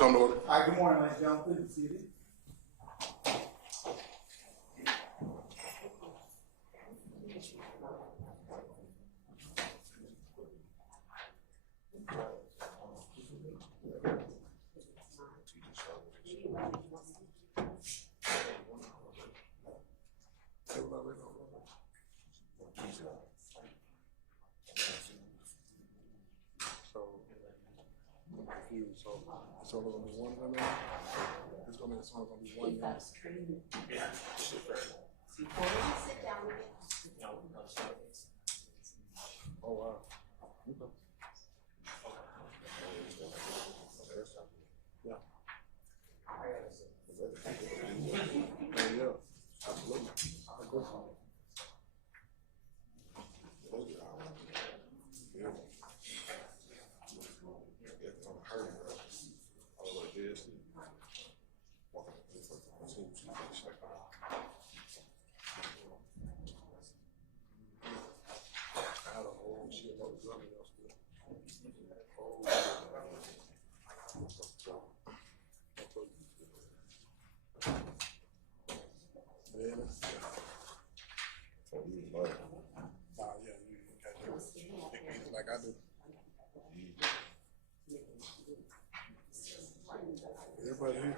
come to order. All right, good morning, ladies and gentlemen. Please be seated. So it's only gonna be one woman. It's only gonna be one woman. Yeah. Before you sit down again. Oh wow. Yeah. Yeah. Absolutely. I agree. Like I do. Everybody here.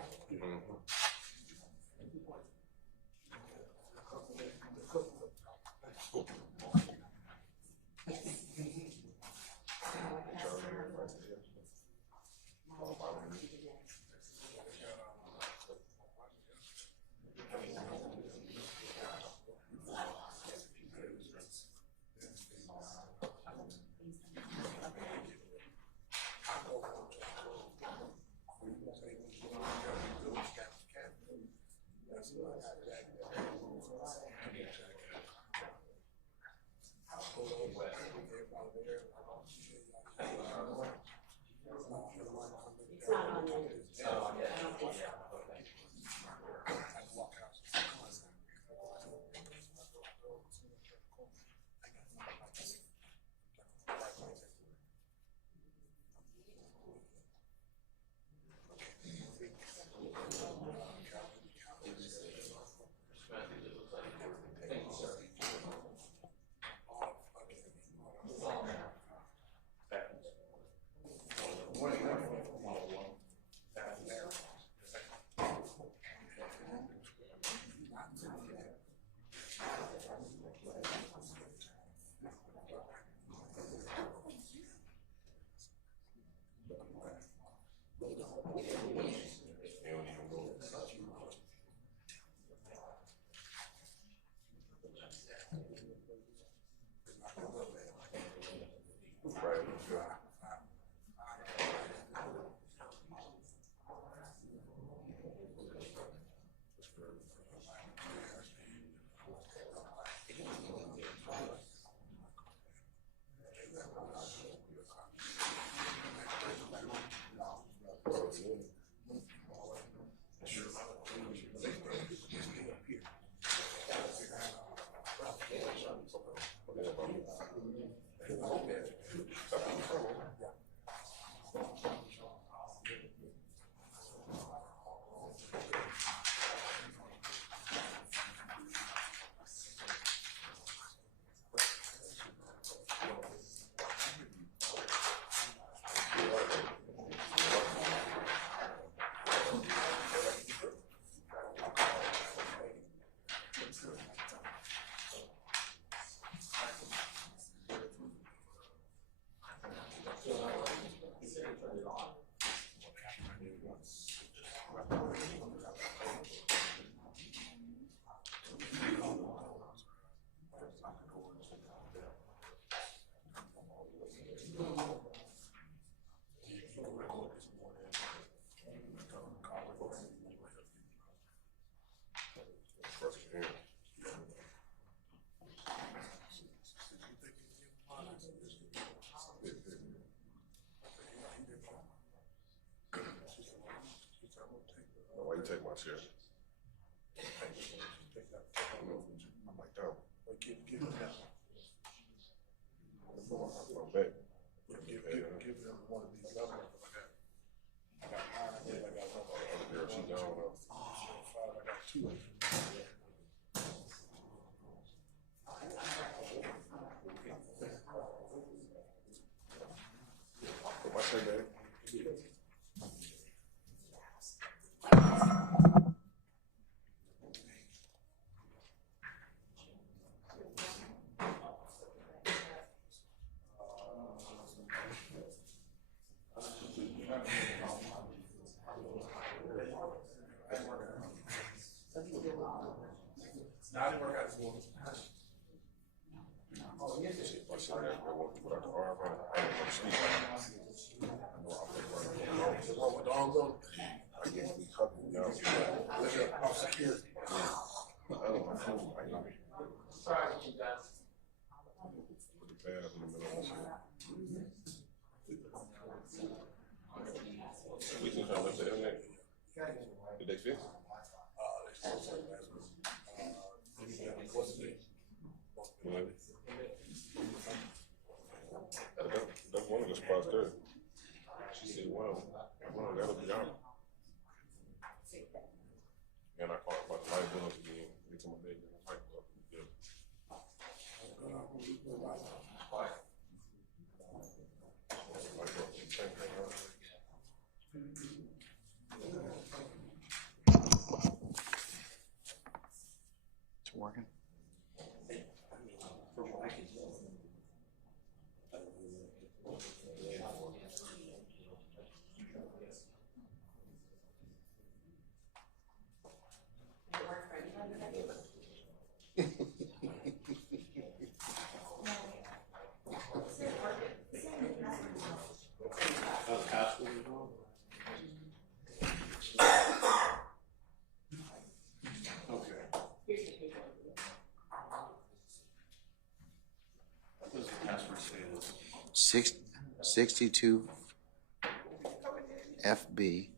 Why you take my chair? I'm like, damn. Give them that. I'm back. Give them one of these levels. I got mine. What's her name? What's her name? Without the arm, I don't go to sleep. I know I'll take one. What with the arms on? I get to be hugging, you know. Where's your officer here? I don't know. I know. Put the pad in the middle of the shit. We can try to lift the internet. Did they fix it? What's the name? That's one of the spots there. She said, well, that'll be on. And I called about the light bills again. They told me they didn't light bill. Yeah. It's working. Six, 62 FB.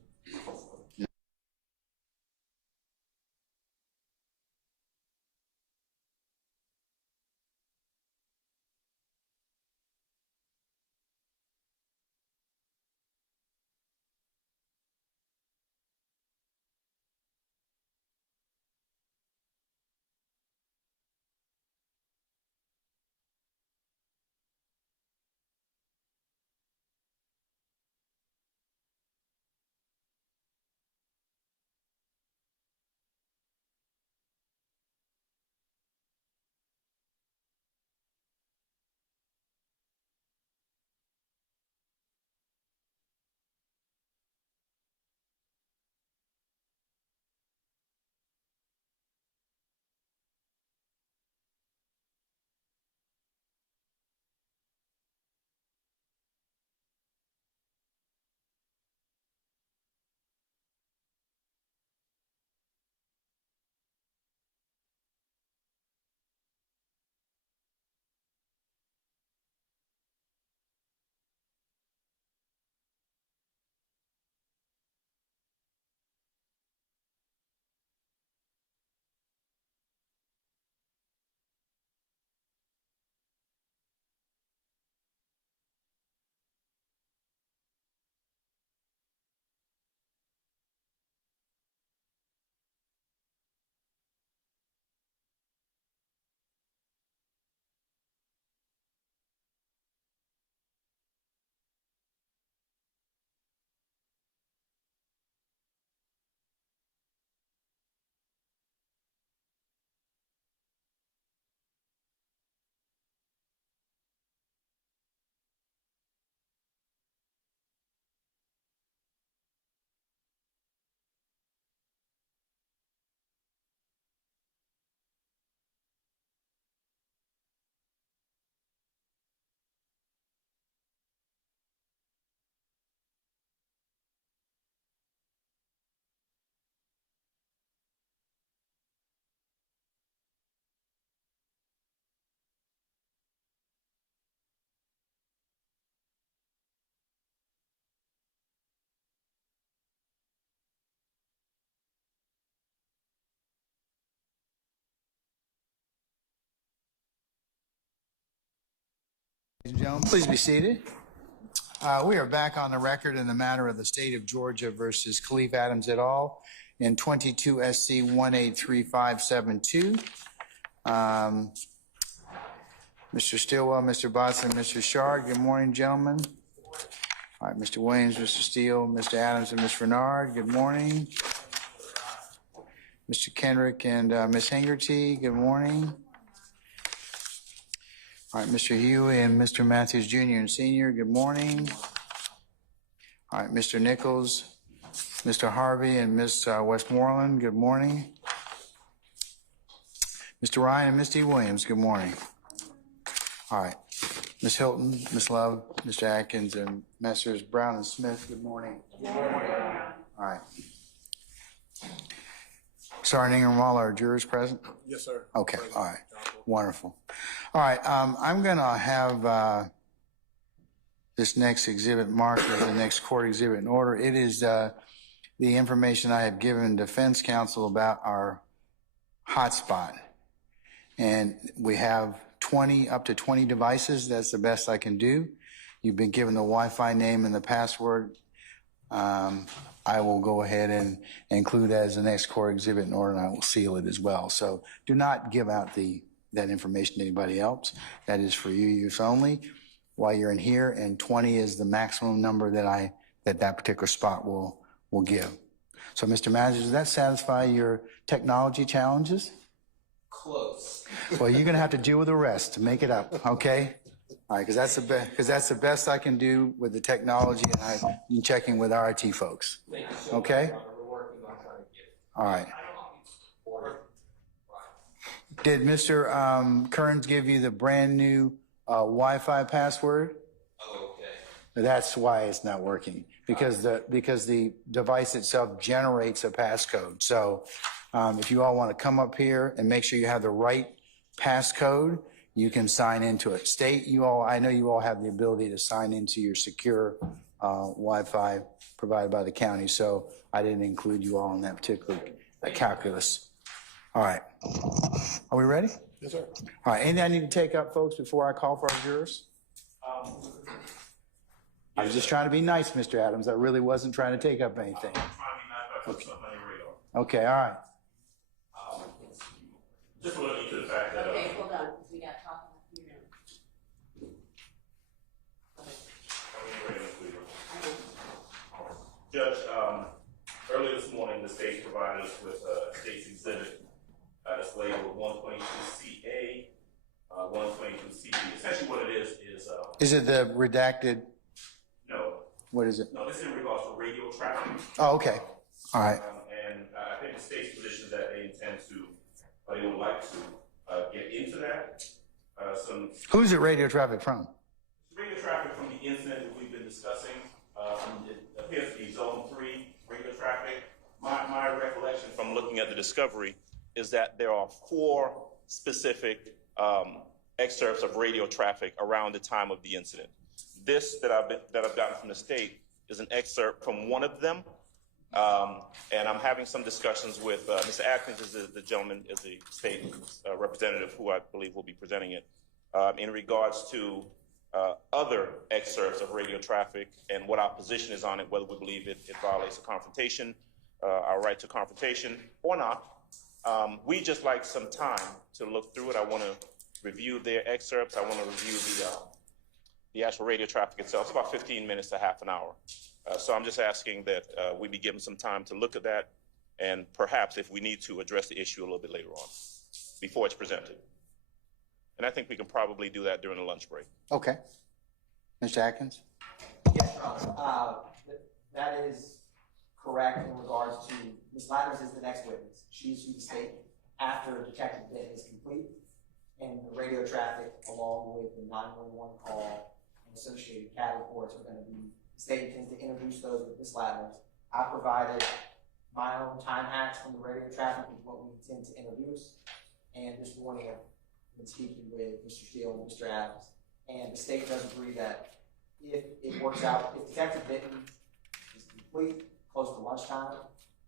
Ladies and gentlemen, please be seated. We are back on the record in the matter of the state of Georgia versus Khalif Adams et al. in 22 SC 183572. Mr. Stilwell, Mr. Botson, Mr. Shard, good morning, gentlemen. All right, Mr. Williams, Mr. Steele, Mr. Adams, and Ms. Renard, good morning. Mr. Kendrick and Ms. Hingerty, good morning. All right, Mr. Huey and Mr. Matthews Jr. and Sr., good morning. All right, Mr. Nichols, Mr. Harvey, and Ms. Westmoreland, good morning. Mr. Ryan and Ms. D. Williams, good morning. All right, Ms. Hilton, Ms. Love, Mr. Atkins, and Messrs. Brown and Smith, good morning. Good morning. All right. Sergeant Ingram, all our jurors present? Yes, sir. Okay, all right, wonderful. All right, I'm gonna have this next exhibit marked as the next court exhibit in order. It is the information I had given defense counsel about our hotspot. And we have up to 20 devices. That's the best I can do. You've been given the Wi-Fi name and the password. I will go ahead and include that as the next court exhibit in order, and I will seal it as well. So do not give out that information to anybody else. That is for you use only while you're in here, and 20 is the maximum number that particular spot will give. So, Mr. Manager, does that satisfy your technology challenges? Close. Well, you're gonna have to deal with the rest to make it up, okay? All right, because that's the best I can do with the technology, and I'm checking with our IT folks. Thank you so Okay? much. We're working on trying to get it. All right. Did Mr. Kearns give you the brand new Wi-Fi password? Oh, okay. That's why it's not working, because the device itself generates a passcode. So if you all want to come up here and make sure you have the right passcode, you can sign into it. I know you all have the ability to sign into your secure Wi-Fi provided by the county, so I didn't include you all in that particular calculus. All right. Are we ready? Yes, sir. All right. Anything I need to take up, folks, before I call for our jurors? I was just trying to be nice, Mr. Adams. I really wasn't trying to take up anything. Okay, all right. Just looking to the fact that. Okay, hold on, because we got talking up here. Judge, earlier this morning, the state provided us with a state's exhibit that's labeled 122CA, 122CB. Essentially what it is. Is it the redacted? No. What is it? No, this is in regards to radio traffic. Oh, okay. All right. And I think the state's position is that they intend to, or they would like to get into that. Who's it radio traffic from? Radio traffic from the incident that we've been discussing. It appears to be Zone 3 radio traffic. My recollection from looking at the discovery is that there are 4 specific excerpts of radio traffic around the time of the incident. This that I've gotten from the state is an excerpt from one of them, and I'm having some discussions with Mr. Atkins, is the gentleman, is the state representative who I believe will be presenting it, in regards to other excerpts of radio traffic and what our position is on it, whether we believe it violates a confrontation, our right to confrontation or not. We just like some time to look through it. I want to review their excerpts. I want to review the actual radio traffic itself. It's about 15 minutes to half an hour. So I'm just asking that we be given some time to look at that, and perhaps if we need to address the issue a little bit later on before it's presented. And I think we can probably do that during the lunch break. Okay. Mr. Atkins? Yes, Your Honor. That is correct in regards to Ms. Ladders is the next witness. She's the state after Detective Bit is complete, and the radio traffic along with the 911 call and associated CAD reports are going to be, the state intends to introduce those with Ms. Ladders. I provided my own time hacks from the radio traffic with what we intend to introduce, and this morning I've been speaking with Mr. Steele and Mr. Adams, and the state does agree that if it works out, if Detective Bitten is complete, close to lunchtime,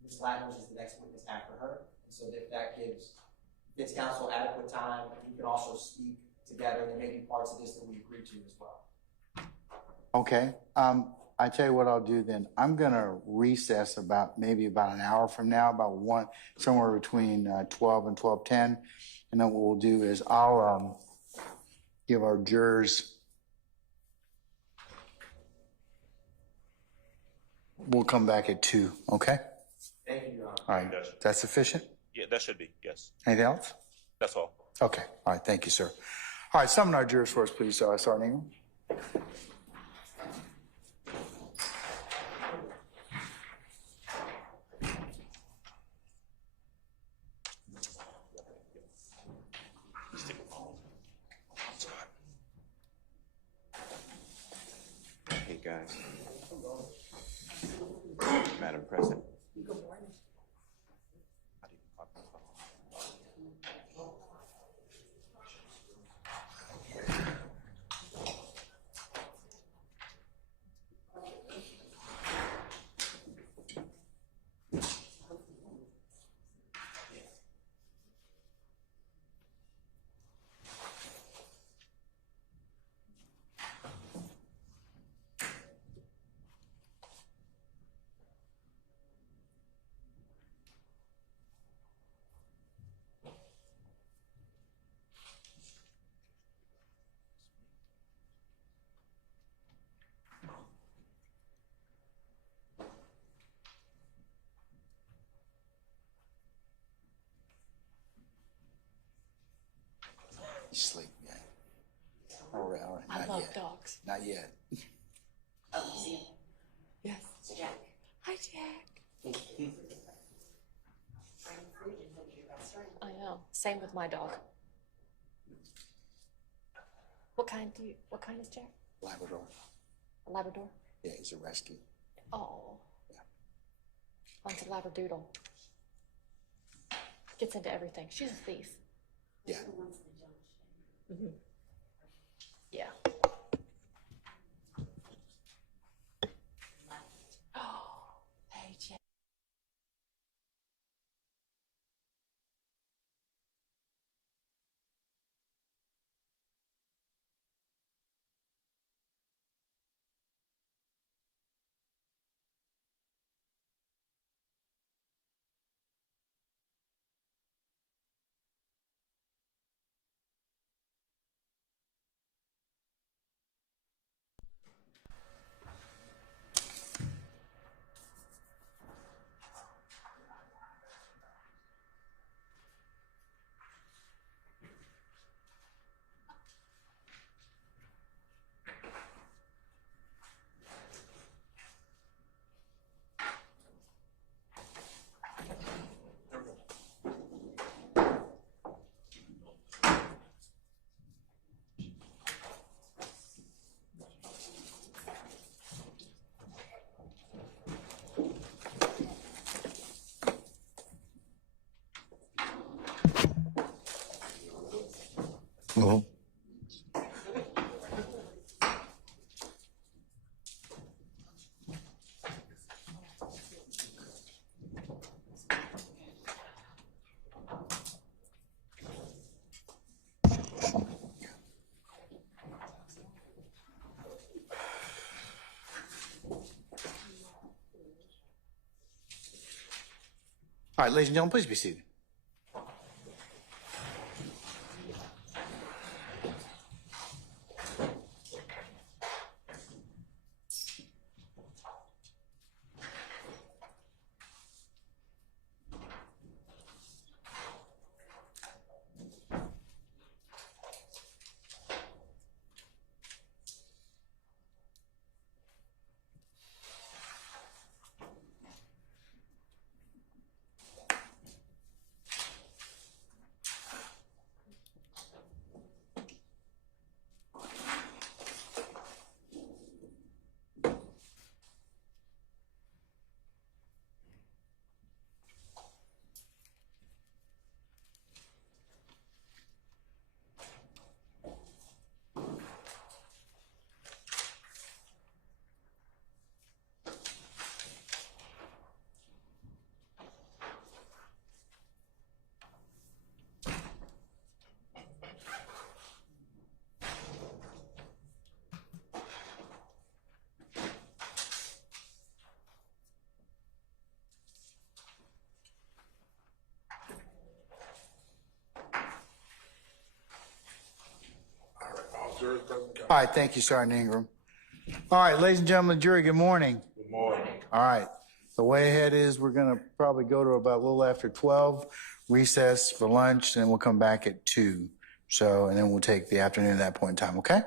Ms. Ladders is the next witness after her, and so if that gives Fitz Counsel adequate time, we can also speak together, and there may be parts of this that we agree to as well. Okay. I tell you what I'll do then. I'm gonna recess maybe about an hour from now, somewhere between 12 and 12:10. And then what we'll do is I'll give our jurors. We'll come back at 2, okay? Thank you, Your Honor. All right, Gotcha. that's sufficient? Yeah, that should be, yes. Anything else? That's all. Okay, all right, thank you, sir. All right, summon our jurors for us, please, Sergeant Ingram. Hey, guys. Madam President. Sleep, yeah. All right, I not love yet. dogs. Not yet. Oh, you see him? Yes. It's Jack. Hi, Jack. I know. Same with my dog. What kind is Jack? Labrador. A Labrador? Yeah, he's a rescue. Oh. Yeah. Mine's a Labradoodle. Gets into everything. She's a thief. Yeah. Mm-hmm. Yeah. Oh, hey, Jack. Oh. All right, ladies and gentlemen, please be seated. Jurors present. All right, thank you, Sergeant Ingram. All right, ladies and gentlemen, jury, good morning. Good morning. All right, the way ahead is we're going to probably go to about a little after 12, recess for lunch, and then we'll come back at 2. So, and then we'll take the afternoon at that point in time, okay?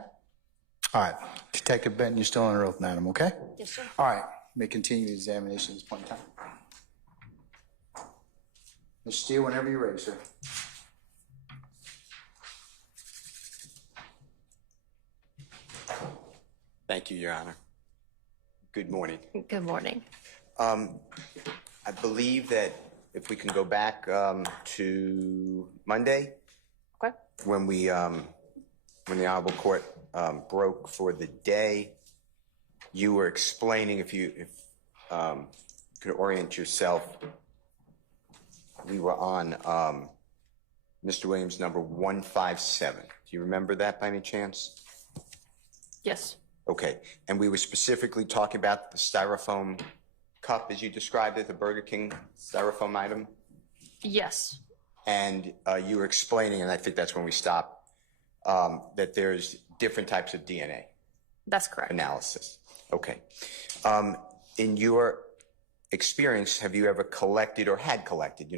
All right, Detective Benton, you're still under oath, madam, okay? Yes, sir. All right, may continue the examination at this point in time. Mr. Steele, whenever you're ready, sir. Thank you, Your Honor. Good morning. Good morning. I believe that if we can go back to Monday, Okay. when the Honorable Court broke for the day, you were explaining, if you could orient yourself, we were on Mr. Williams number 157. Do you remember that by any chance? Yes. Okay, and we were specifically talking about the styrofoam cup, as you described it, the Burger King styrofoam item? Yes. And you were explaining, and I think that's when we stopped, that there's different types of DNA That's correct. analysis. Okay. In your experience, have you ever collected or had collected,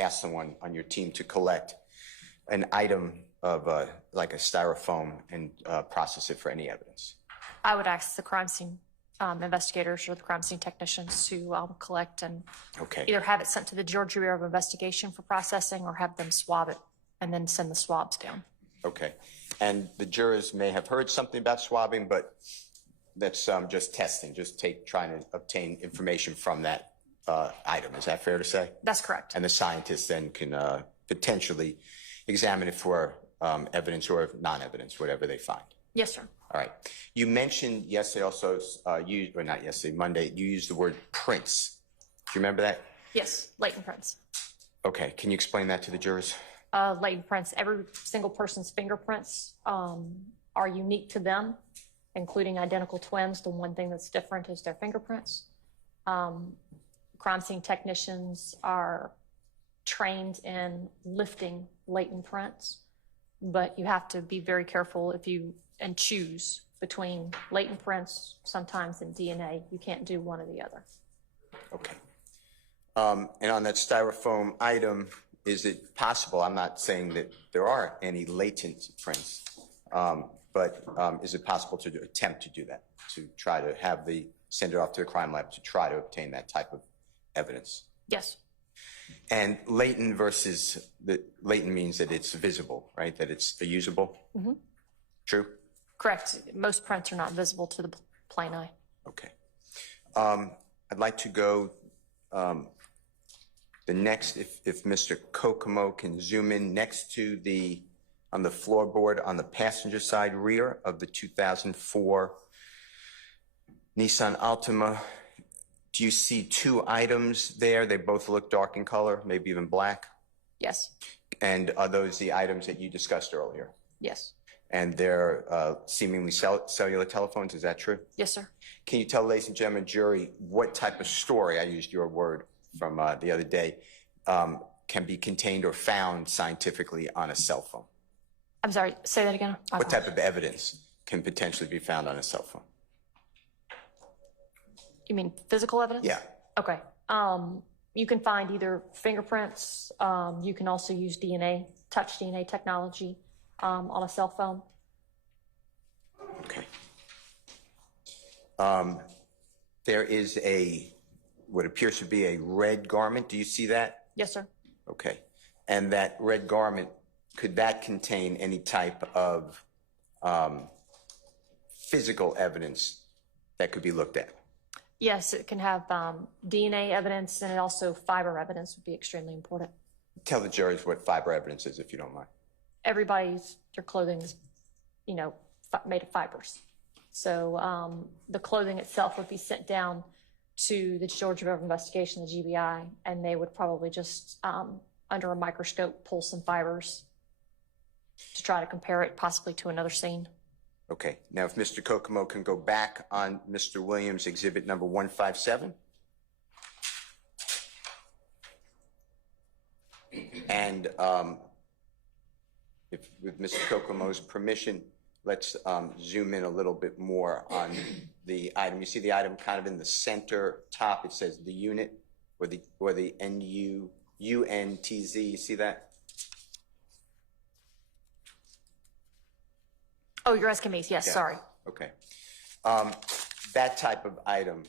asked someone on your team to collect an item of like a styrofoam and process it for any evidence? I would ask the crime scene investigators or the crime scene technicians to collect and Okay. either have it sent to the Georgia Bureau of Investigation for processing or have them swab it and then send the swabs down. Okay. And the jurors may have heard something about swabbing, but that's just testing, trying to obtain information from that item. Is that fair to say? That's correct. And the scientists then can potentially examine it for evidence or non-evidence, whatever they find. Yes, sir. All right. You mentioned yesterday also, not yesterday, Monday, you used the word prints. Do you remember that? Yes, latent prints. Okay. Can you explain that to the jurors? Latent prints, every single person's fingerprints are unique to them, including identical twins. The one thing that's different is their fingerprints. Crime scene technicians are trained in lifting latent prints, but you have to be very careful and choose between latent prints sometimes and DNA. You can't do one or the other. Okay. And on that styrofoam item, is it possible, I'm not saying that there are any latent prints, but is it possible to attempt to do that, to try to send it off to the crime lab to try to obtain that type of evidence? Yes. And latent latent means that it's visible, right? That it's usable? Mm-hmm. True? Correct. Most prints are not visible to the plain eye. Okay. I'd like to go the next, if Mr. Kokomo can zoom in next to on the floorboard on the passenger side rear of the 2004 Nissan Altima. Do you see two items there? They both look dark in color, maybe even black. Yes. And are those the items that you discussed earlier? Yes. And they're seemingly cellular telephones, is that true? Yes, sir. Can you tell, ladies and gentlemen, jury, what type of story, I used your word from the other day, can be contained or found scientifically on a cell phone? I'm sorry, say that again. What type of evidence can potentially be found on a cell phone? You mean physical evidence? Yeah. Okay. You can find either fingerprints. You can also use DNA, touch DNA technology on a cell phone. Okay. There is what appears to be a red garment. Do you see that? Yes, sir. Okay. And that red garment, could that contain any type of physical evidence that could be looked at? Yes, it can have DNA evidence, and also fiber evidence would be extremely important. Tell the jurors what fiber evidence is, if you don't mind. Their clothing is, made of fibers. So the clothing itself would be sent down to the Georgia Bureau of Investigation, the GBI, and they would probably just, under a microscope, pull some fibers to try to compare it possibly to another scene. Okay. Now, if Mr. Kokomo can go back on Mr. Williams' exhibit number 157. And with Mr. Kokomo's permission, let's zoom in a little bit more on the item. You see the item kind of in the center top. It says the unit or the UNTZ. You see that? Oh, you're asking me? Yes, Yeah. sorry. Okay. That type of item.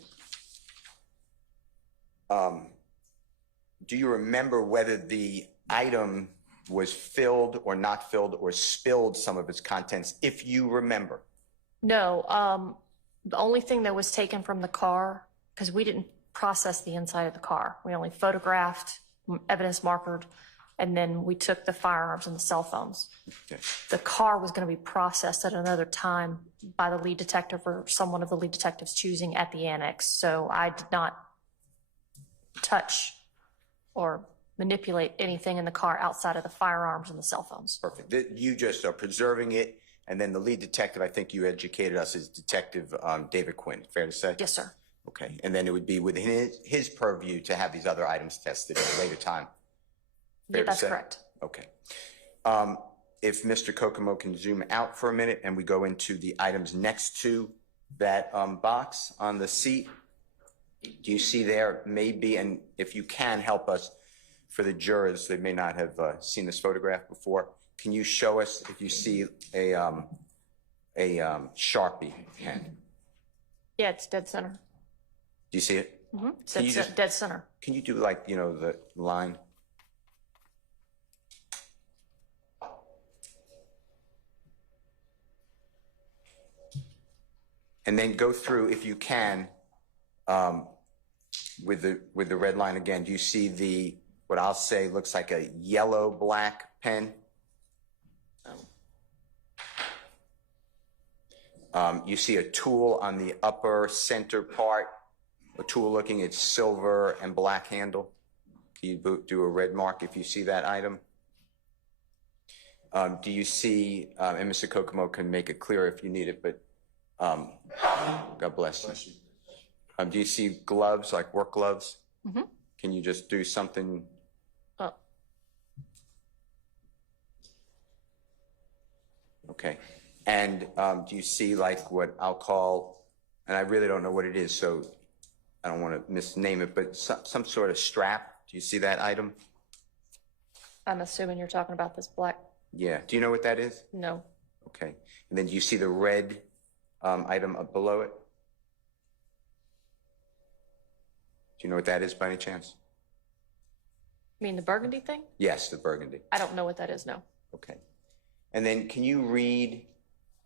Do you remember whether the item was filled or not filled or spilled some of its contents, if you remember? No, the only thing that was taken from the car, because we didn't process the inside of the car. We only photographed, evidence markered, and then we took the firearms and the cell phones. Okay. The car was going to be processed at another time by the lead detective or someone of the lead detectives choosing at the annex. So I did not touch or manipulate anything in the car outside of the firearms and the cell phones. Perfect. You just are preserving it, and then the lead detective, I think you educated us, is Detective David Quinn. Fair to say? Yes, sir. Okay. And then it would be within his purview to have these other items tested at a later time. Fair Yeah, to that's say? correct. Okay. If Mr. Kokomo can zoom out for a minute and we go into the items next to that box on the seat, do you see there maybe, and if you can help us for the jurors, they may not have seen this photograph before, can you show us if you see a Sharpie pen? Yeah, it's dead center. Do you see it? Mm-hmm. Can you just- Dead center. Can you do like, the line? And then go through, if you can, with the red line again. Do you see what I'll say looks like a yellow-black pen? You see a tool on the upper center part, a tool looking at silver and black handle. Can you do a red mark if you see that item? Do you see, and Mr. Kokomo can make it clear if you need it, but God bless you. Do you see gloves, like work gloves? Mm-hmm. Can you just do something? Oh. Okay. And do you see like what I'll call, and I really don't know what it is, so I don't want to misname it, but some sort of strap. Do you see that item? I'm assuming you're talking about this black. Yeah. Do you know what that is? No. Okay. And then do you see the red item up below it? Do you know what that is by any chance? You mean the burgundy thing? Yes, the burgundy. I don't know what that is, no. Okay. And then can you read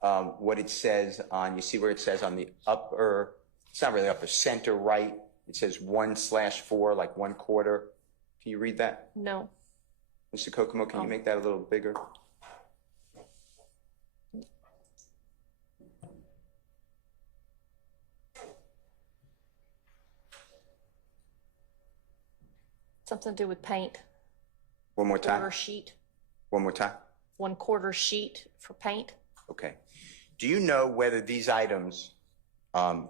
what it says you see where it says on the upper, it's not really upper, center right, it says 1/4, like 1/4. Can you read that? No. Mr. Kokomo, can you make that a little bigger? Something to do with paint. One more time. Quarter sheet. One more time. 1/4 sheet for paint. Okay. Do you know whether these items are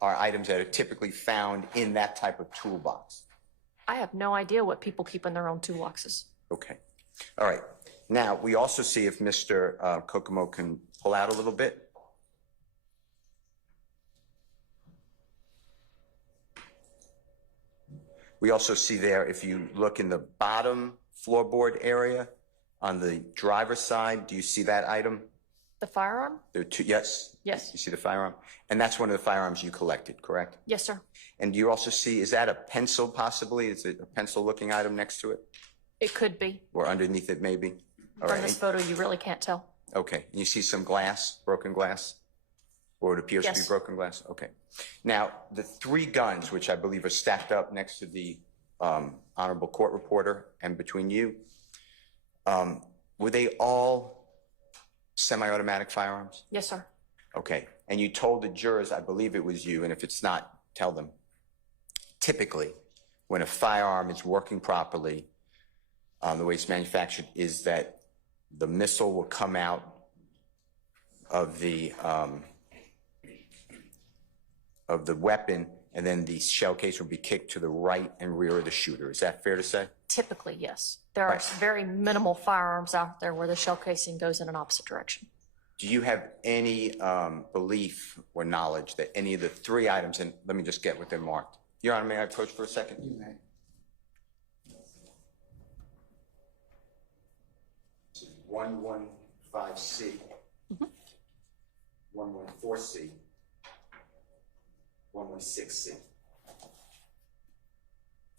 items that are typically found in that type of toolbox? I have no idea what people keep in their own toolboxes. Okay. All right. Now, we also see if Mr. Kokomo can pull out a little bit. We also see there, if you look in the bottom floorboard area on the driver's side, do you see that item? The firearm? There are two, yes? Yes. You see the firearm? And that's one of the firearms you collected, correct? Yes, sir. And do you also see, is that a pencil possibly? Is it a pencil-looking item next to it? It could be. Or underneath it, maybe? All From right. this photo, you really can't tell. Okay. And you see some glass, broken glass? Or it appears to be Yes. broken glass? Okay. Now, the three guns, which I believe are stacked up next to the honorable court reporter and between you, were they all semi-automatic firearms? Yes, sir. Okay. And you told the jurors, I believe it was you, and if it's not, tell them. Typically, when a firearm is working properly, the way it's manufactured is that the missile will come out of the weapon, and then the shell case will be kicked to the right and rear of the shooter. Is that fair to say? Typically, yes. There are Right. very minimal firearms out there where the shell casing goes in an opposite direction. do you have any belief or knowledge that any of the three items, and let me just get what they're marked. Your Honor, may I approach for a second? You may. 115C, 114C, 116C.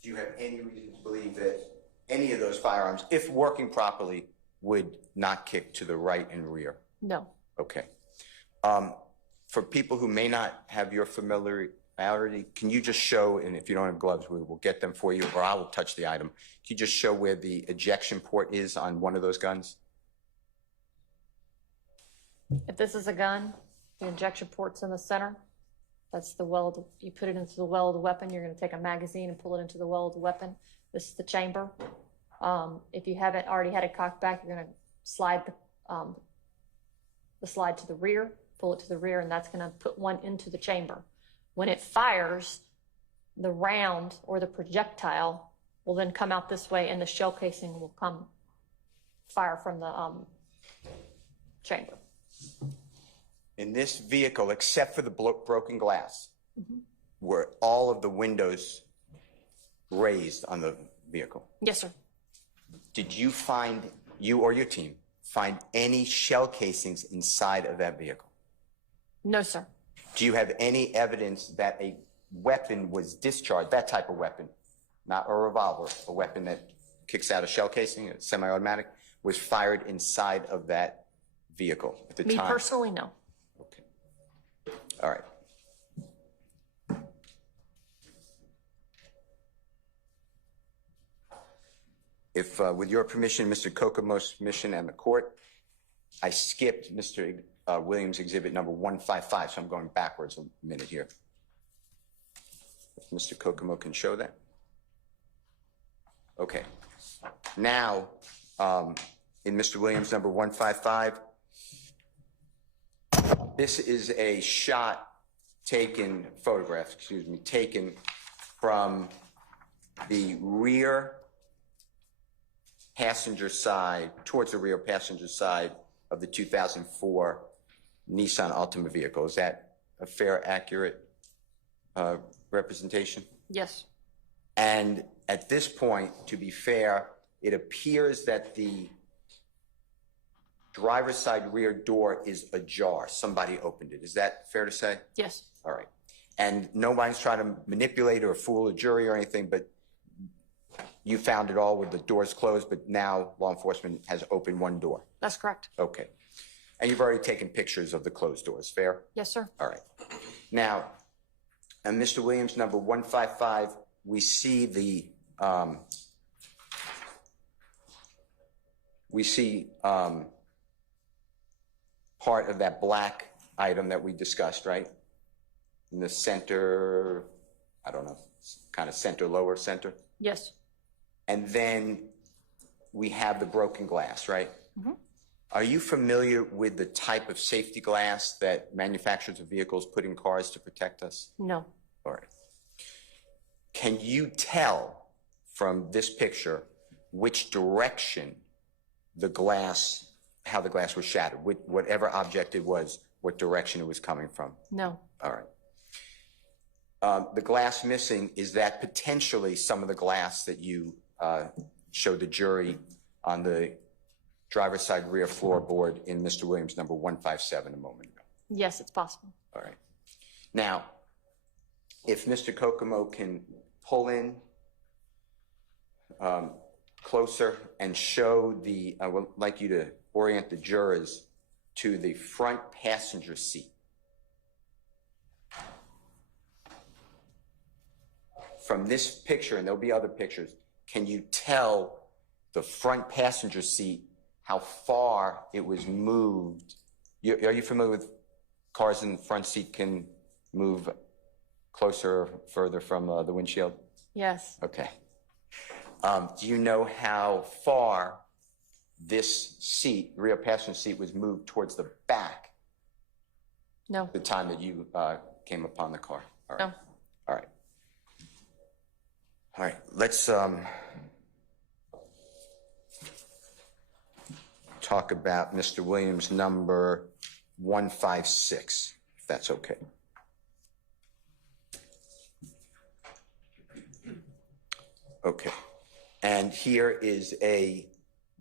Do you have any reason to believe that any of those firearms, if working properly, would not kick to the right and rear? No. Okay. For people who may not have your familiarity, can you just show, and if you don't have gloves, we will get them for you, or I will touch the item. Can you just show where the ejection port is on one of those guns? If this is a gun, the injection port's in the center. That's the well, you put it into the well of the weapon. You're going to take a magazine and pull it into the well of the weapon. This is the chamber. If you haven't already had it cocked back, you're going to slide the slide to the rear, pull it to the rear, and that's going to put one into the chamber. When it fires, the round or the projectile will then come out this way, and the shell casing will come fire from the chamber. In this vehicle, except for the broken glass, were all of the windows raised on the vehicle? Yes, sir. Did you find, you or your team, find any shell casings inside of that vehicle? No, sir. Do you have any evidence that a weapon was discharged, that type of weapon, not a revolver, a weapon that kicks out a shell casing, a semi-automatic, was fired inside of that vehicle at the time? Me personally, no. Okay. All right. If, with your permission, Mr. Kokomo's permission and the court, I skipped Mr. Williams exhibit number 155, so I'm going backwards a minute here. If Mr. Kokomo can show that. Okay. Now, in Mr. Williams number 155, this is a shot taken, photograph, excuse me, taken from the rear passenger side, towards the rear passenger side of the 2004 Nissan Altima vehicle. Is that a fair, accurate representation? Yes. And at this point, to be fair, it appears that the driver's side rear door is ajar. Somebody opened it. Is that fair to say? Yes. All right. And nobody's trying to manipulate or fool a jury or anything, but you found it all with the doors closed, but now law enforcement has opened one door. That's correct. Okay. And you've already taken pictures of the closed doors, fair? Yes, sir. All right. Now, and Mr. Williams, number 155, we see the, part of that black item that we discussed, right? In the center, I don't know, kind of center, lower center. Yes. And then we have the broken glass, right? Mm-hmm. Are you familiar with the type of safety glass that manufacturers of vehicles put in cars to protect us? No. All right. Can you tell from this picture which direction the glass, how the glass was shattered, whatever object it was, what direction it was coming from? No. All right. The glass missing, is that potentially some of the glass that you showed the jury on the driver's side rear floorboard in Mr. Williams number 157 a moment ago? Yes, it's possible. All right. Now, if Mr. Kokomo can pull in closer and show the, I would like you to orient the jurors to the front passenger seat. From this picture, and there'll be other pictures, can you tell the front passenger seat how far it was moved? Are you familiar with cars in the front seat can move closer or further from the windshield? Yes. Okay. Do you know how far this seat, rear passenger seat, was moved towards the back? No. The time that you came upon the car? All right. No. All right. All right. Let's talk about Mr. Williams' number 156, if that's okay. Okay. And here is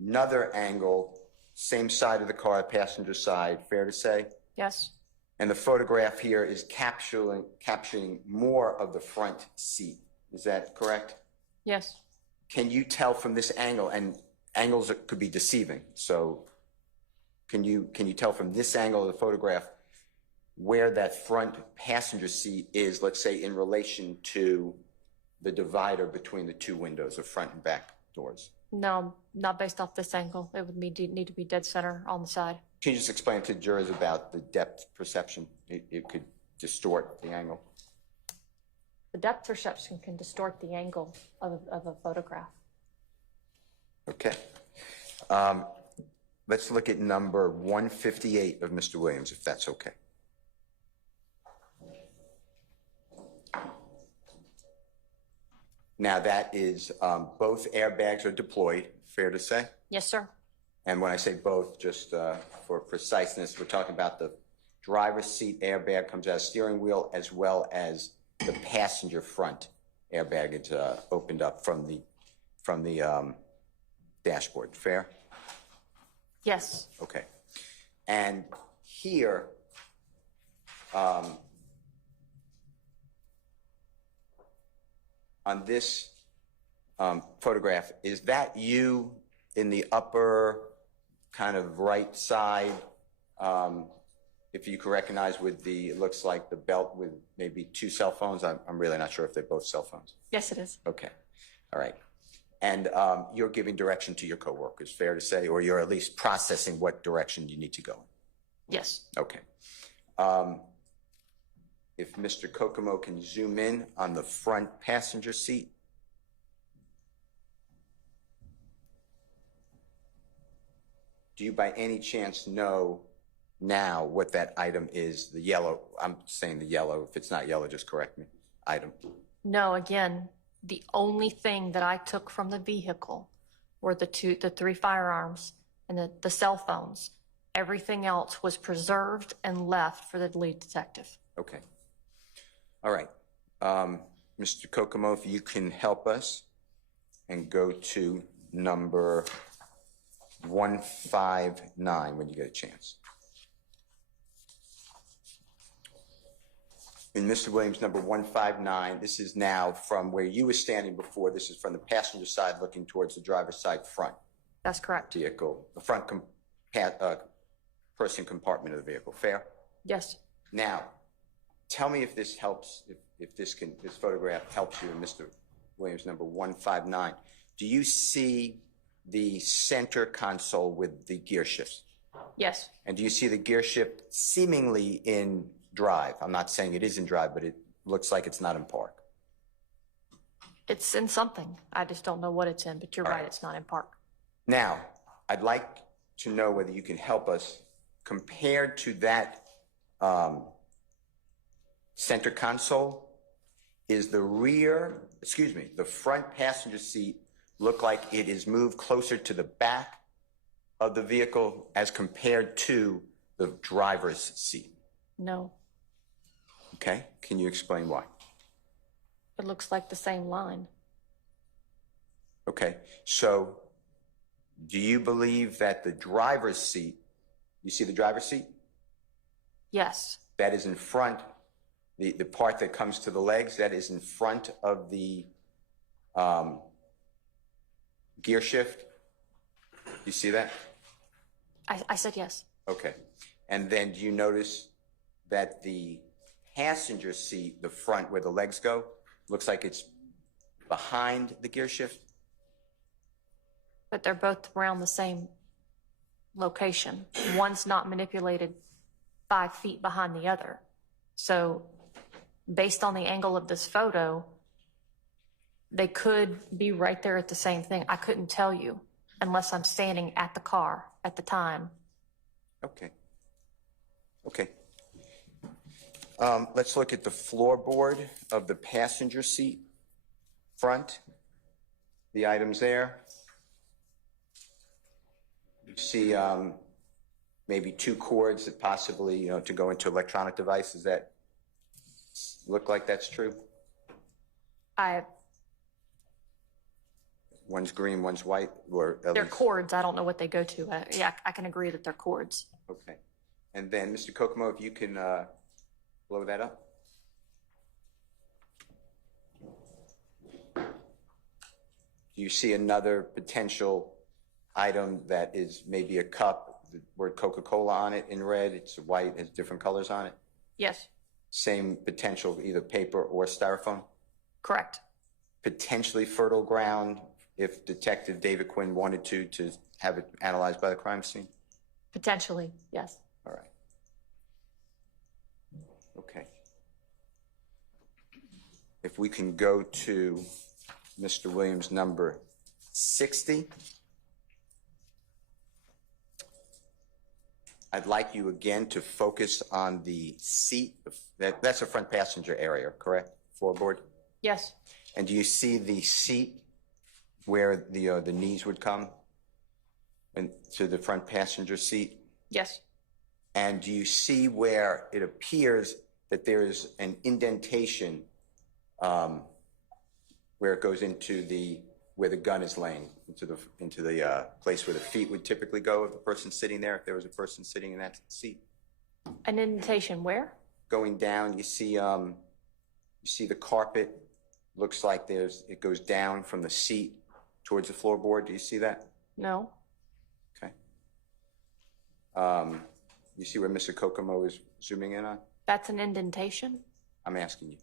another angle, same side of the car, passenger side, fair to say? Yes. And the photograph here is capturing more of the front seat. Is that correct? Yes. Can you tell from this angle, and angles could be deceiving, so can you tell from this angle of the photograph where that front passenger seat is, let's say, in relation to the divider between the two windows, the front and back doors? No, not based off this angle. It would need to be dead center on the side. Can you just explain to jurors about the depth perception? It could distort the angle. The depth perception can distort the angle of a photograph. Okay. Let's look at number 158 of Mr. Williams, if that's okay. Now that is, both airbags are deployed, fair to say? Yes, sir. And when I say both, just for preciseness, we're talking about the driver's seat airbag comes out of the steering wheel, as well as the passenger front airbag is opened up from the dashboard. Fair? Yes. Okay. And here, on this photograph, is that you in the upper kind of right side? If you can recognize with it looks like the belt with maybe two cell phones. I'm really not sure if they're both cell phones. Yes, it is. Okay. All right. And you're giving direction to your coworkers, fair to say, or you're at least processing what direction you need to go in? Yes. Okay. If Mr. Kokomo can zoom in on the front passenger seat. Do you by any chance know now what that item is? The yellow, I'm saying the yellow. If it's not yellow, just correct me. Item. No, again, the only thing that I took from the vehicle were the three firearms and the cell phones. Everything else was preserved and left for the lead detective. Okay. All right. Mr. Kokomo, if you can help us and go to number 159 when you get a chance. In Mr. Williams, number 159, this is now from where you were standing before. This is from the passenger side looking towards the driver's side front. That's correct. Vehicle, the front person compartment of the vehicle. Fair? Yes. Now, tell me if this helps, if this photograph helps you in Mr. Williams, number 159. Do you see the center console with the gear shifts? Yes. And do you see the gear shift seemingly in drive? I'm not saying it is in drive, but it looks like it's not in park. It's in something. I just don't know what it's in, but you're right, it's not in park. Now, I'd like to know whether you can help us compared to that center console. Is the front passenger seat look like it is moved closer to the back of the vehicle as compared to the driver's seat? No. Okay, can you explain why? It looks like the same line. Okay, so do you believe that the driver's seat, you see the driver's seat? Yes. That is in front, the part that comes to the legs, that is in front of the gear shift? You see that? I said yes. Okay. And then do you notice that the passenger seat, the front where the legs go, looks like it's behind the gear shift? But they're both around the same location. One's not manipulated 5 feet behind the other. So based on the angle of this photo, they could be right there at the same thing. I couldn't tell you unless I'm standing at the car at the time. Okay. Okay. Let's look at the floorboard of the passenger seat front. The items there. You see maybe 2 cords that possibly, you know, to go into electronic device. Does that look like that's true? One's green, one's white, or at They're least- cords. I don't know what they go to. Yeah, I can agree that they're cords. Okay. And then, Mr. Kokomo, if you can blow that up. Do you see another potential item that is maybe a cup, the word Coca-Cola on it in red? It's white, has different colors on it. Yes, Same potential, either paper or styrofoam. correct. Potentially fertile ground if Detective David Quinn wanted to have it analyzed by the crime scene. Potentially, yes. All right. Okay. If we can go to Mr. Williams, number 60. I'd like you again to focus on the seat. That's a front passenger area, correct? Floorboard? Yes, And do you see the seat where the knees would come and to the front passenger seat? yes, And do you see where it appears that there is an indentation where it goes into where the gun is laying, into the place where the feet would typically go of the person sitting there, if there was a person sitting in that seat? an indentation where? Going down, you see the carpet. Looks like it goes down from the seat towards the floorboard. Do you see that? No, Okay. You see where Mr. Kokomo is zooming in on? that's an indentation. I'm asking you.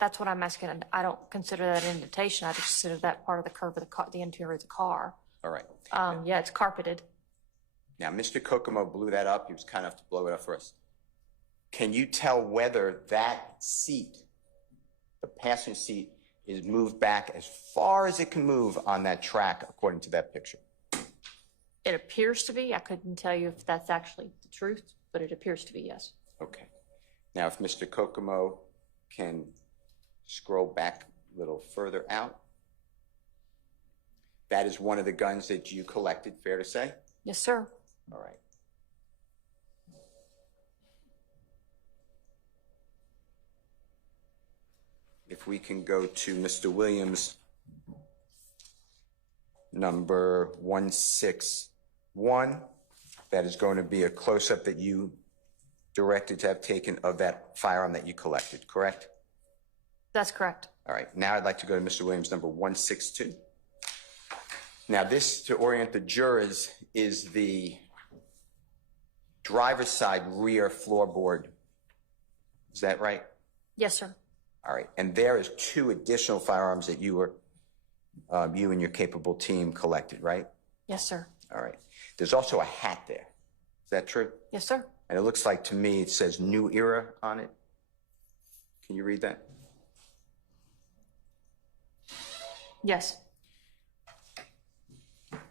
That's what I'm asking. I don't consider that an indentation. I just consider that part of the curve of the interior of the car. All right. Yeah, it's carpeted. Now, Mr. Kokomo blew that up. He was kind enough to blow it up for us. Can you tell whether that seat, the passenger seat, is moved back as far as it can move on that track according to that picture? It appears to be. I couldn't tell you if that's actually the truth, but it appears to be, yes. Okay. Now, if Mr. Kokomo can scroll back a little further out. That is one of the guns that you collected, fair to say? Yes, sir. All right. If we can go to Mr. Williams, number 161, that is going to be a close-up that you directed to have taken of that firearm that you collected, correct? That's correct. All right, now I'd like to go to Mr. Williams, number 162. Now this, to orient the jurors, is the driver's side rear floorboard. Is that right? Yes, sir. All right, and there is 2 additional firearms that you and your capable team collected, right? Yes, sir. All right. There's also a hat there. Is that true? Yes, sir. And it looks like to me it says New Era on it. Can you read that? Yes.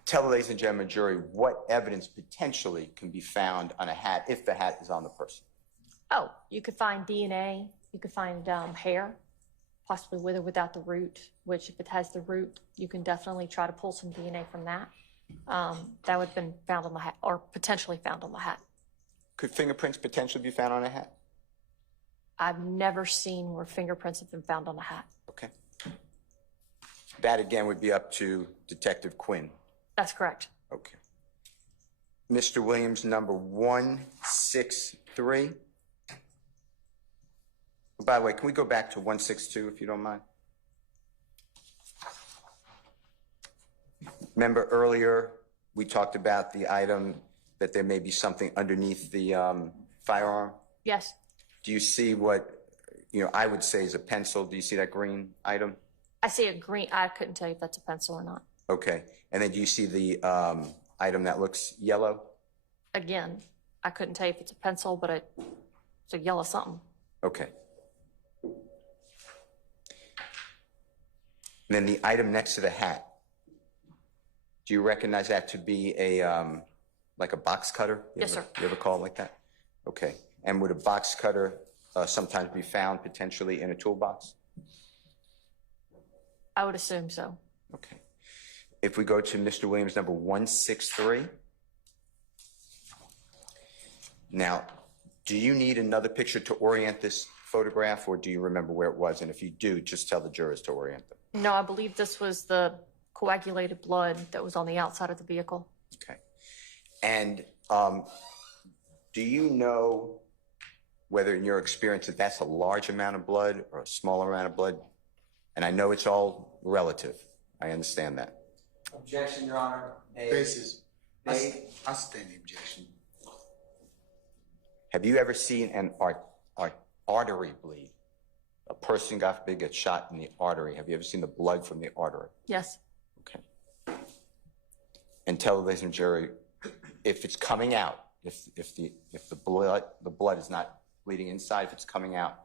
Tell the ladies and gentlemen jury what evidence potentially can be found on a hat if the hat is on the person. Oh, you could find DNA. You could find hair, possibly with or without the root, which if it has the root, you can definitely try to pull some DNA from that. That would have been found on the hat, or potentially found on the hat. Could fingerprints potentially be found on a hat? I've never seen where fingerprints have been found on a hat. Okay. That again would be up to Detective Quinn. That's correct. Okay. Mr. Williams, number 163. By the way, can we go back to 162 if you don't mind? Remember earlier we talked about the item that there may be something underneath the firearm? Yes. Do you see what, I would say is a pencil? Do you see that green item? I see a green. I couldn't tell you if that's a pencil or not. Okay. And then do you see the item that looks yellow? Again, I couldn't tell you if it's a pencil, but it's a yellow something. Okay. And then the item next to the hat, do you recognize that to be like a box cutter? Yes, sir. You ever call it like that? Okay. And would a box cutter sometimes be found potentially in a toolbox? I would assume so. Okay. If we go to Mr. Williams, number 163. Now, do you need another picture to orient this photograph, or do you remember where it was? And if you do, just tell the jurors to orient them. No, I believe this was the coagulated blood that was on the outside of the vehicle. Okay. And do you know whether in your experience that that's a large amount of blood or a smaller amount of blood? And I know it's all relative. I understand that. Objection, Your Honor. Basis. I They, stand the objection. Have you ever seen an artery bleed? A person, God forbid, gets shot in the artery. Have you ever seen the blood from the artery? Yes. Okay. And tell the listening jury, if it's coming out, if the blood is not bleeding inside, if it's coming out,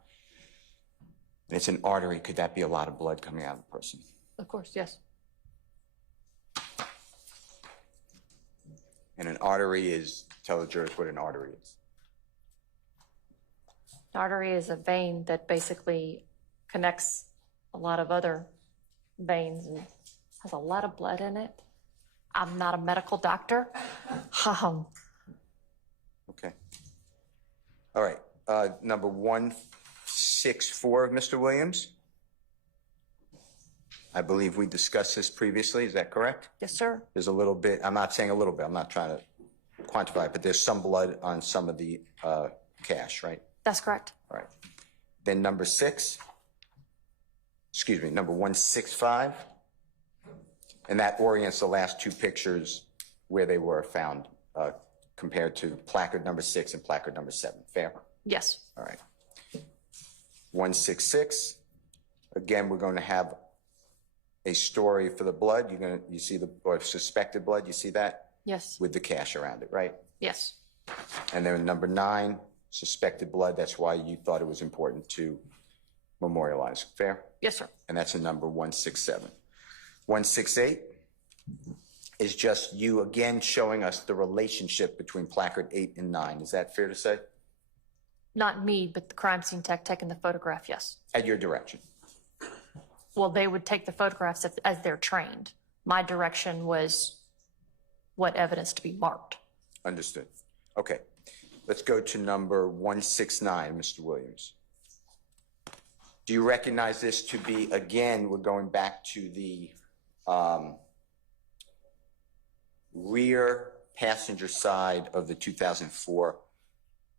and it's an artery, could that be a lot of blood coming out of the person? Of course, yes. And an artery is, tell the jurors what an artery is. An artery is a vein that basically connects a lot of other veins and has a lot of blood in it. I'm not a medical doctor. Okay. All right. Number 164 of Mr. Williams. I believe we discussed this previously. Is that correct? Yes, sir. There's a little bit, I'm not saying a little bit, I'm not trying to quantify it, but there's some blood on some of the cash, right? That's correct. All right. Then number 165. And that orients the last two pictures where they were found compared to placard number 6 and placard number 7. Fair? Yes. All right. 166. Again, we're going to have a story for the blood. You see the, or suspected blood, you see that? Yes. With the cash around it, right? Yes. And then number 9, suspected blood. That's why you thought it was important to memorialize. Fair? Yes, sir. And that's a number 167. 168 is just you again showing us the relationship between placard 8 and 9. Is that fair to say? Not me, but the crime scene tech taking the photograph, yes. At your direction. Well, they would take the photographs as they're trained. My direction was what evidence to be marked. Understood. Okay. Let's go to number 169, Mr. Williams. Do you recognize this to be, again, we're going back to the rear passenger side of the 2004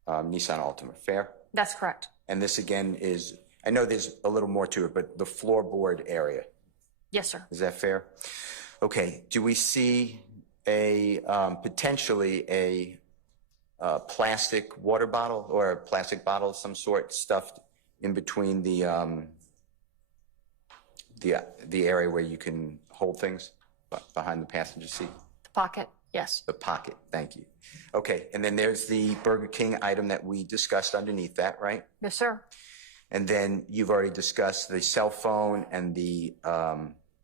Nissan Altima, fair? That's correct. And this again is, I know there's a little more to it, but the floorboard area, Yes, sir. is that fair? Okay, do we see a, potentially a plastic water bottle or a plastic bottle of some sort stuffed in between the area where you can hold things behind the passenger seat? The pocket, yes. The pocket, thank you. Okay, and then there's the Burger King item that we discussed underneath that, right? Yes, sir. And then you've already discussed the cell phone and the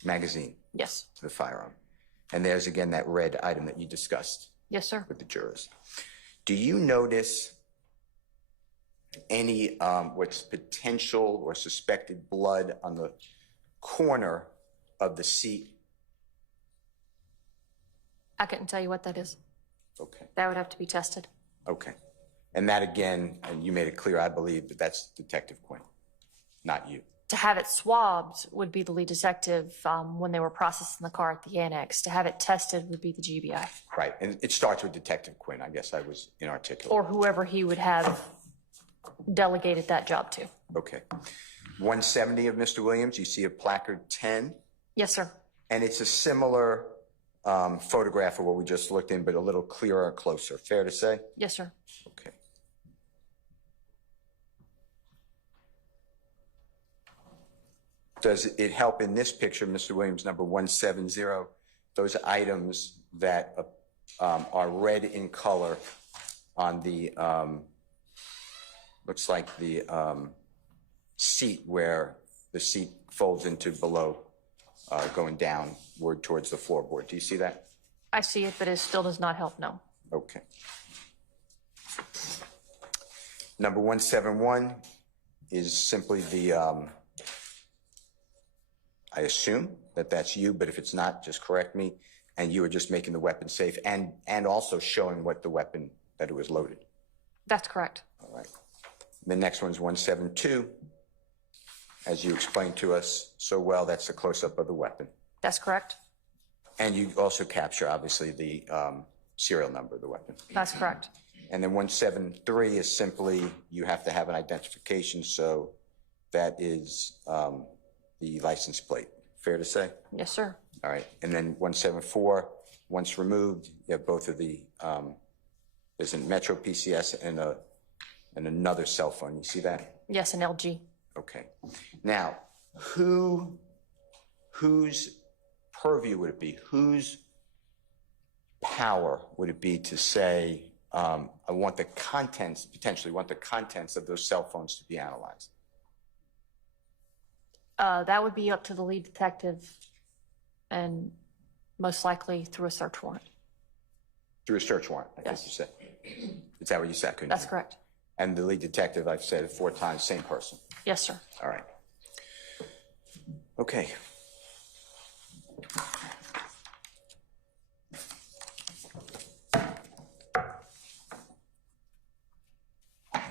magazine Yes. to the firearm. And there's again that red item that you discussed Yes, sir. with the jurors. Do you notice any what's potential or suspected blood on the corner of the seat? I couldn't tell you what that is. Okay, That would have to be tested. okay. And that again, and you made it clear, I believe, that that's Detective Quinn, not you. To have it swabbed would be the lead detective when they were processing the car at the annex. To have it tested would be the GBI. Right, and it starts with Detective Quinn. I guess I was inarticulate. Or whoever he would have delegated that job to. Okay. 170 of Mr. Williams, you see a placard 10, Yes, sir. and it's a similar photograph of what we just looked in, but a little clearer, closer. Fair to say? Yes, sir. Okay. Does it help in this picture, Mr. Williams, number 170, those items that are red in color on the, looks like the seat where the seat folds into below, going downward towards the floorboard. Do you see that? I see it, but it still does not help, no. Okay. Number 171 is simply the, I assume that that's you, but if it's not, just correct me. And you were just making the weapon safe and also showing what the weapon, that it was loaded. That's correct. All right. The next one's 172. As you explained to us so well, that's a close-up of the weapon. That's correct. And you also capture, obviously, the serial number of the weapon. That's correct. And then 173 is simply you have to have an identification, so that is the license plate. Fair to say? Yes, sir. All right. And then 174, once removed, you have both of the, there's a Metro PCS and another cell phone. You see that? Yes, an LG. Okay. Now, whose purview would it be? Whose power would it be to say, I want the contents, potentially want the contents of those cell phones to be analyzed? That would be up to the lead detective and most likely through a search warrant. Through a search warrant, I think Yes. you said. Is that what you said? Couldn't That's you? correct. And the lead detective, I've said it 4 times, same person. Yes, sir. All right. Okay. I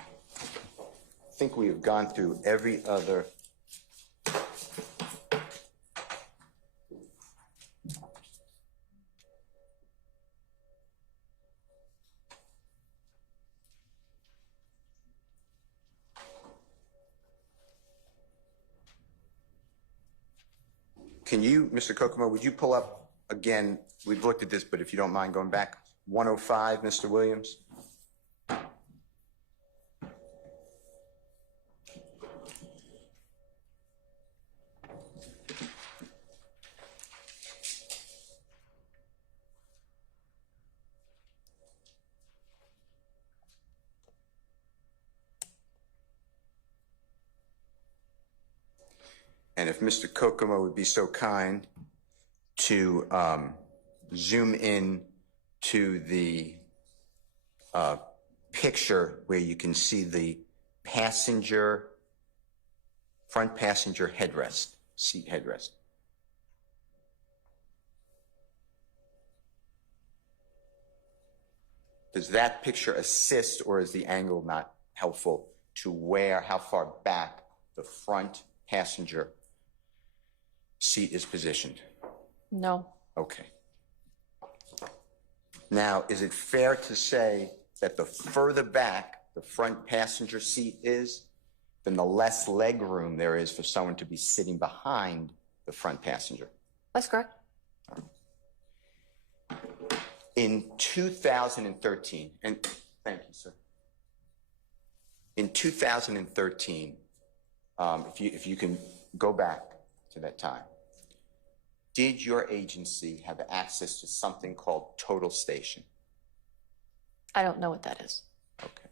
think we have gone through every other Can you, Mr. Kokomo, would you pull up again? We've looked at this, but if you don't mind going back, 105, Mr. Williams? And if Mr. Kokomo would be so kind to zoom in to the picture where you can see the front passenger headrest, seat headrest. Does that picture assist, or is the angle not helpful to how far back the front passenger seat is positioned? No. Okay. Now, is it fair to say that the further back the front passenger seat is, then the less leg room there is for someone to be sitting behind the front passenger? That's correct. In 2013, and thank you, sir. In 2013, if you can go back to that time, did your agency have access to something called total station? I don't know what that is. Okay.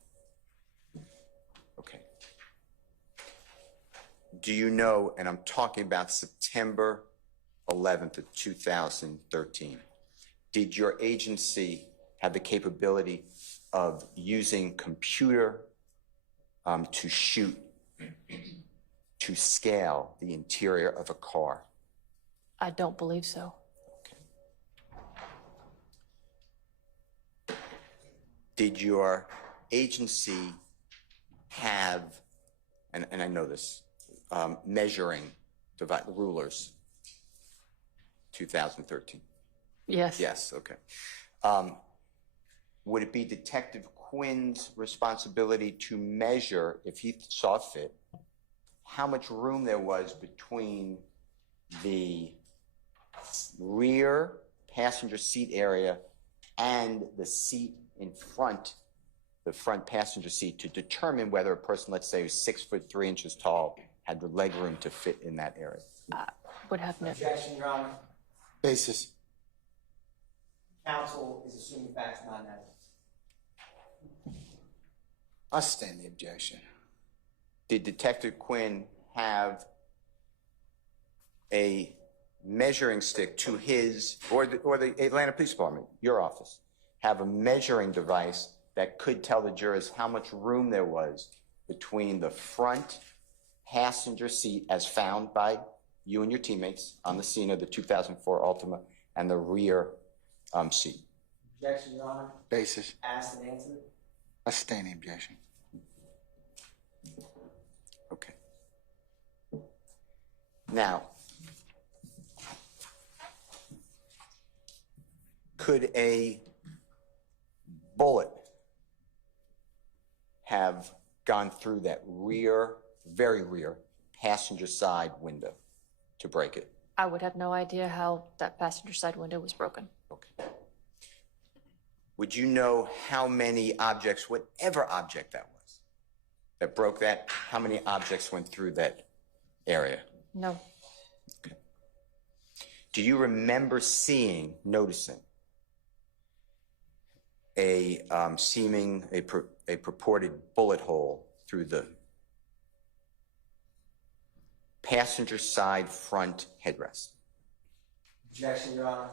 Okay. Do you know, and I'm talking about September 11th of 2013, did your agency have the capability of using computer to shoot, to scale the interior of a car? I don't believe so. Okay. Did your agency have, and I know this, measuring rulers, 2013? Yes. Yes, okay. Would it be Detective Quinn's responsibility to measure, if he saw fit, how much room there was between the rear passenger seat area and the seat in front, the front passenger seat, to determine whether a person, let's say, who's 6'3" tall, had the leg room to fit in that area? Would have no. Objection, Your Honor. Basis. Counsel is assuming facts, not evidence. I stand the objection. Did Detective Quinn have a measuring stick to his, or the Atlanta Police Department, your office, have a measuring device that could tell the jurors how much room there was between the front passenger seat, as found by you and your teammates on the scene of the 2004 Altima, and the rear seat? Objection, Your Honor. Basis. Asked and answered. I sustain the objection. Okay. Now, could a bullet have gone through that rear, very rear, passenger side window to break it? I would have no idea how that passenger side window was broken. Okay. Would you know how many objects, whatever object that was, that broke that, how many objects went through that area? No. Okay. Do you remember noticing a purported bullet hole through the passenger side front headrest? Objection, Your Honor.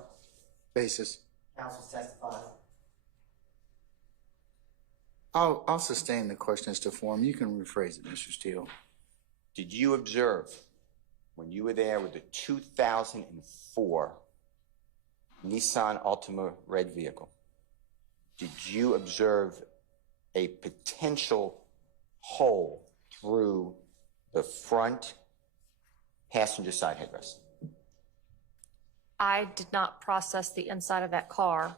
Basis. Counsel's testifying. I'll sustain the question as to form. You can rephrase it, Mr. Steele. Did you observe, when you were there with the 2004 Nissan Altima red vehicle, did you observe a potential hole through the front passenger side headrest? I did not process the inside of that car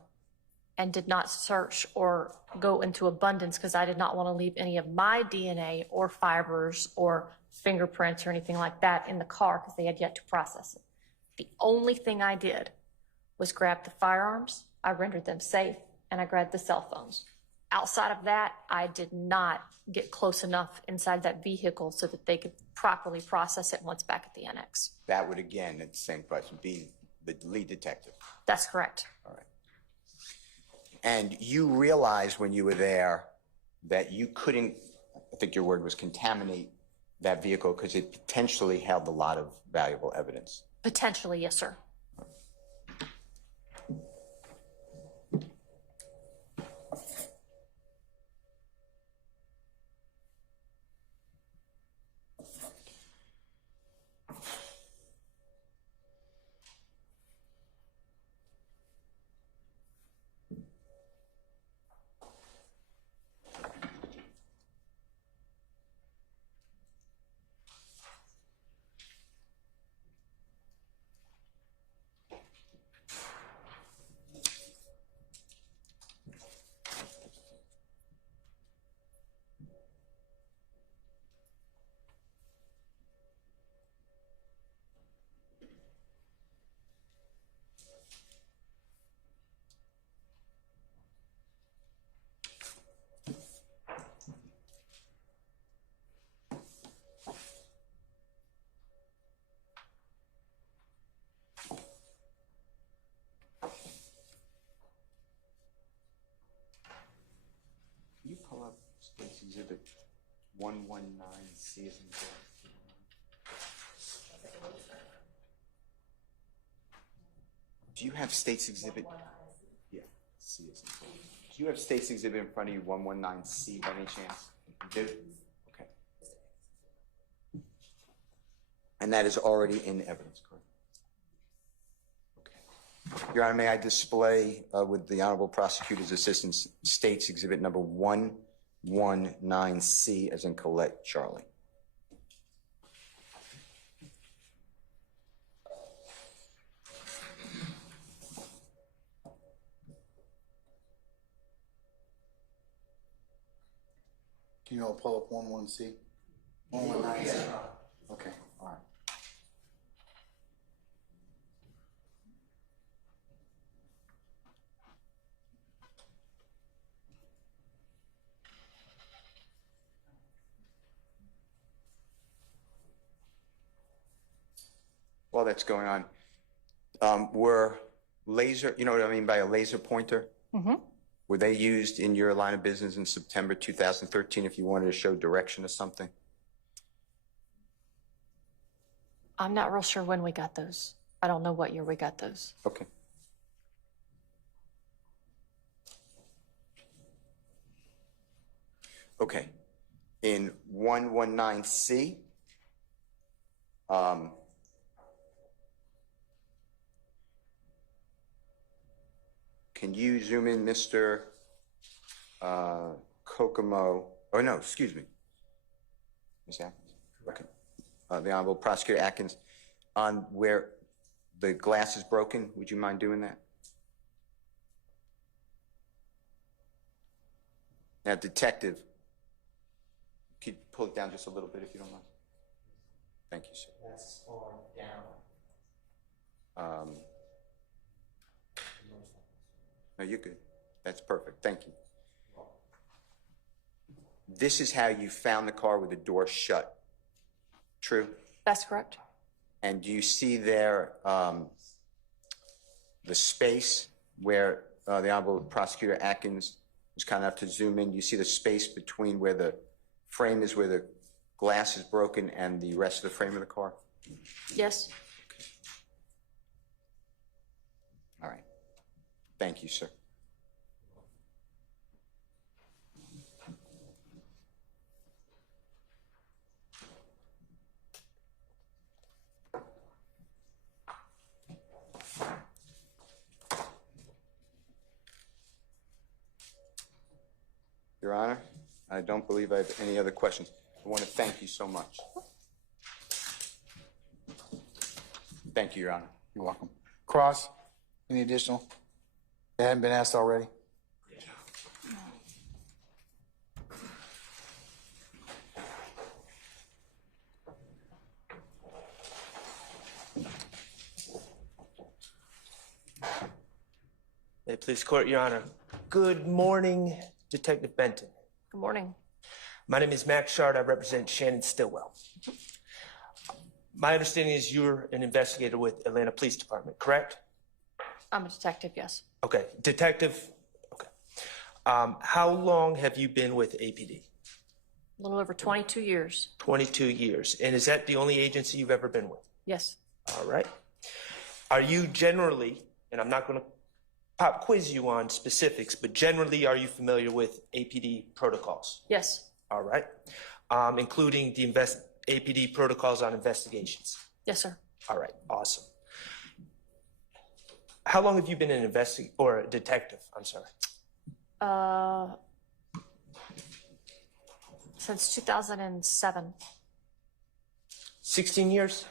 and did not search or go into abundance because I did not want to leave any of my DNA or fibers or fingerprints or anything like that in the car because they had yet to process it. The only thing I did was grab the firearms, I rendered them safe, and I grabbed the cell phones. Outside of that, I did not get close enough inside that vehicle so that they could properly process it once back at the annex. That would, again, at the same question, be the lead detective. That's correct. All right. And you realized when you were there that you couldn't, I think your word was contaminate that vehicle because it potentially held a lot of valuable evidence. Potentially, yes, sir. Can you pull up State's Exhibit 119C as in board? Do you have State's Exhibit? Yeah, C as in board. Do you have State's Exhibit in front of you, 119C by any chance? You do? Okay. And that is already in evidence, correct? Okay. Your Honor, may I display with the Honorable Prosecutor's Assistant State's Exhibit number 119C as in Colette Charlie. Can you all pull up 11C? 119C? Okay, all right. While that's going on, were laser, you know what I mean by a laser pointer? Mm-hmm. Were they used in your line of business in September 2013 if you wanted to show direction of something? I'm not real sure when we got those. I don't know what year we got those. Okay. Okay. In 119C, can you zoom in, Mr. Kokomo, oh no, excuse me. Ms. Atkins? Okay. The Honorable Prosecutor Atkins, on where the glass is broken, would you mind doing that? Now, Detective, could you pull it down just a little bit if you don't mind? Thank you, sir. That's on down. No, you're good. That's perfect. Thank you. This is how you found the car with the door shut. True? That's correct. And do you see there the space where the Honorable Prosecutor Atkins was kind enough to zoom in? Do you see the space between where the frame is, where the glass is broken, and the rest of the frame of the car? Yes. All right. Thank you, sir. Your Honor, I don't believe I have any other questions. I want to thank you so much. Thank you, Your Honor. You're welcome. Cross, any additional? That hadn't been asked already? May it please court, Your Honor. Good morning, Detective Benton. Good morning. My name is Max Shard. I represent Shannon Stillwell. My understanding is you're an investigator with Atlanta Police Department, correct? I'm a detective, yes. Okay, detective. Okay. How long have you been with APD? A little over 22 years. 22 years. And is that the only agency you've ever been with? Yes. All right. Are you generally, and I'm not going to pop quiz you on specifics, but generally are you familiar with APD protocols? Yes. All right. Including the APD protocols on investigations? Yes, sir. All right. Awesome. How long have you been an investigator or a detective? I'm sorry. Since 2007. 16 years?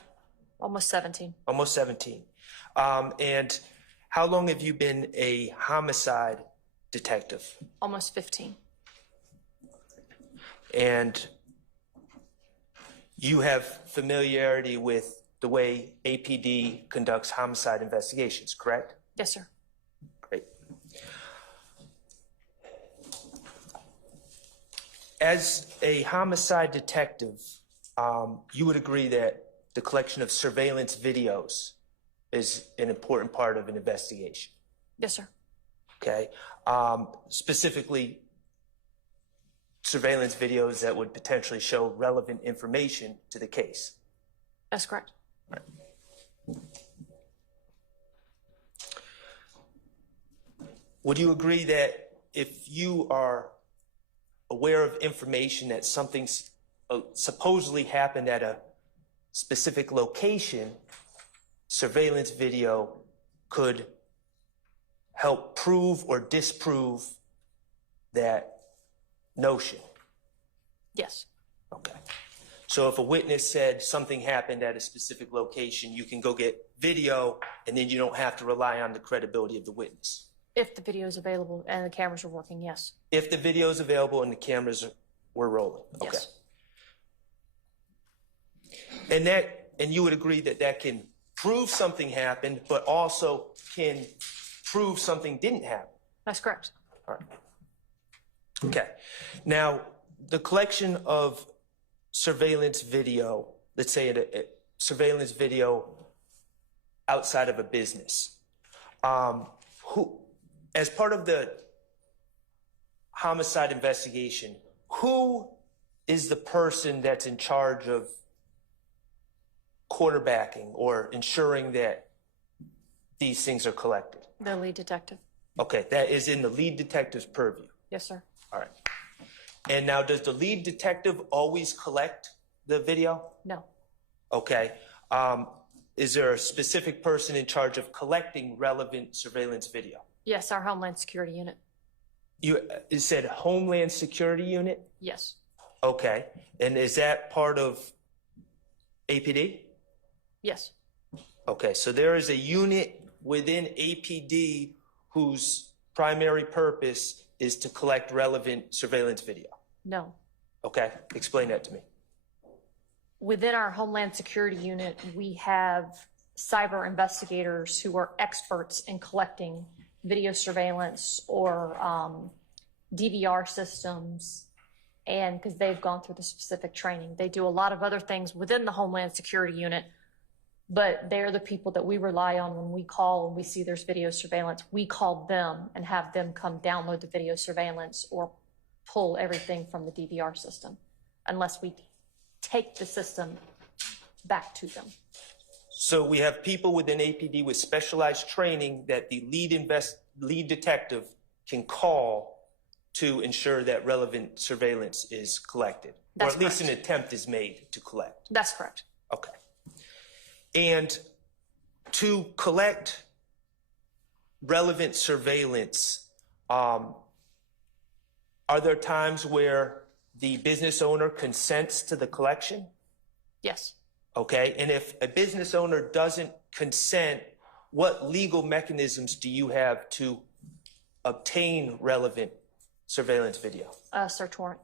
Almost 17. Almost 17. And how long have you been a homicide detective? Almost 15. And you have familiarity with the way APD conducts homicide investigations, correct? Yes, sir. Great. As a homicide detective, you would agree that the collection of surveillance videos is an important part of an investigation. Yes, sir. Okay. Specifically, surveillance videos that would potentially show relevant information to the case. That's correct. Right. Would you agree that if you are aware of information that something supposedly happened at a specific location, surveillance video could help prove or disprove that notion? Yes. Okay. So if a witness said something happened at a specific location, you can go get video and then you don't have to rely on the credibility of the witness. If the video is available and the cameras are working, yes. If the video is available and the cameras were rolling. Okay. Yes. And you would agree that that can prove something happened, but also can prove something didn't happen. That's correct. All right. Okay. Now, the collection of surveillance video, let's say a surveillance video outside of a business, who, as part of the homicide investigation, who is the person that's in charge of quarterbacking or ensuring that these things are collected? The lead detective. Okay, that is in the lead detective's purview. Yes, sir. All right. And now, does the lead detective always collect the video? No. Okay. Is there a specific person in charge of collecting relevant surveillance video? Yes, our Homeland Security unit. You said Homeland Security Unit? Yes, Okay. And is that part of APD? yes, Okay, so there is a unit within APD whose primary purpose is to collect relevant surveillance video. no. Okay, explain that to me. Within our Homeland Security Unit, we have cyber investigators who are experts in collecting video surveillance or DVR systems, and because they've gone through the specific training. They do a lot of other things within the Homeland Security Unit, but they're the people that we rely on when we call and we see there's video surveillance. We call them and have them come download the video surveillance or pull everything from the DVR system, unless we take the system back to them. So we have people within APD with specialized training that the lead detective can call to ensure that relevant surveillance is collected, That's or at least an correct. attempt is made to collect. That's correct. Okay. And to collect relevant surveillance, are there times where the business owner consents to the collection? Yes. Okay, and if a business owner doesn't consent, what legal mechanisms do you have to obtain relevant surveillance video? Search warrant.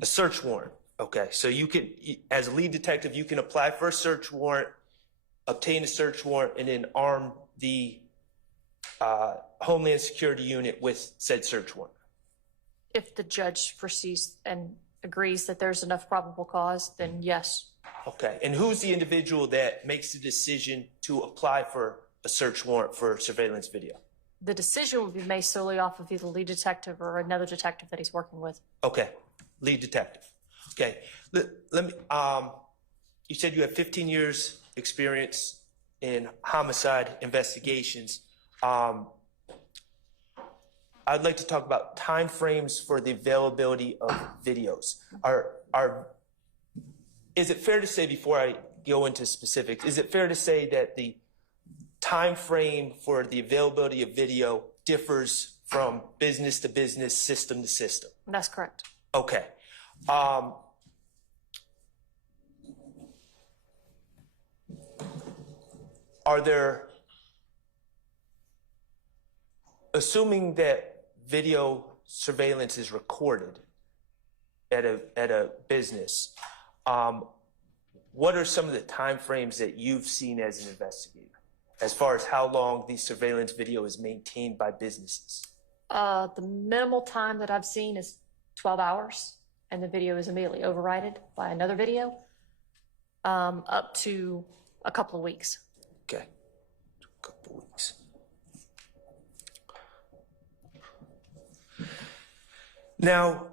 A search warrant. Okay, so you can, as a lead detective, you can apply for a search warrant, obtain a search warrant, and then arm the Homeland Security Unit with said search warrant. If the judge foresees and agrees that there's enough probable cause, then yes. Okay, and who's the individual that makes the decision to apply for a search warrant for surveillance video? The decision will be made solely off of either the lead detective or another detective that he's working with. Okay, lead detective. Okay, let me, you said you have 15 years experience in homicide investigations. I'd like to talk about timeframes for the availability of videos. Is it fair to say, before I go into specifics, is it fair to say that the time frame for the availability of video differs from business to business, system to system? That's correct. Okay. Are there, assuming that video surveillance is recorded at a business, what are some of the timeframes that you've seen as an investigator, as far as how long the surveillance video is maintained by businesses? The minimal time that I've seen is 12 hours, and the video is immediately overridden by another video, up to a couple of weeks. Okay, a couple weeks. Now,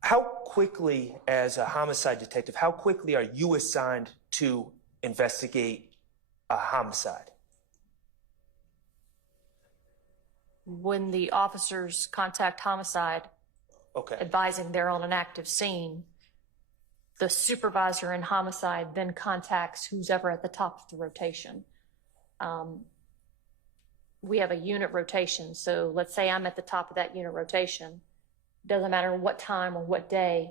how quickly, as a homicide detective, how quickly are you assigned to investigate a homicide? When the officers contact homicide, Okay. advising they're on an active scene, the supervisor in homicide then contacts who's ever at the top of the rotation. We have a unit rotation, so let's say I'm at the top of that unit rotation. Doesn't matter what time or what day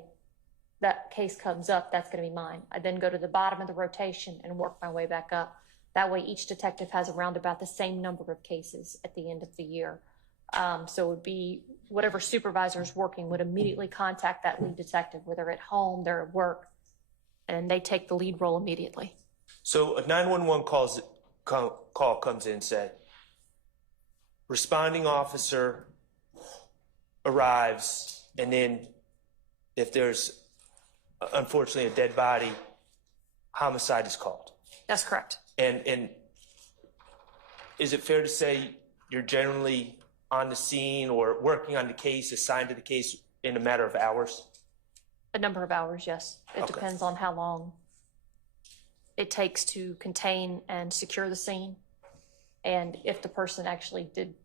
that case comes up, that's going to be mine. I then go to the bottom of the rotation and work my way back up. That way each detective has around about the same number of cases at the end of the year. So it would be whatever supervisor is working would immediately contact that lead detective, whether they're at home, they're at work, and they take the lead role immediately. So a 911 call comes in and said, responding officer arrives, and then if there's unfortunately a dead body, homicide is called. That's correct. And is it fair to say you're generally on the scene or working on the case, assigned to the case in a matter of hours? A number of hours, yes. It Okay. depends on how long it takes to contain and secure the scene, and if the person actually did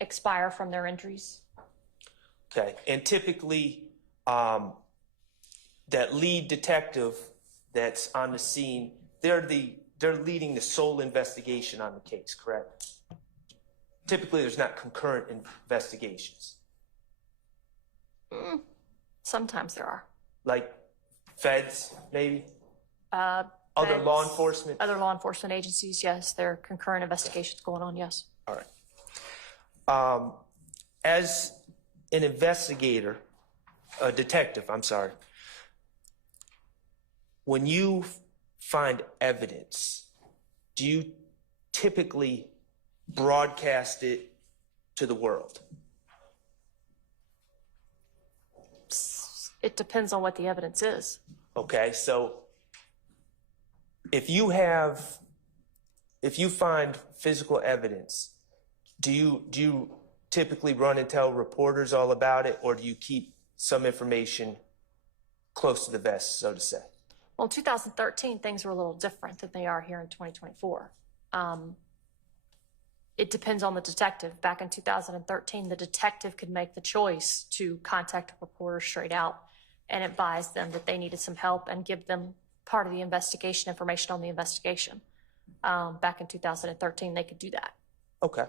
expire from their injuries. Okay, and typically, that lead detective that's on the scene, they're leading the sole investigation on the case, correct? typically there's not concurrent investigations. Sometimes there are. Like feds, maybe? Uh, Other feds, law enforcement? Other law enforcement agencies, yes. There are concurrent investigations going on, yes. All right. As an investigator, a detective, I'm sorry, when you find evidence, do you typically broadcast it to the world? It depends on what the evidence is. Okay, so if you find physical evidence, do you typically run and tell reporters all about it, or do you keep some information close to the vest, so to say? Well, in 2013, things were a little different than they are here in 2024. It depends on the detective. Back in 2013, the detective could make the choice to contact a reporter straight out and advise them that they needed some help and give them part of the investigation information on the investigation. Back in 2013, they could do that. Okay.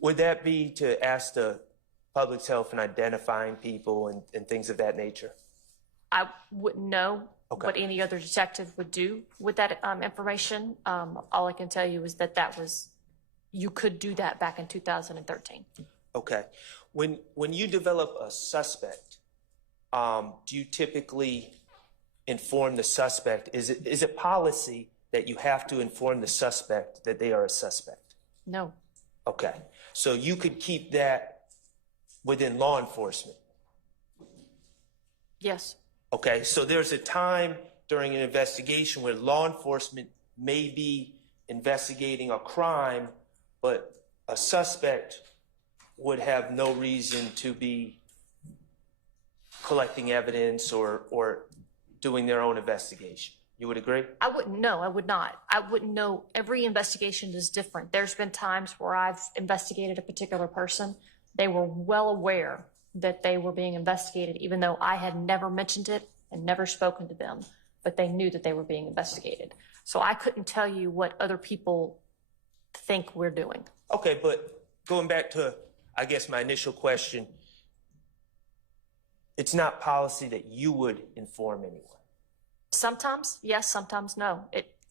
Would that be to ask the public's help in identifying people and things of that nature? I wouldn't know Okay. what any other detective would do with that information. All I can tell you is that you could do that back in 2013. Okay. When you develop a suspect, do you typically inform the suspect? Is it policy that you have to inform the suspect that they are a suspect? No. Okay. So you could keep that within law enforcement? Yes. Okay. So there's a time during an investigation where law enforcement may be investigating a crime, but a suspect would have no reason to be collecting evidence or doing their own investigation. You would agree? I wouldn't know. I would not. I wouldn't know. Every investigation is different. There's been times where I've investigated a particular person. They were well aware that they were being investigated, even though I had never mentioned it and never spoken to them, but they knew that they were being investigated. So I couldn't tell you what other people think we're doing. Okay, but going back to, I guess, my initial question, it's not policy that you would inform anyone. Sometimes, yes, sometimes no.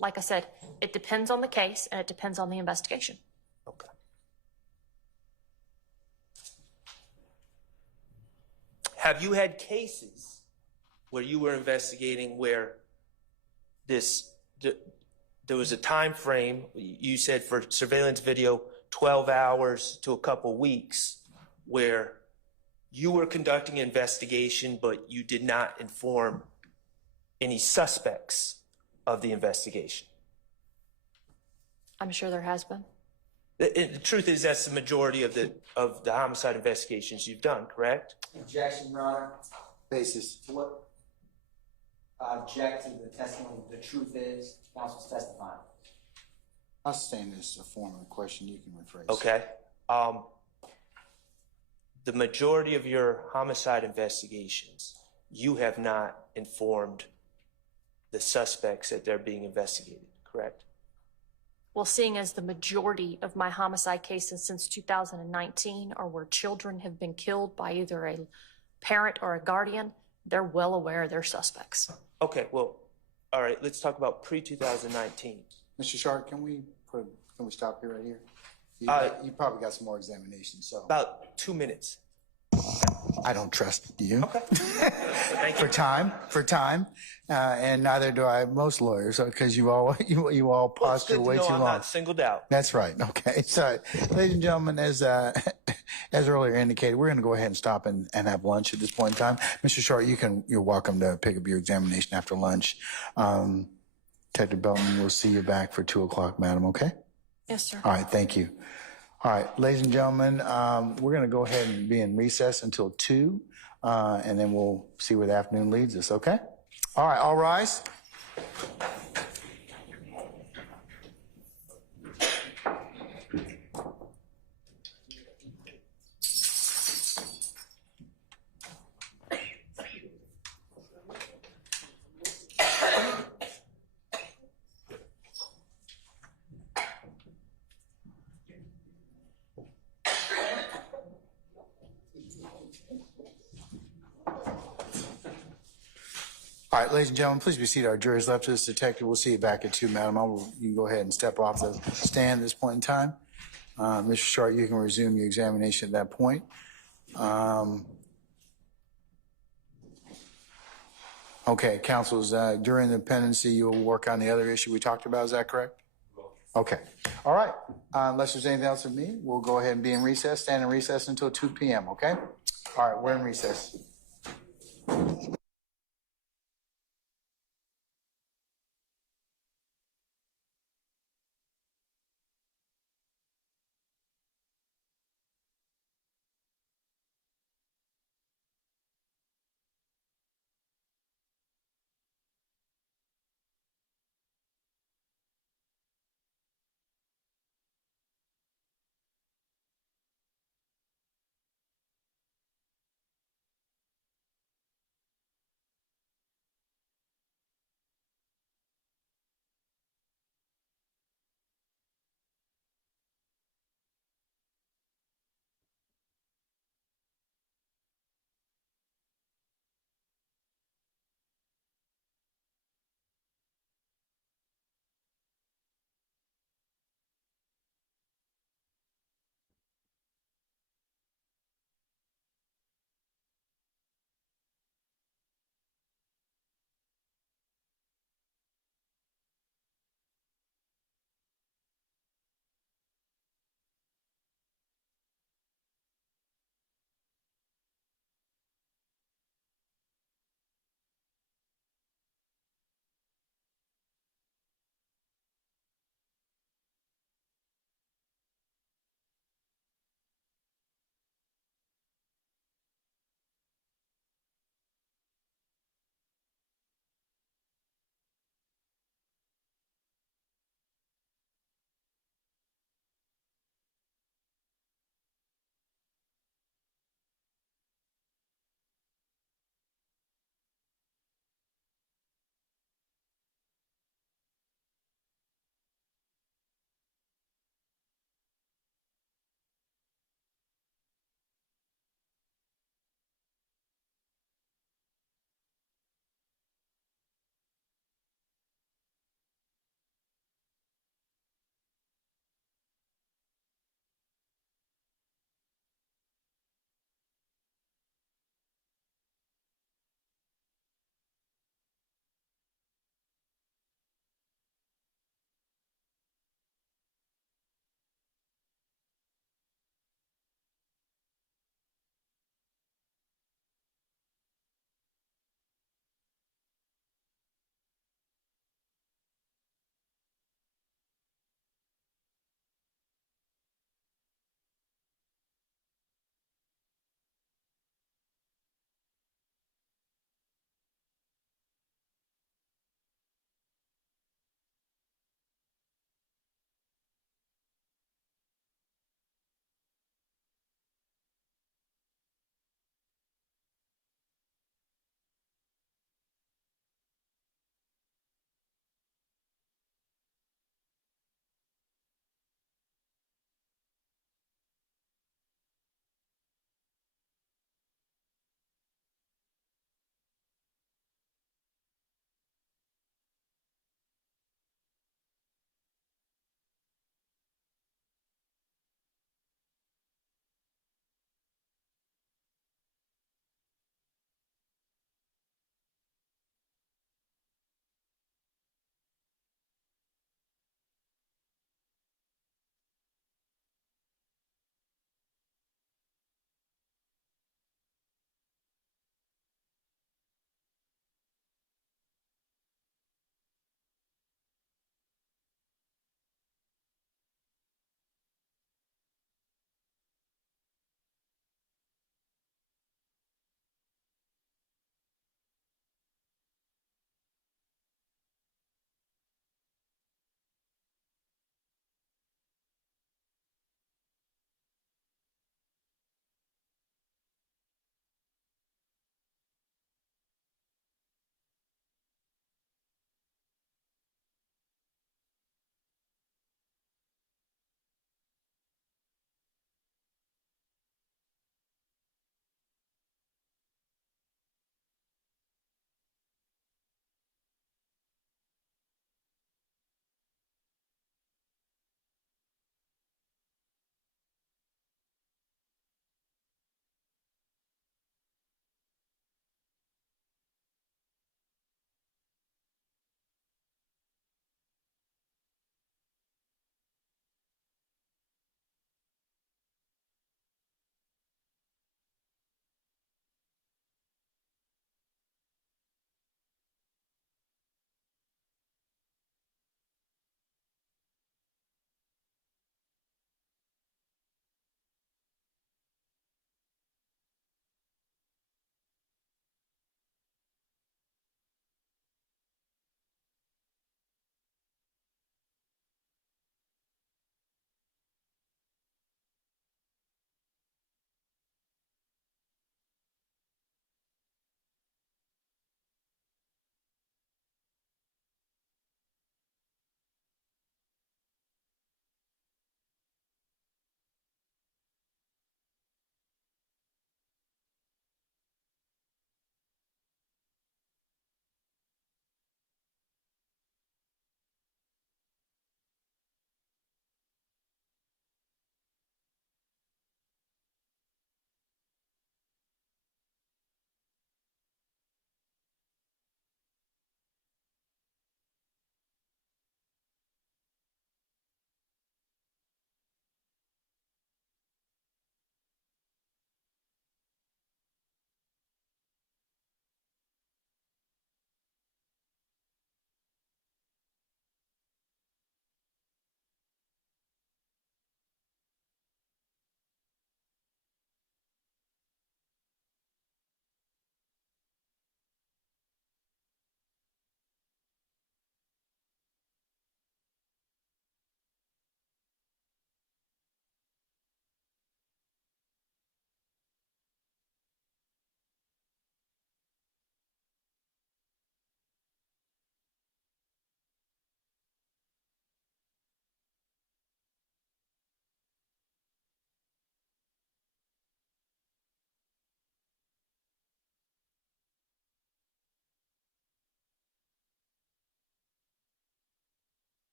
Like I said, it depends on the case and it depends on the investigation. Okay. Have you had cases where you were investigating where there was a time frame, you said for surveillance video, 12 hours to a couple weeks, where you were conducting an investigation, but you did not inform any suspects of the investigation? I'm sure there has been. The truth is that's the majority of the homicide investigations you've done, correct? Objection, Your Honor. Basis. To what? Object to the testimony. The truth is, counsel's testifying. I'll stand as a form of question. You can rephrase. Okay. The majority of your homicide investigations, you have not informed the suspects that they're being investigated, correct? Well, seeing as the majority of my homicide cases since 2019 are where children have been killed by either a parent or a guardian, they're well aware they're suspects. Okay, well, all right, let's talk about pre-2019. Mr. Sharp, can we stop here right here? You probably got some more examinations, so. About 2 minutes. I don't trust you. Okay. Thank you. For time, and neither do I most lawyers, because you all Well, it's posture good to way know too I'm long. not singled out. That's right. Okay. So, ladies and gentlemen, as earlier indicated, we're going to go ahead and stop and have lunch at this point in time. Mr. Short, you're welcome to pick up your examination after lunch. Detective Belton, we'll see you back for 2:00, madam. Okay. Yes, sir. All right. Thank you. All right, ladies and gentlemen, we're going to go ahead and be in recess until 2, and then we'll see where the afternoon leads us. Okay. All right. All rise. All right, ladies and gentlemen, please be seated. Our jury's left to this detective. We'll see you back at 2, madam. You can go ahead and step off the stand at this point in time. Mr. Short, you can resume your examination at that point. Okay, counsels, during the pendency, you will work on the other issue we talked about. Is that correct? Okay. All right. Unless there's anything else of me, we'll go ahead and be in recess, stand in recess until 2 p.m., okay? All right, we're in recess.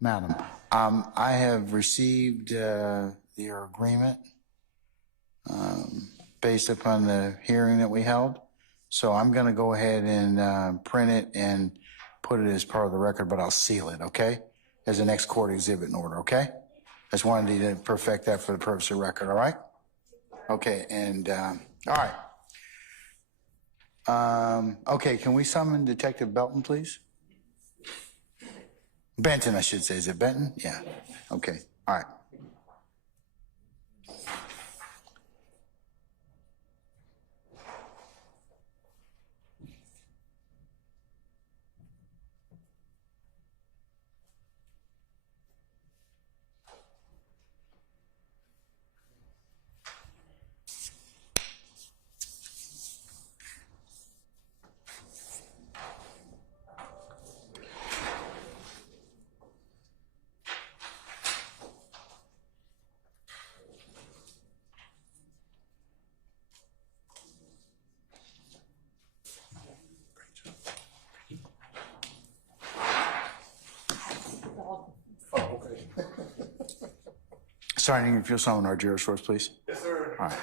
Madam, I have received your agreement based upon the hearing that we held. So I'm going to go ahead and print it and put it as part of the record, but I'll seal it, okay? As the next court exhibit in order, okay? Just wanted you to perfect that for the purpose of record, all right? Okay, and all right. Okay, can we summon Detective Belton, please? Benton, I should say. Is it Benton? Yeah. Okay. All right. Oh, okay. Sorry, if you'll summon our jurors for us, please. Yes, sir. All right.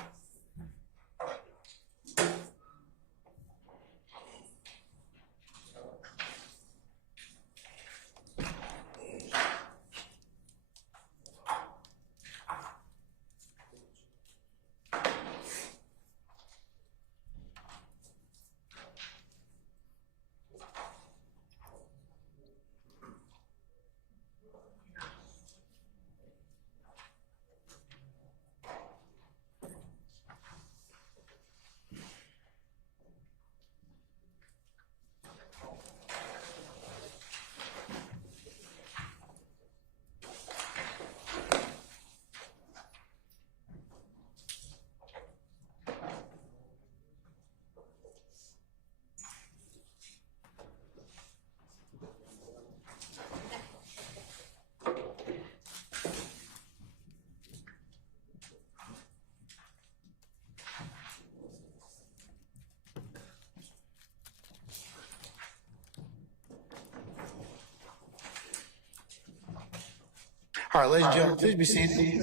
All right, ladies and gentlemen, please be seated.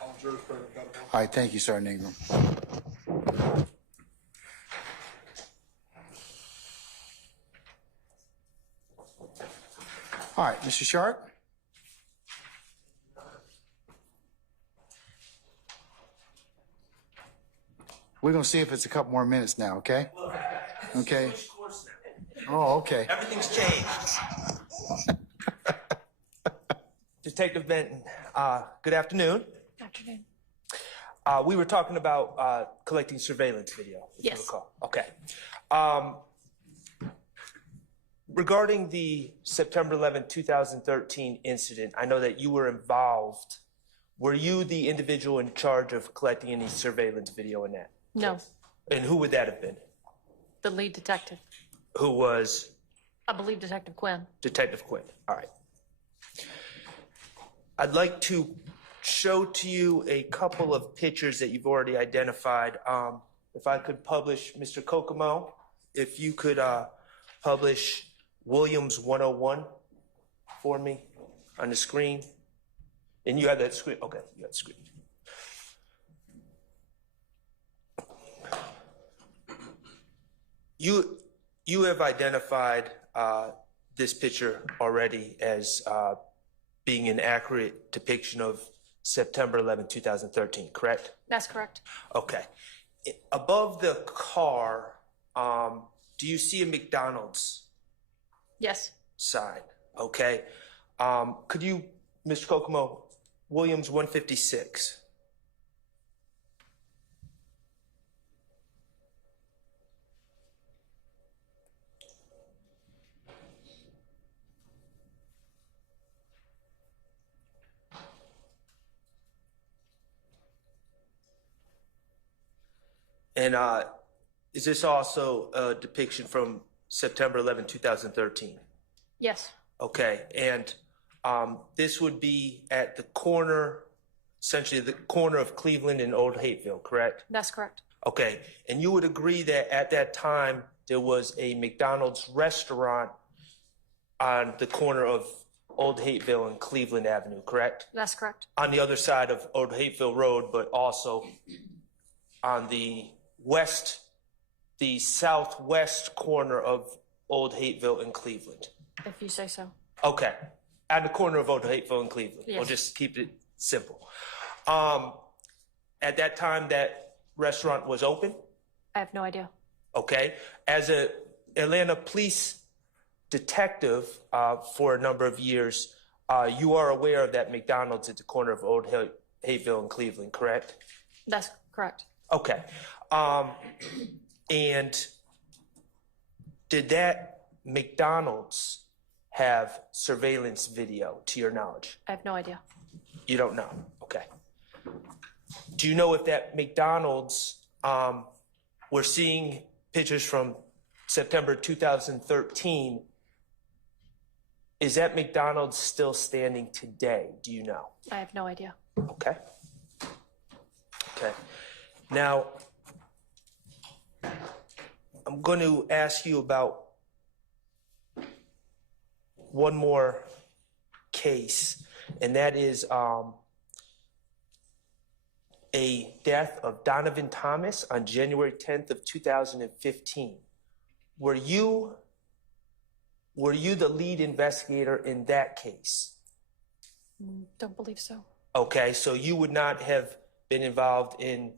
All jurors present, got it. All right, thank you, Sergeant Ingram. All right, Mr. Sharp? We're going to see if it's a couple more minutes now, okay? Okay. Oh, okay. Everything's changed. Detective Benton, good afternoon. Afternoon. We were talking about collecting surveillance video, if you Yes. recall. Okay. Regarding the September 11, 2013 incident, I know that you were involved. Were you the individual in charge of collecting any surveillance video in that? No, And who would that have been? the lead detective. Who was I believe Detective Quinn. Detective Quinn? All right. I'd like to show to you a couple of pictures that you've already identified. If I could publish, Mr. Kokomo, if you could publish Williams 101 for me on the screen. And you have that screen? Okay, you have the screen. You have identified this picture already as being an accurate depiction of September 11, 2013, correct? That's correct. Okay. Above the car, do you see a McDonald's Yes. sign? Okay. Could you, Mr. Kokomo, Williams 156? And is this also a depiction from September 11, 2013? Yes. Okay, and this would be at the corner, essentially the corner of Cleveland and Old Hateville, correct? That's correct. Okay, and you would agree that at that time there was a McDonald's restaurant on the corner of Old Hateville and Cleveland Avenue, correct? That's correct. On the other side of Old Hateville Road, but also on the southwest corner of Old Hateville and Cleveland. If you say so. Okay, at the corner of Old Hateville and Cleveland. Yes. We'll just keep it simple. At that time, that restaurant was open? I have no idea. Okay. As a Atlanta police detective for a number of years, you are aware of that McDonald's at the corner of Old Hateville and Cleveland, correct? That's correct. Okay. And did that McDonald's have surveillance video, to your knowledge? I have no idea. You don't know? Okay. Do you know if that McDonald's, we're seeing pictures from September 2013, is that McDonald's still standing today? Do you know? I have no idea. Okay. Okay. Now, I'm going to ask you about one more case, and that is a death of Donovan Thomas on January 10th of 2015. Were you the lead investigator in that case? Don't believe so. Okay, so you would not have been involved in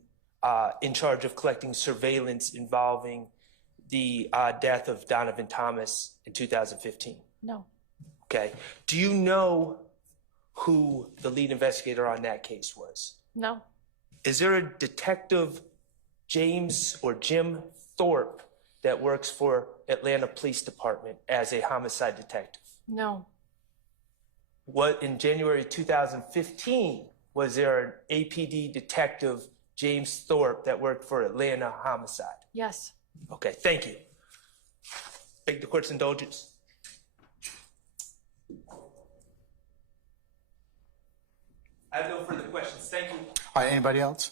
charge of collecting surveillance involving the death of Donovan Thomas in 2015? No. Okay. Do you know who the lead investigator on that case was? No. Is there a detective, James or Jim Thorpe, that works for Atlanta Police Department as a homicide detective? No. What, in January 2015, was there an APD detective, James Thorpe, that worked for Atlanta Homicide? Yes. Okay, thank you. Beg the court's indulgence. I have no further questions. Thank you. All right, anybody else?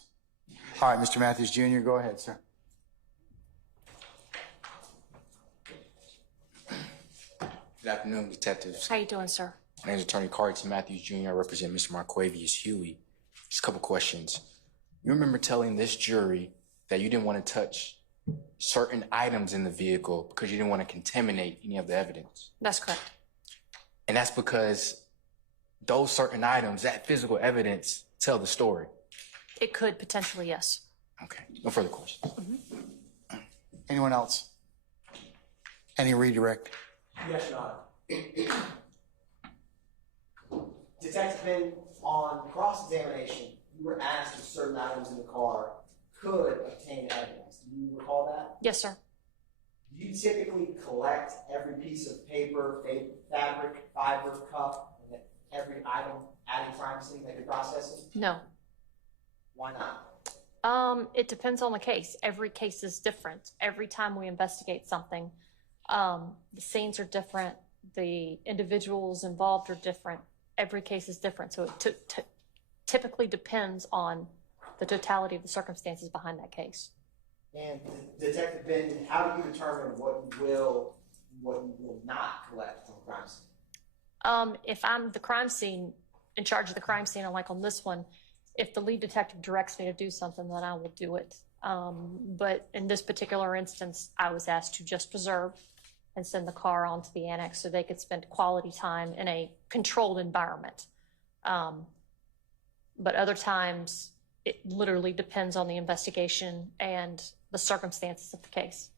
All right, Mr. Matthews Jr., go ahead, sir. Good afternoon, detectives. How you doing, sir? My name is Attorney Carlton Matthews Jr. I represent Mr. Marquavius Huey. Just a couple questions. You remember telling this jury that you didn't want to touch certain items in the vehicle because you didn't want to contaminate any of the evidence. That's correct. And that's because those certain items, that physical evidence, tell the story. It could potentially, yes. Okay, no further questions. Anyone else? Any redirect? Yes, Your Honor. Detective Ben, on cross-examination, you were asked if certain items in the car could obtain evidence. Do you recall that? Yes, sir. Do you typically collect every piece of paper, fabric, fiber, cup, and every item at a crime scene that you're processing? No. Why not? It depends on the case. Every case is different. Every time we investigate something, the scenes are different. The individuals involved are different. Every case is different. So it typically depends on the totality of the circumstances behind that case. And Detective Ben, how do you determine what you will not collect from a crime scene? If I'm the crime scene, in charge of the crime scene, and like on this one, if the lead detective directs me to do something, then I will do it. But in this particular instance, I was asked to just preserve and send the car onto the annex so they could spend quality time in a controlled environment. But other times, it literally depends on the investigation and the circumstances of the case.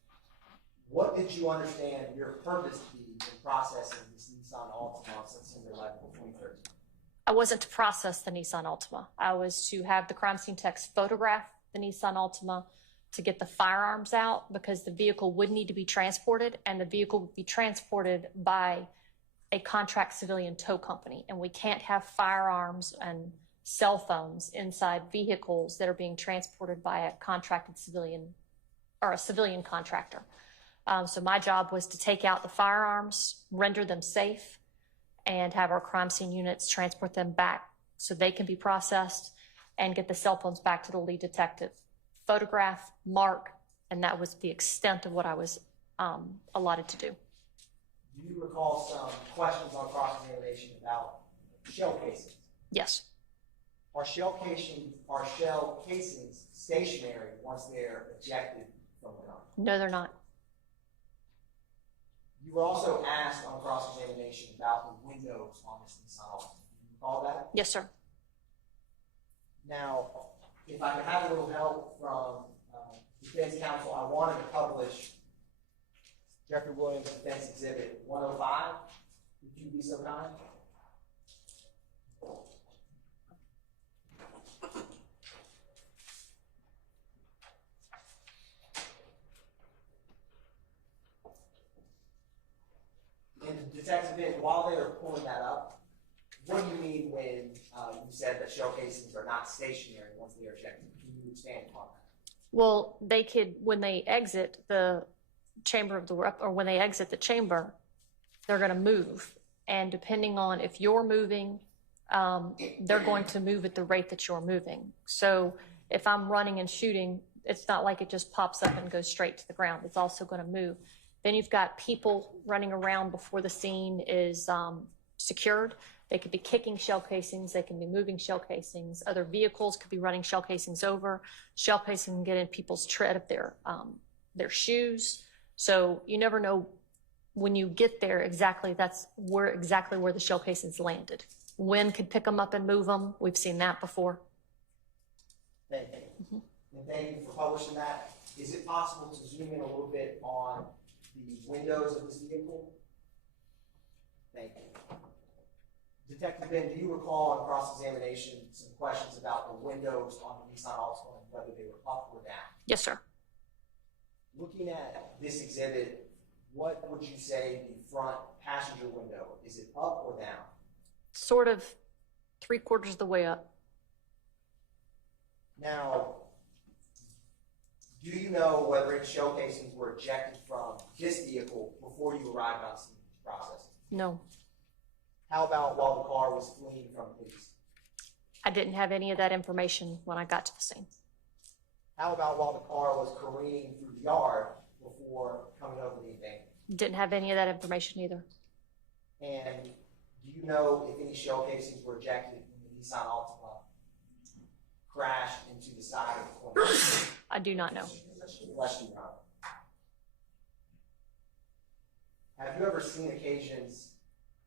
What did you understand your purpose to be in processing this Nissan Altima on September 11th, 2013? I wasn't to process the Nissan Altima. I was to have the crime scene techs photograph the Nissan Altima to get the firearms out because the vehicle would need to be transported, and the vehicle would be transported by a contract civilian tow company. And we can't have firearms and cell phones inside vehicles that are being transported by a contracted civilian or a civilian contractor. So my job was to take out the firearms, render them safe, and have our crime scene units transport them back so they can be processed and get the cell phones back to the lead detective, photograph, mark, and that was the extent of what I was allotted to do. Do you recall some questions on cross-examination about shell casings? Yes. Are shell casings stationary once they're ejected from the gun? No, they're not. You were also asked on cross-examination about the windows on this Nissan Altima. Do you recall that? Yes, sir. Now, if I could have a little help from defense counsel, I wanted to publish Jeffery Williams Defense Exhibit 105. Would you be so kind? And Detective Ben, while they are pulling that up, what do you mean when you said that shell casings are not stationary once they are ejected? Can you expand upon that? Well, they could, when they exit the chamber of the, or when they exit the chamber, they're going to move. And depending on if you're moving, they're going to move at the rate that you're moving. So if I'm running and shooting, it's not like it just pops up and goes straight to the ground. It's also going to move. Then you've got people running around before the scene is secured. They could be kicking shell casings. They can be moving shell casings. Other vehicles could be running shell casings over. Shell casing can get in people's tread of their shoes. So you never know when you get there exactly where the shell casings landed. Wind could pick them up and move them. We've seen that before. Thank you. And thank you for publishing that. Is it possible to zoom in a little bit on the windows of this vehicle? Thank you. Detective Ben, do you recall on cross-examination some questions about the windows on the Nissan Altima and whether they were up or down? Yes, sir. Looking at this exhibit, what would you say the front passenger window, is it up or down? Sort of 3/4 of the way up. Now, do you know whether any shell casings were ejected from this vehicle before you arrived on scene process? No, How about while the car was fleeing from police? I didn't have any of that information when I got to the scene. How about while the car was careening through the yard before coming over the embankment? Didn't have any of that information either. And do you know if any shell casings were ejected when the Nissan Altima crashed into the side of the corner? I do not know. Bless you, Ron. Have you ever seen occasions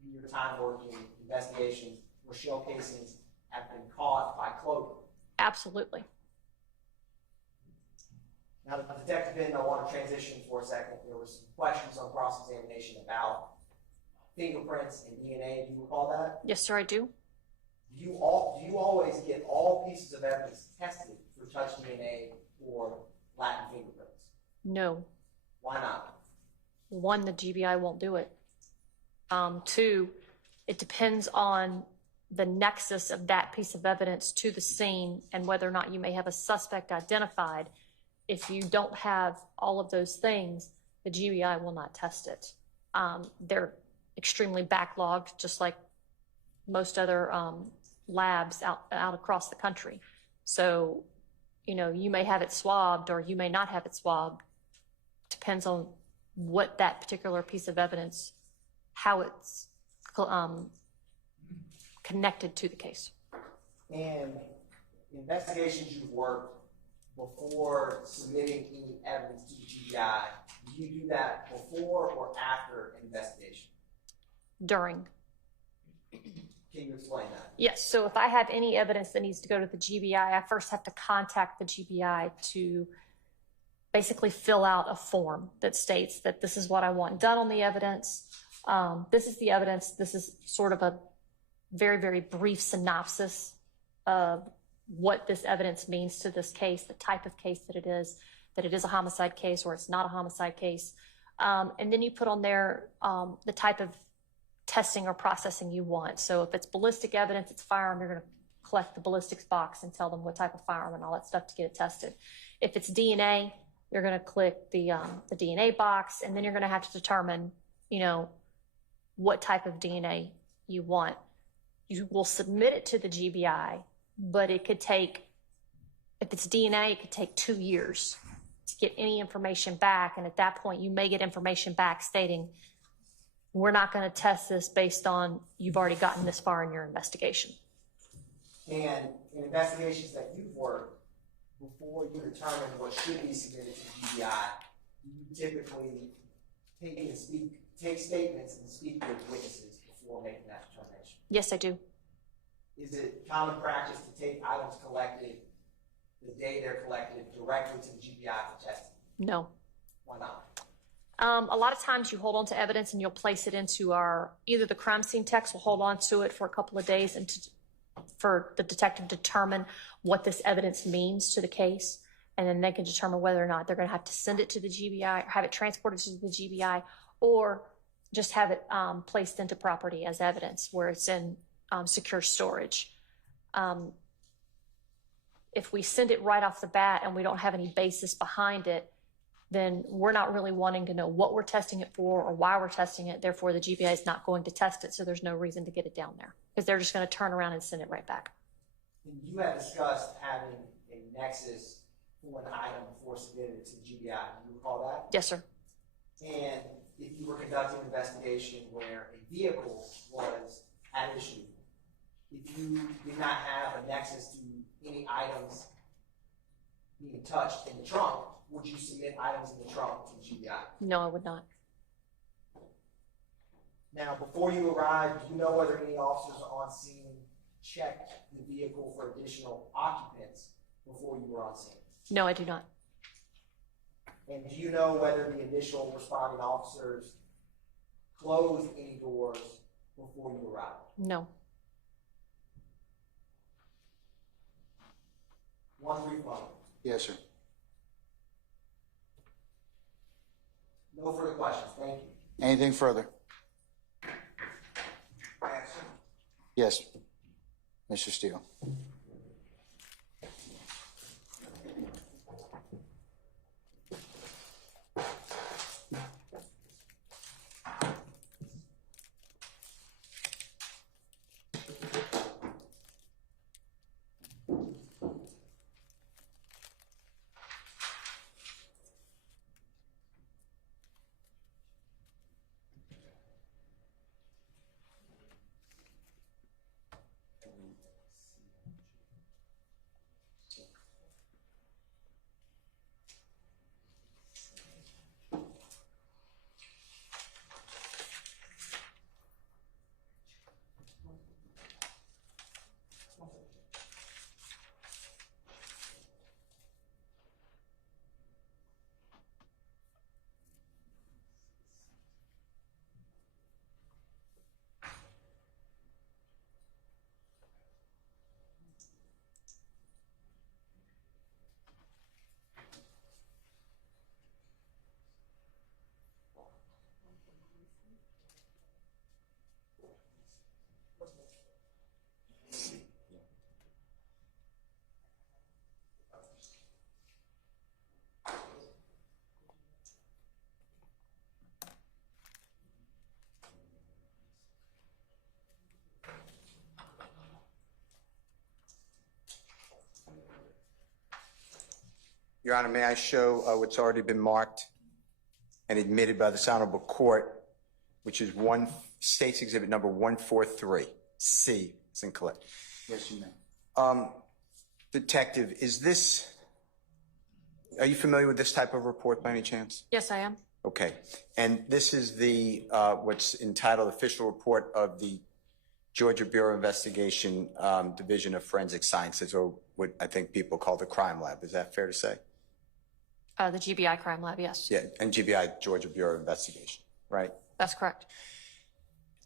in your time working investigations where shell casings have been caught by clothing? Absolutely. Now, Detective Ben, I want to transition for a second. There were some questions on cross-examination about fingerprints and DNA. Do you recall that? Yes, sir, I do. Do you always get all pieces of evidence tested for touch DNA or Latin fingerprints? No. Why not? One, the GBI won't do it. Two, it depends on the nexus of that piece of evidence to the scene and whether or not you may have a suspect identified. If you don't have all of those things, the GBI will not test it. They're extremely backlogged, just like most other labs out across the country. So, you may have it swabbed or you may not have it swabbed. Depends on what that particular piece of evidence, how it's connected to the case. And investigations you've worked before submitting any evidence to the GBI, do you do that before or after an investigation? During. Can you explain that? Yes, so if I have any evidence that needs to go to the GBI, I first have to contact the GBI to basically fill out a form that states that this is what I want done on the evidence. This is the evidence. This is sort of a very, very brief synopsis of what this evidence means to this case, the type of case that it is a homicide case or it's not a homicide case. And then you put on there the type of testing or processing you want. So if it's ballistic evidence, it's firearm, you're going to collect the ballistics box and tell them what type of firearm and all that stuff to get it tested. If it's DNA, you're going to click the DNA box, and then you're going to have to determine, what type of DNA you want. You will submit it to the GBI, but it could take If it's DNA, it could take 2 years to get any information back. And at that point, you may get information back stating, we're not going to test this based on you've already gotten this far in your investigation. And in investigations that you've worked, before you determine what should be submitted to GBI, you typically take statements and speak with witnesses before making that determination. Yes, I do. Is it common practice to take items collected the day they're collected directly to the GBI for testing? No. Why not? A lot of times you hold on to evidence and you'll place it into either the crime scene techs will hold on to it for a couple of days and for the detective to determine what this evidence means to the case. And then they can determine whether or not they're going to have to send it to the GBI or have it transported to the GBI or just have it placed into property as evidence where it's in secure storage. If we send it right off the bat and we don't have any basis behind it, then we're not really wanting to know what we're testing it for or why we're testing it. Therefore, the GBI is not going to test it, so there's no reason to get it down there because they're just going to turn around and send it right back. And you had discussed having a nexus for an item before submitting it to the GBI. Do you recall that? Yes, sir. And if you were conducting an investigation where a vehicle was at issue, if you did not have a nexus to any items being touched in the trunk, would you submit items in the trunk to the GBI? No, I would not. Now, before you arrived, do you know whether any officers on scene checked the vehicle for additional occupants before you were on scene? No, I do not. And do you know whether the initial responding officers closed any doors before you arrived? No. One brief moment. Yes, sir. No further questions. Thank you. Anything further? Yes, Mr. Steele. Your Honor, may I show what's already been marked and admitted by this honorable court, which is State's Exhibit number 143, C, it's in collect. Yes, you may. Detective, are you familiar with this type of report by any chance? Yes, I am. Okay, and this is the, what's entitled Official Report of the Georgia Bureau of Investigation Division of Forensic Sciences, or what I think people call the crime lab. Is that fair to say? The GBI crime lab, yes. Yeah, and GBI, Georgia Bureau of Investigation, right? That's correct.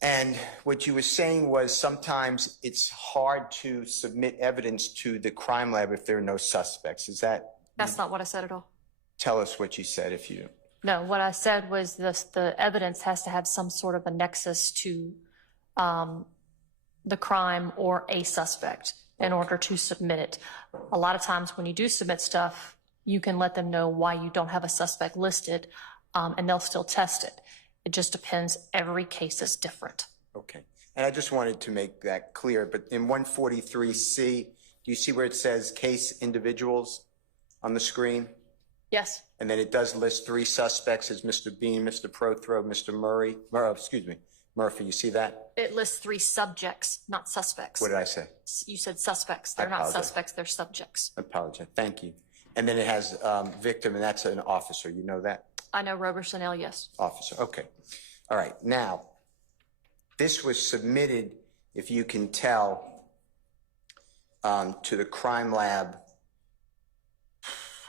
And what you were saying was sometimes it's hard to submit evidence to the crime lab if there are no suspects. Is that? That's not what I said at all. Tell us what you said if you. No, what I said was the evidence has to have some sort of a nexus to the crime or a suspect in order to submit it. A lot of times when you do submit stuff, you can let them know why you don't have a suspect listed, and they'll still test it. It just depends. Every case is different. Okay. And I just wanted to make that clear, but in 143C, do Do you see where it says case individuals on the screen? Yes, And then it does list 3 suspects as Mr. Bean, Mr. Prothro, Mr. Murphy. You see that? it lists 3 subjects, not suspects. What did I say? You said suspects. I They're not apologize. suspects, they're subjects. I apologize. Thank you. And then it has victim, and that's an officer. You know that? I know Roberson L, yes. Officer. Okay. All right. Now, this was submitted, if you can tell, to the crime lab.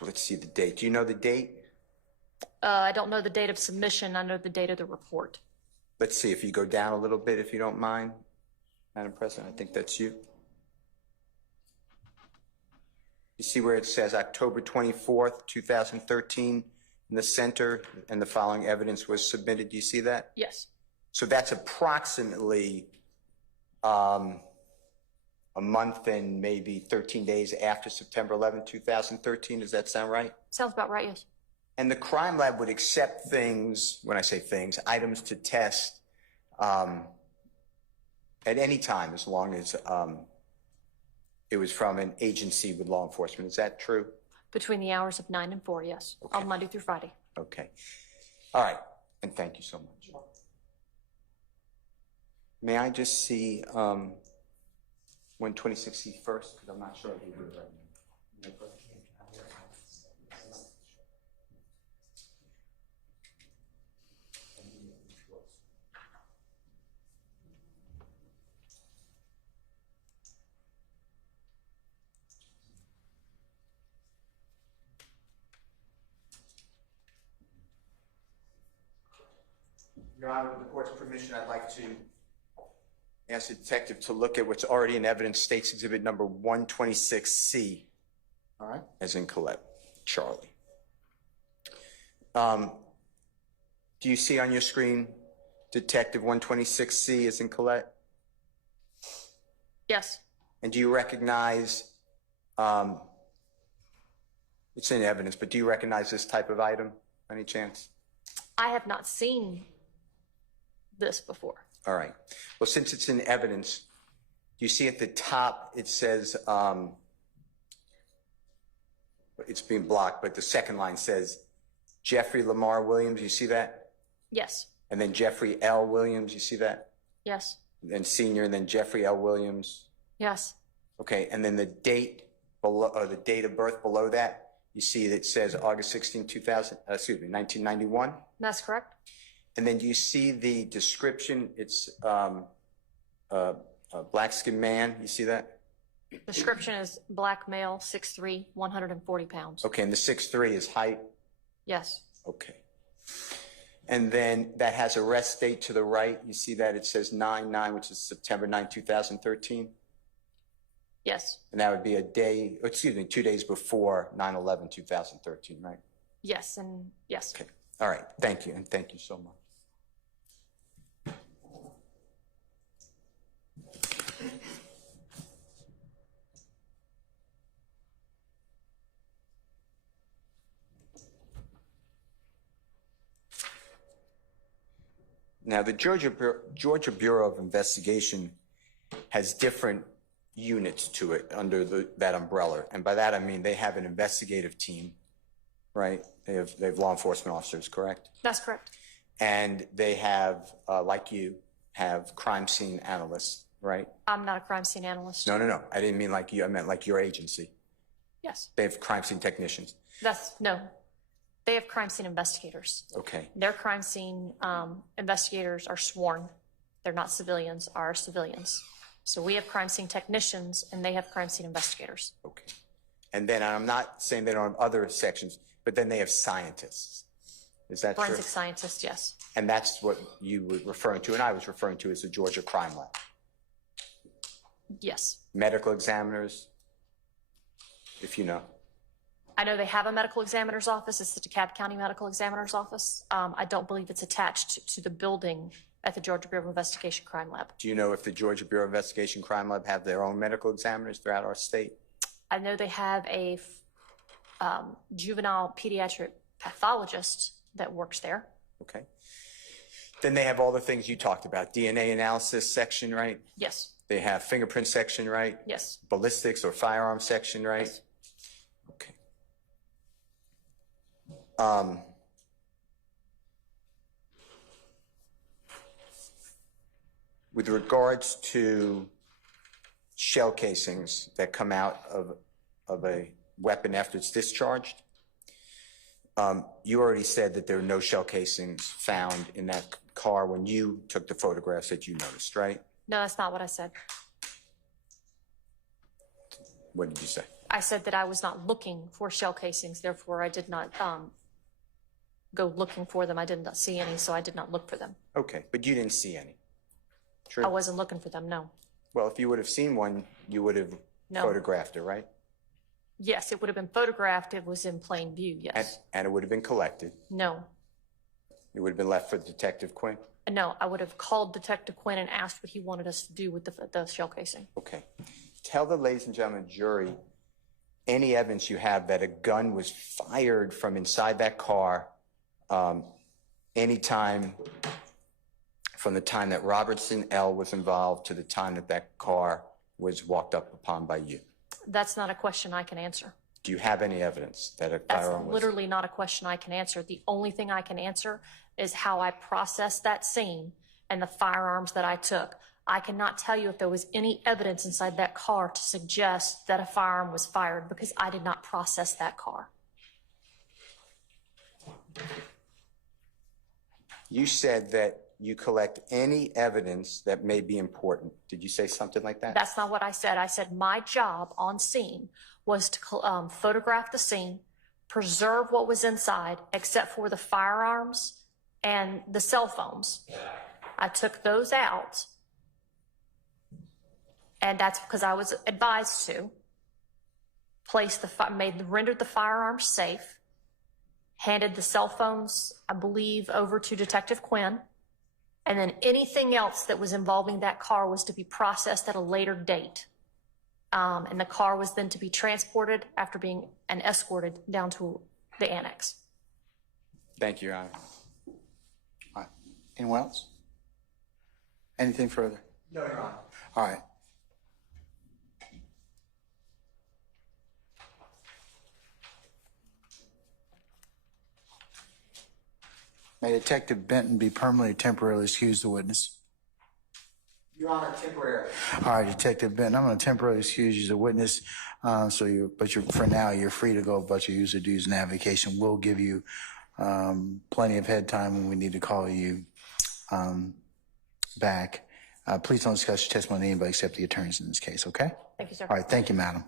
Let's see the date. Do you know the date? I don't know the date of submission. I know the date of the report. Let's see if you go down a little bit, if you don't mind, Madam President. I think that's you. You see where it says October 24th, 2013 in the center, and the following evidence was submitted. Do you see that? Yes, So that's approximately a month and maybe 13 days after September 11, 2013. Does that sound right? sounds about right, yes. And the crime lab would accept things, when I say things, items to test at any time, as long as it was from an agency with law enforcement. Is that true? Between the hours of 9 and 4, yes, on Monday through Friday. Okay. All right. And thank you so much. May I just see 126C first? Because I'm not sure if you do it right now. Your Honor, with the court's permission, I'd like to ask the detective to look at what's already in evidence, State's Exhibit number 126C. All right. As in Colette, Charlie. Do you see on your screen Detective 126C as in Colette? Yes, And do you recognize, it's in evidence, but do you recognize this type of item, by any chance? I have not seen this before. All right. Well, since it's in evidence, you see at the top, it says, it's being blocked, but the second line says, Jeffrey Lamar Williams, you see that? Yes, And then Jeffrey L. Williams, you see that? yes, And senior, and then Jeffrey L. Williams. yes, Okay, and then the date below, or the date of birth below that, you see that it says August 16, 1991. that's correct. And then do you see the description? It's a black-skinned man. You see that? Description is black male, 6'3", 140 pounds. Okay, and the 6'3" is height? Yes, Okay. And then that has arrest date to the right. You see that? It says 9/9, which is September 9, 2013. yes, And that would be 2 days before 9/11, 2013, right? yes, and yes. Okay. All right. Thank you, and thank you so much. Now, the Georgia Bureau of Investigation has different units to it under that umbrella. And by that, I mean they have an investigative team, right? They have law enforcement officers, correct? That's correct. And they have, like you, have crime scene analysts, right? I'm not a crime scene analyst. No. I didn't mean like you. I meant like your agency. Yes, They have crime scene technicians. no. They have crime scene investigators. Okay. Their crime scene investigators are sworn. They're not civilians, are civilians. So we have crime scene technicians and they have crime scene investigators. Okay. And then I'm not saying they don't have other sections, but then they have scientists. Is that true? Forensic scientists, yes. And that's what you were referring to, and I was referring to as the Georgia Crime Lab. Yes. Medical examiners, if you know. I know they have a medical examiner's office. It's the DeKalb County Medical Examiner's Office. I don't believe it's attached to the building at the Georgia Bureau of Investigation Crime Lab. Do you know if the Georgia Bureau of Investigation Crime Lab have their own medical examiners throughout our state? I know they have a juvenile pediatric pathologist that works there. Okay. Then they have all the things you talked about, DNA analysis section, right? Yes. They have fingerprint section, right? Yes. Ballistics or firearm section, right? Yes. Okay. With regards to shell casings that come out of a weapon after it's discharged, you already said that there are no shell casings found in that car when you took the photographs that you noticed, right? No, that's not what I said. What did you say? I said that I was not looking for shell casings, therefore I did not go looking for them. I did not see any, so I did not look for them. Okay, but you didn't see any. True. I wasn't looking for them, no. Well, if you would have seen one, you would have No. photographed it, right? Yes, it would have been photographed. It was in plain view, yes. And it would have been collected. No. It would have been left for Detective Quinn. No, I would have called Detective Quinn and asked what he wanted us to do with the shell casing. Okay. Tell the ladies and gentlemen jury any evidence you have that a gun was fired from inside that car anytime from the time that Robertson L. was involved to the time that that car was walked up upon by you. That's not a question I can answer. Do you have any evidence that a That's firearm was? literally not a question I can answer. The only thing I can answer is how I processed that scene and the firearms that I took. I cannot tell you if there was any evidence inside that car to suggest that a firearm was fired because I did not process that car. You said that you collect any evidence that may be important. Did you say something like that? That's not what I said. I said my job on scene was to photograph the scene, preserve what was inside except for the firearms and the cell phones. I took those out, and that's because I was advised to rendered the firearms safe, handed the cell phones, I believe, over to Detective Quinn, and then anything else that was involving that car was to be processed at a later date. And the car was then to be transported after being escorted down to the annex. Thank you, Your Honor. All right. Anyone else? Anything further? No, Your Honor. All right. May Detective Benton be permanently temporarily excuse the witness. Your Honor, temporarily. All right, Detective Benton, I'm going to temporarily excuse you as a witness. For now, you're free to go about your user dues and avocation. We'll give you plenty of head time when we need to call you back. Please don't discuss your testimony with anybody except the attorneys in this case, okay? Thank you, sir. All right, thank you, madam.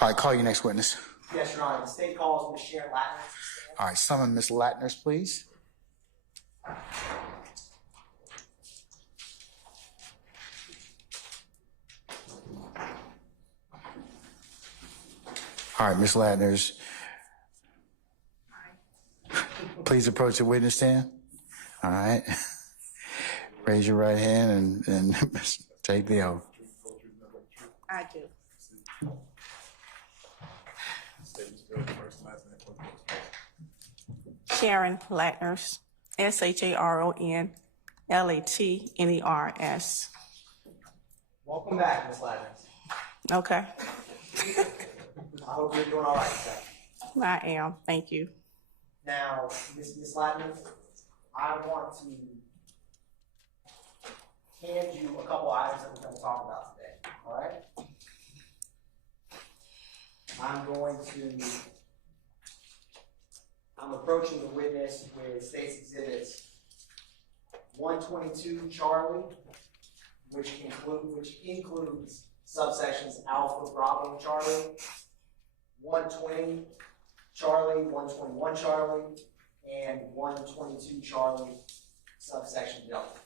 All right, call your next witness. Yes, Your Honor. The state calls Ms. Sharon Latin. All right, summon Ms. Latners, please. All right, Ms. Latners. Please approach the witness stand. All right. Raise your right hand and take the oath. I do. Sharon Latners, SharonLatners. Welcome back, Ms. Latin. Okay, I hope you're doing all right today. I am. Thank you. Now, Ms. Latin, I want to hand you a couple items that we're going to talk about today, all right? I'm approaching the witness with State's Exhibits 122 Charlie, which includes subsections Alpha, Bravo, Charlie, 120 Charlie, 121 Charlie, and 122 Charlie, subsection Delta.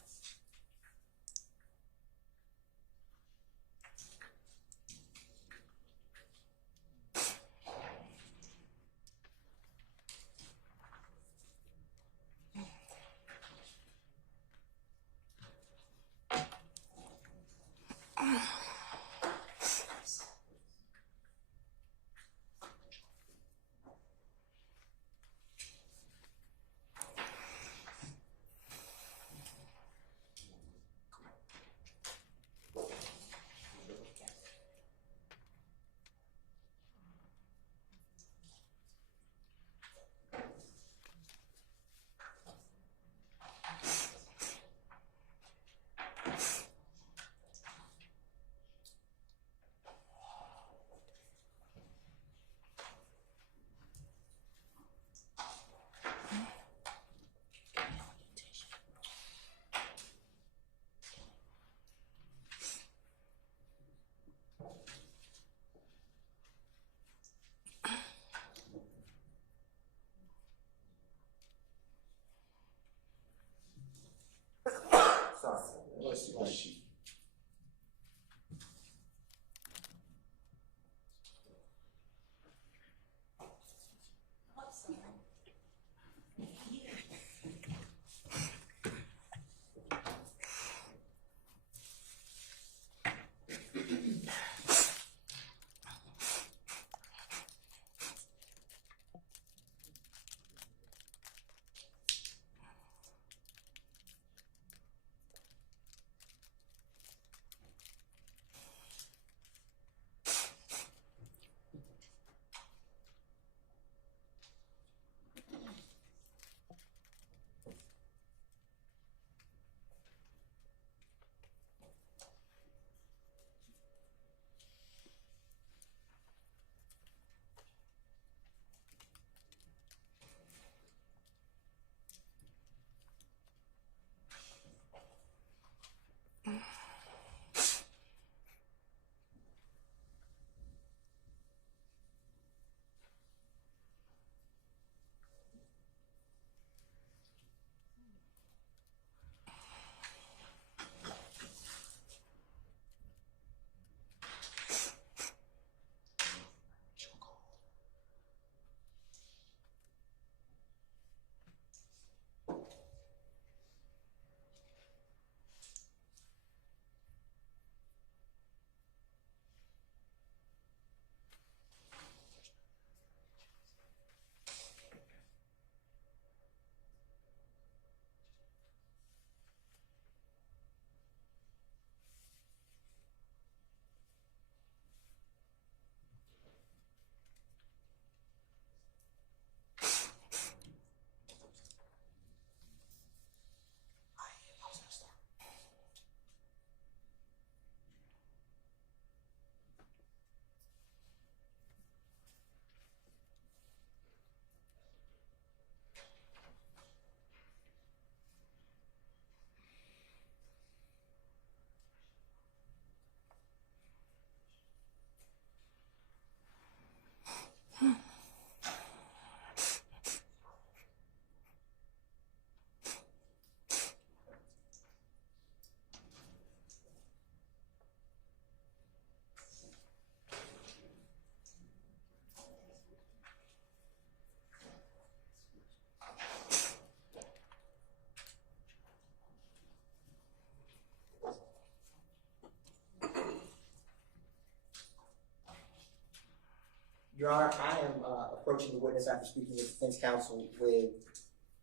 Your Honor, I am approaching the witness after speaking with defense counsel with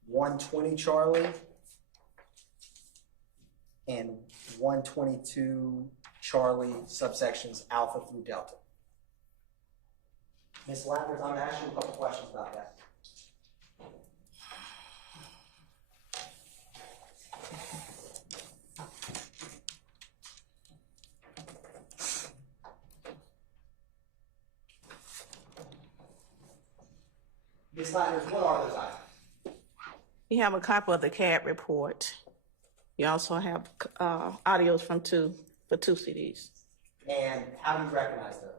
120 Charlie and 122 Charlie subsections Alpha through Delta. Ms. Lappers, I'm going to ask you a couple questions about that. Ms. Lappers, what are those items? You have a copy of the CAD report. You also have audios from two CDs. And how do you recognize those?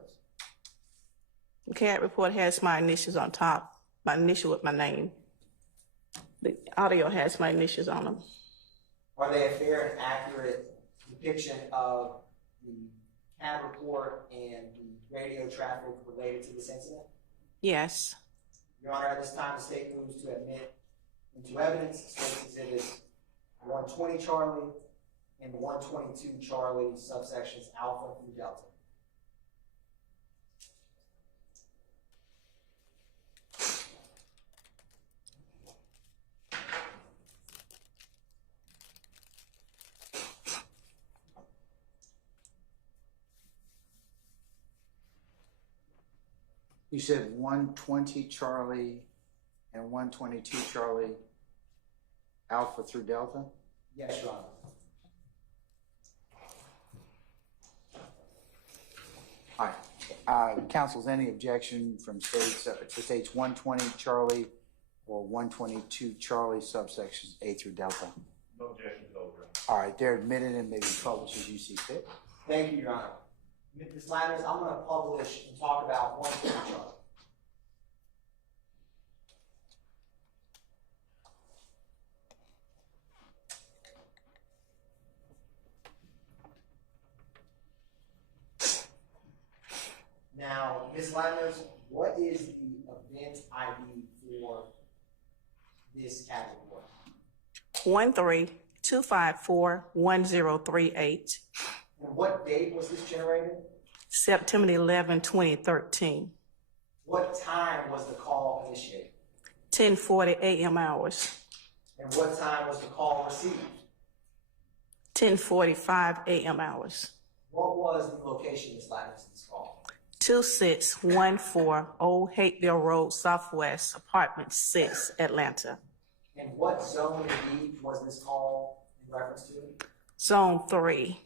The CAD report has my initials on top, my initial with my name. The audio has my initials on them. Are they a fair and accurate depiction of the CAD report and the radio traffic related to this incident? Yes. Your Honor, at this time, the state moves to admit into evidence State's Exhibits 120 Charlie and 122 Charlie, subsections Alpha through Delta. You said 120 Charlie and 122 Charlie, Alpha through Delta? Yes, Your Honor. All right. Counsels, any objection from states to states 120 Charlie or 122 Charlie, subsections A through Delta? No objection to those. All right, they're admitted and may be published as you see fit. Thank you, Your Honor. Ms. Landers, I'm going to publish and talk about 120 Charlie. Now, Ms. Landers, what is the event ID for this category? 132541038. And what date was this generated? September 11, 2013. What time was the call initiated? 10:40 a.m. hours. And what time was the call received? 10:45 a.m. hours. What was the location, Ms. Landers, of this call? 2614 Old Hateville Road, Southwest, Apartment 6, Atlanta. And what zone indeed was this call in reference to? Zone 3,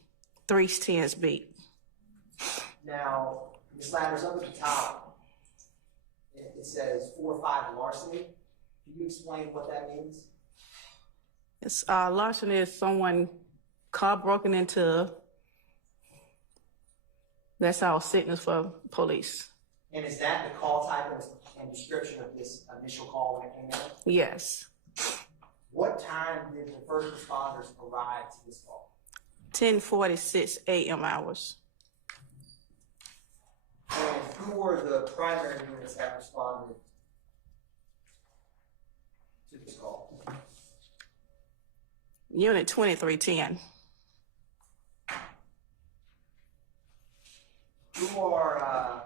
310's beat. Now, Ms. Landers, up at the top, it says 4-5 larceny. Can you explain what that means? It's, larceny is someone car broken into. That's our sickness for police. And is that the call type and description of this initial call when it came in? Yes. What time did the first responders arrive to this call? 10:46 a.m. hours. And who were the primary units that responded to this call? Unit 2310. Who are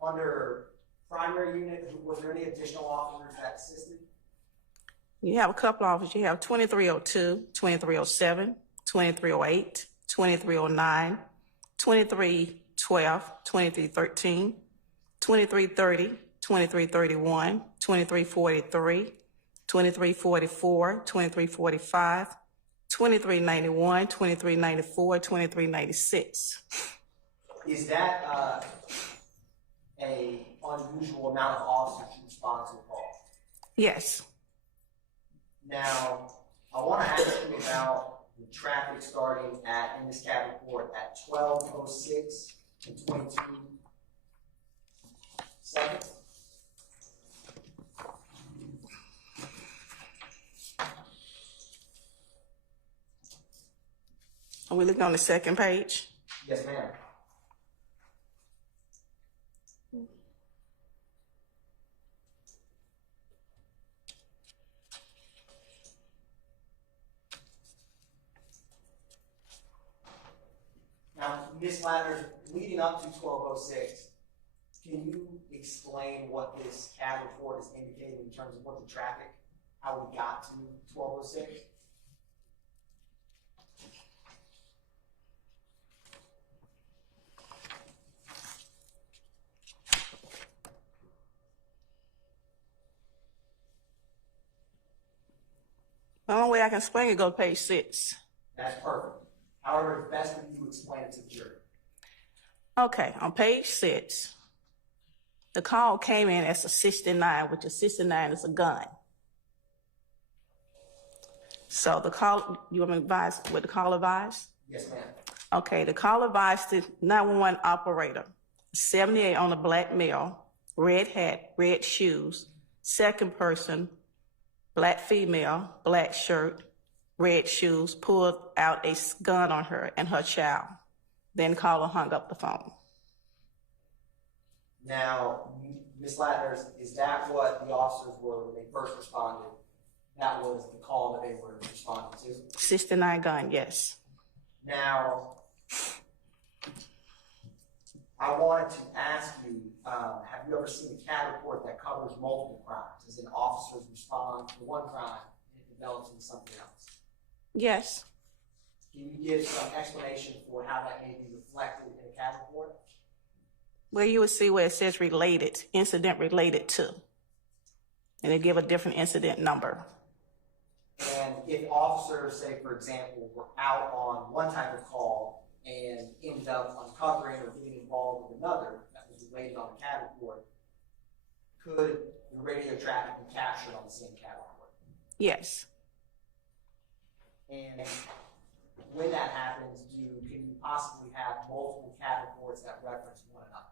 under primary unit? Was there any additional officers that assisted? You have a couple of officers. You have 2302, 2307, 2308, 2309, 2312, 2313, 2330, 2331, 2343, 2344, 2345, 2391, 2394, 2396. Is that a unusual amount of officers to respond to a call? Yes. Now, I want to ask you about the traffic starting in this CAB report at 12:06 and 22 seconds. Are we looking on the second page? Yes, ma'am. Now, Ms. Landers, leading up to 12:06, can you explain what this CAB report is indicating in terms of what the traffic, how we got to 12:06? The only way I can explain it, go to page 6. That's perfect. However, it's best that you explain it to the jury. Okay, on page 6, the call came in as a 69, which a 69 is a gun. So the call, you want me to advise what the call advised? Yes, ma'am. Okay, the call advised the 911 operator, 78 on a black male, red hat, red shoes, second person, black female, black shirt, red shoes, pulled out a gun on her and her child. Then caller hung up the phone. Now, Ms. Landers, is that what the officers were when they first responded? That was the call that they were responding to? 69 gun, yes. Now, I wanted to ask you, have you ever seen a CAD report that covers multiple crimes, as in officers respond to one crime and it develops into something else? Yes. Can you give some explanation for how that may be reflected in a CAD report? Well, you would see where it says related, incident related to. And they give a different incident number. And if officers, say, for example, were out on one type of call and ended up uncovering or being involved with another that was related on the CAD report, could the radio traffic be captured on the same CAD report? Yes. And when that happens, can you possibly have multiple CAD reports that reference one another?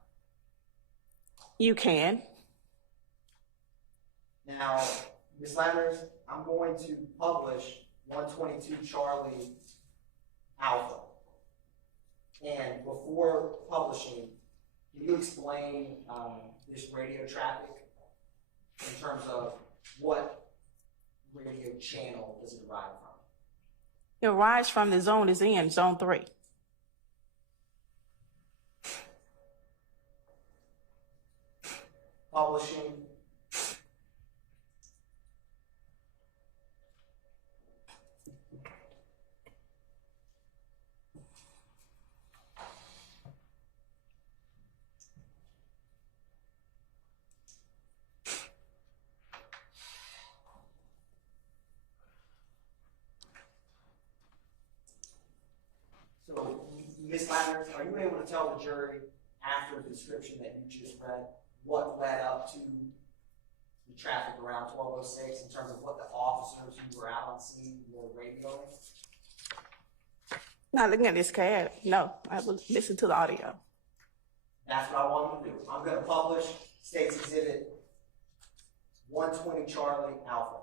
You can. Now, Ms. Landers, I'm going to publish 122 Charlie Alpha. And before publishing, can you explain this radio traffic in terms of what radio channel does it arrive from? It arrives from the zone is in, zone 3. Publishing. So, Ms. Landers, are you able to tell the jury after the description that you just read what led up to the traffic around 1206 in terms of what the officers who were out on scene were radioing? Not looking at this CAD. No, I will listen to the audio. That's what I want you to do. I'm going to publish State's Exhibit 120 Charlie Alpha.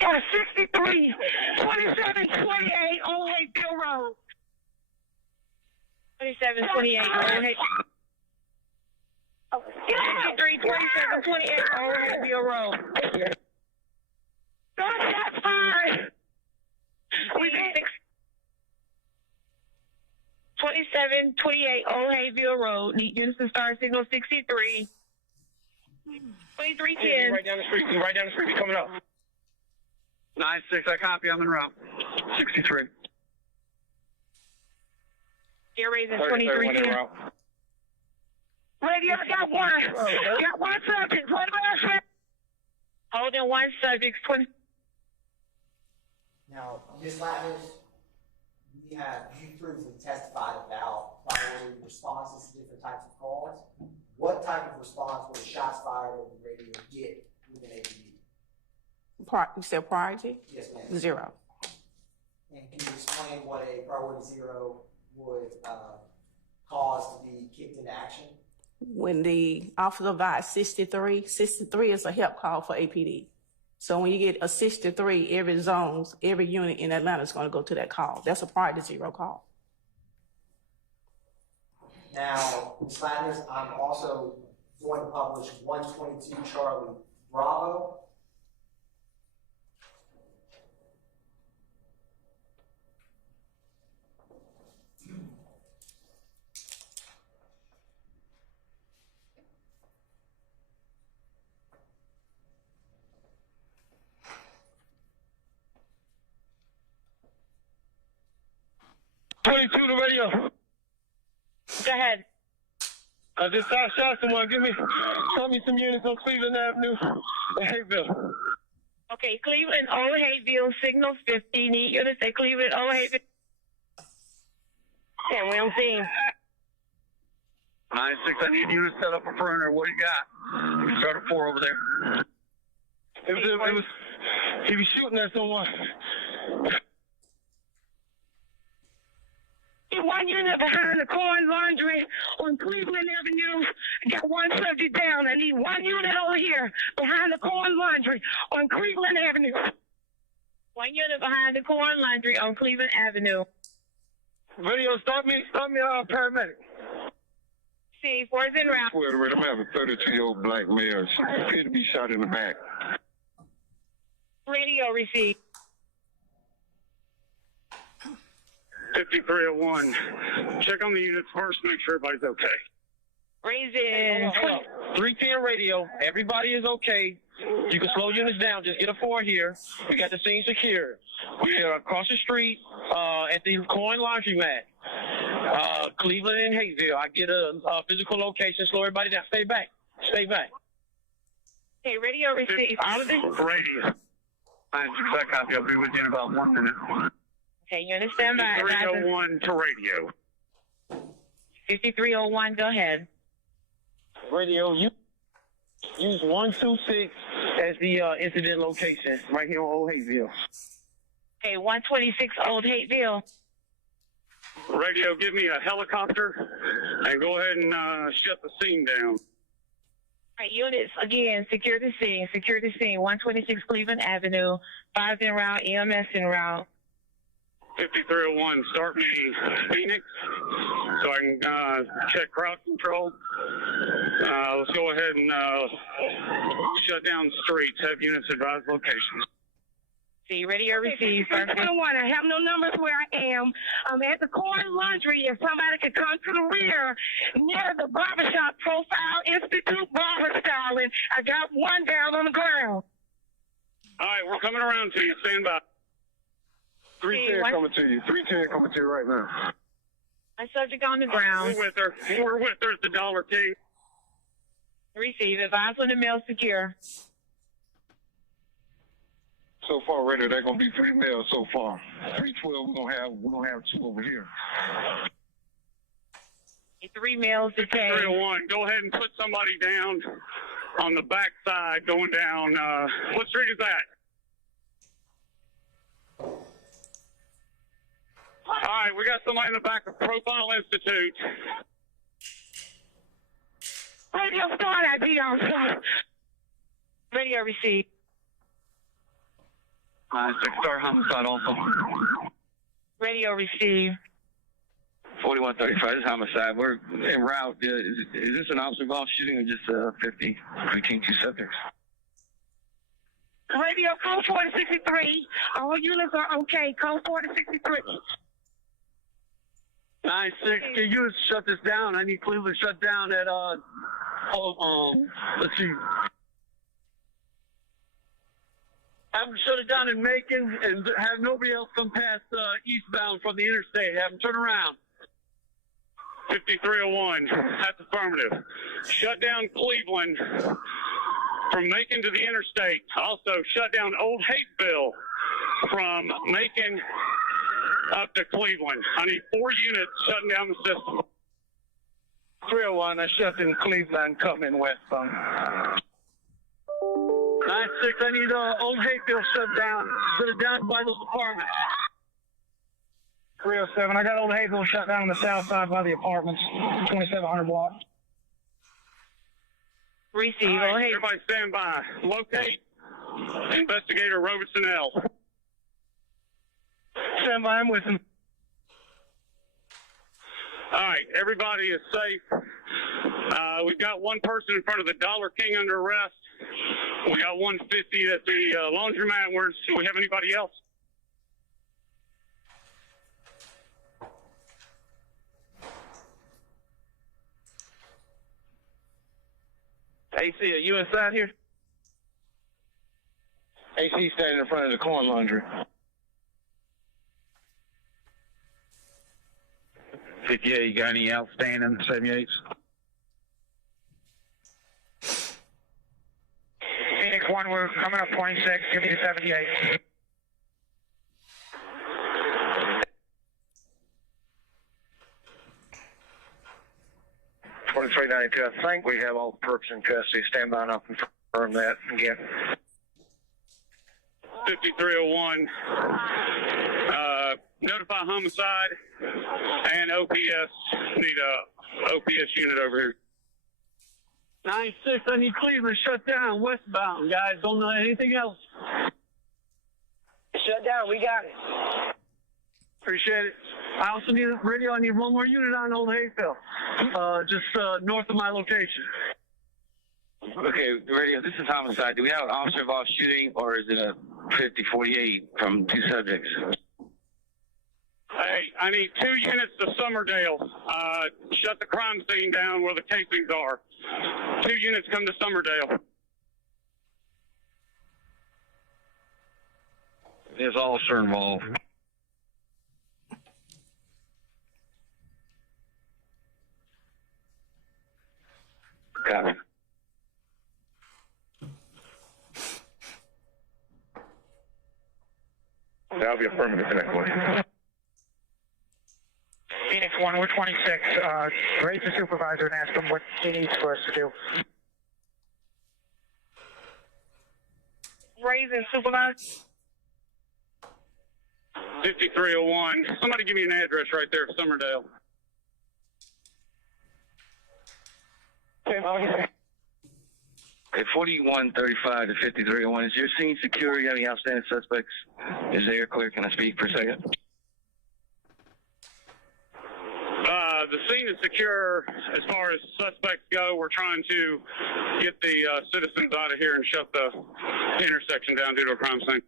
Got a 63, 27, 28 Old Hayfield Road. 27, 28 Old Hayfield. 63, 27, 28 Old Hayfield Road. That's fine. We did 27, 28 Old Hayfield Road. Need Unison Star Signal 63. 2310. Right down the street. Right down the street. Coming up. 9-6, I copy. I'm en route. 63. You're raising 2310. Radio got one. Got one subject. What about that? Holding one subject. 20. Now, Ms. Landers, you previously testified about priority responses to different types of calls. What type of response would shots fired over the radio get within APD? You said priority? Yes, ma'am. 0. And can you explain what a priority 0 would cause to be kicked into action? When the officer advised 63 is a help call for APD. So when you get a 63, every unit in Atlanta is going to go to that call. That's a priority 0 call. Now, Ms. Landers, I'm also going to publish 122 Charlie Bravo. To the radio. Go ahead. I just shot someone. Show me some units on Cleveland Avenue in Hayfield. Okay, Cleveland, Old Hayfield, signal 50. Need you to say Cleveland, Old Hayfield. Yeah, we don't see him. 9-6, I need you to set up a perimeter. What do you got? You start a 4 over there. He was shooting at someone. One unit behind the Corn Laundry on Cleveland Avenue. Got one subject down. I need one unit over here behind the Corn Laundry on Cleveland Avenue. One unit behind the Corn Laundry on Cleveland Avenue. Video, stop me, paramedic. See, where's en route? Wait, I'm having a 32-year-old black male. She appeared to be shot in the back. Radio receipt. 5301. Check on the units first, make sure everybody's okay. Raise in. 310 radio. Everybody is okay. You can slow units down. Just get a 4 here. We got the scene secure. We are across the street at the Coin Laundromat. Cleveland and Hayesville. I get a physical location. Slow everybody down. Stay back. Stay back. Okay, radio receipt. Radio. Exact copy. I'll be with you in about 1 minute. Okay, unit stand by. 5301 to radio. 5301, go ahead. Radio, you use 126 as the incident location right here on Old Hayesville. Okay, 126 Old Hateville. Radio, give me a helicopter and go ahead and shut the scene down. All right, units, again, secure the scene. 126 Cleveland Avenue. 5 en route, EMS en route. 5301, start me Phoenix so I can check crowd control. Let's go ahead and shut down the streets. Have units advise locations. See, radio receive. I have no numbers where I am. I'm at the Corn Laundry. If somebody could come to the rear near the barbershop Profile Institute barber styling. I got one down on the ground. All right, we're coming around to you. Stand by. 310 coming to you. 310 coming to you right now. My subject on the ground. We're with her. We're with her at the Dollar King. Receive. Advise when the mail secure. So far, radio, they're gonna be 3 males so far. 312, we're gonna have 2 over here. 3 males detained. 301, go ahead and put somebody down on the back side going down. What street is that? All right, we got somebody in the back of Profile Institute. Radio start ID on site. Radio receipt. Star homicide also. Radio receive. 4135 is homicide. We're en route. Is this an officer involved shooting or just 50? 2 subjects. Radio code 4063. All units are okay. Code 4063. 9-6, can you shut this down? I need Cleveland shut down at, let's see. Have them shut it down in Macon and have nobody else come past eastbound from the interstate. Have them turn around. 5301, that's affirmative. Shut down Cleveland from Macon to the interstate. Also, shut down Old Hateville from Macon up to Cleveland. I need 4 units shutting down the system. 301, I shut in Cleveland, coming westbound. 9-6, I need Old Hayfield shut down. Shut it down by those apartments. 307, I got Old Hayfield shut down on the south side by the apartments, 2700 block. Receive. All right, everybody stand by. Locate Investigator Robertson L. Stand by, I'm with him. All right, everybody is safe. We've got 1 person in front of the Dollar King under arrest. We got 150 at the laundromat. Do we have anybody else? AC, are you inside here? AC standing in front of the Corn Laundry. 58, you got any outstanding 78s? Phoenix 1, we're coming up 26, give me the 78. I think we have all the perps in custody. Stand by and I'll confirm that again. 5301. notify homicide and OPS. Need a OPS unit over here. 9-6, I need Cleveland shut down westbound, guys. Don't know anything else. Shut down. We got it. Appreciate it. I also need a radio. I need one more unit on Old Hayfield, just north of my location. Okay, radio, this is homicide. Do we have an officer involved shooting, or is it a 50-48 from two subjects? Hey, I need 2 units to Summerdale. Shut the crime scene down where the casings are. 2 units come to Summerdale. There's officer involved. Copy. That'll be affirmative to that one. Phoenix 1, we're 26. Raise the supervisor and ask him what he needs for us to do. Raise and supervise. 5301. Somebody give me an address right there for Summerdale. Okay, 4135 to 5301. Is your scene secure? You got any outstanding suspects? Is the air clear? Can I speak for a second? The scene is secure as far as suspects go. We're trying to get the citizens out of here and shut the intersection down due to a crime scene.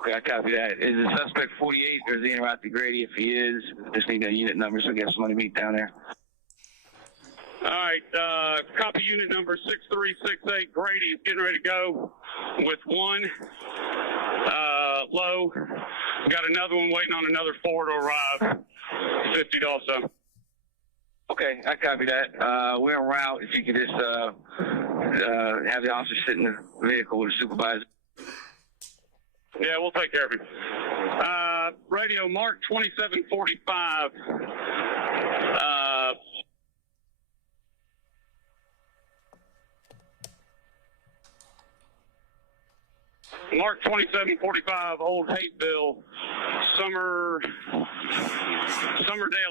Okay, I copy that. Is the suspect 48 or is he interrupted Grady? If he is, just need a unit number so we can have somebody meet down there. All right, copy unit number 6368. Grady is getting ready to go with 1 low. Got another one waiting on another 4 to arrive. 50 also. Okay, I copy that. We're en route. If you could just have the officer sit in the vehicle with the supervisor. Yeah, we'll take care of him. Radio Mark 2745. Mark 2745, Old Hateville, Summerdale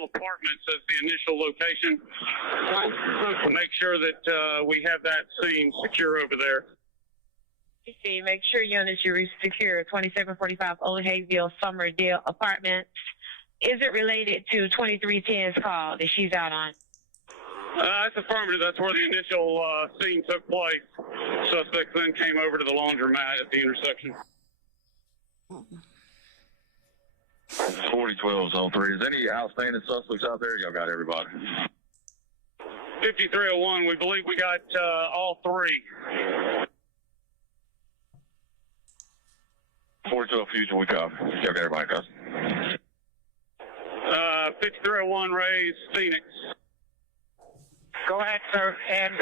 Apartments as the initial location. Make sure that we have that scene secure over there. See, make sure units are secure. 2745 Old Hayville, Summerdale Apartments. Is it related to 2310's call that she's out on? That's affirmative. That's where the initial scene took place. Suspects then came over to the laundromat at the intersection. 4012 is on 3. Is any outstanding suspects out there? Y'all got everybody. 5301, we believe we got all 3. 4012 Fusion, we copy. Y'all got everybody, guys. 5301 Rays, Phoenix. Go ahead, sir. And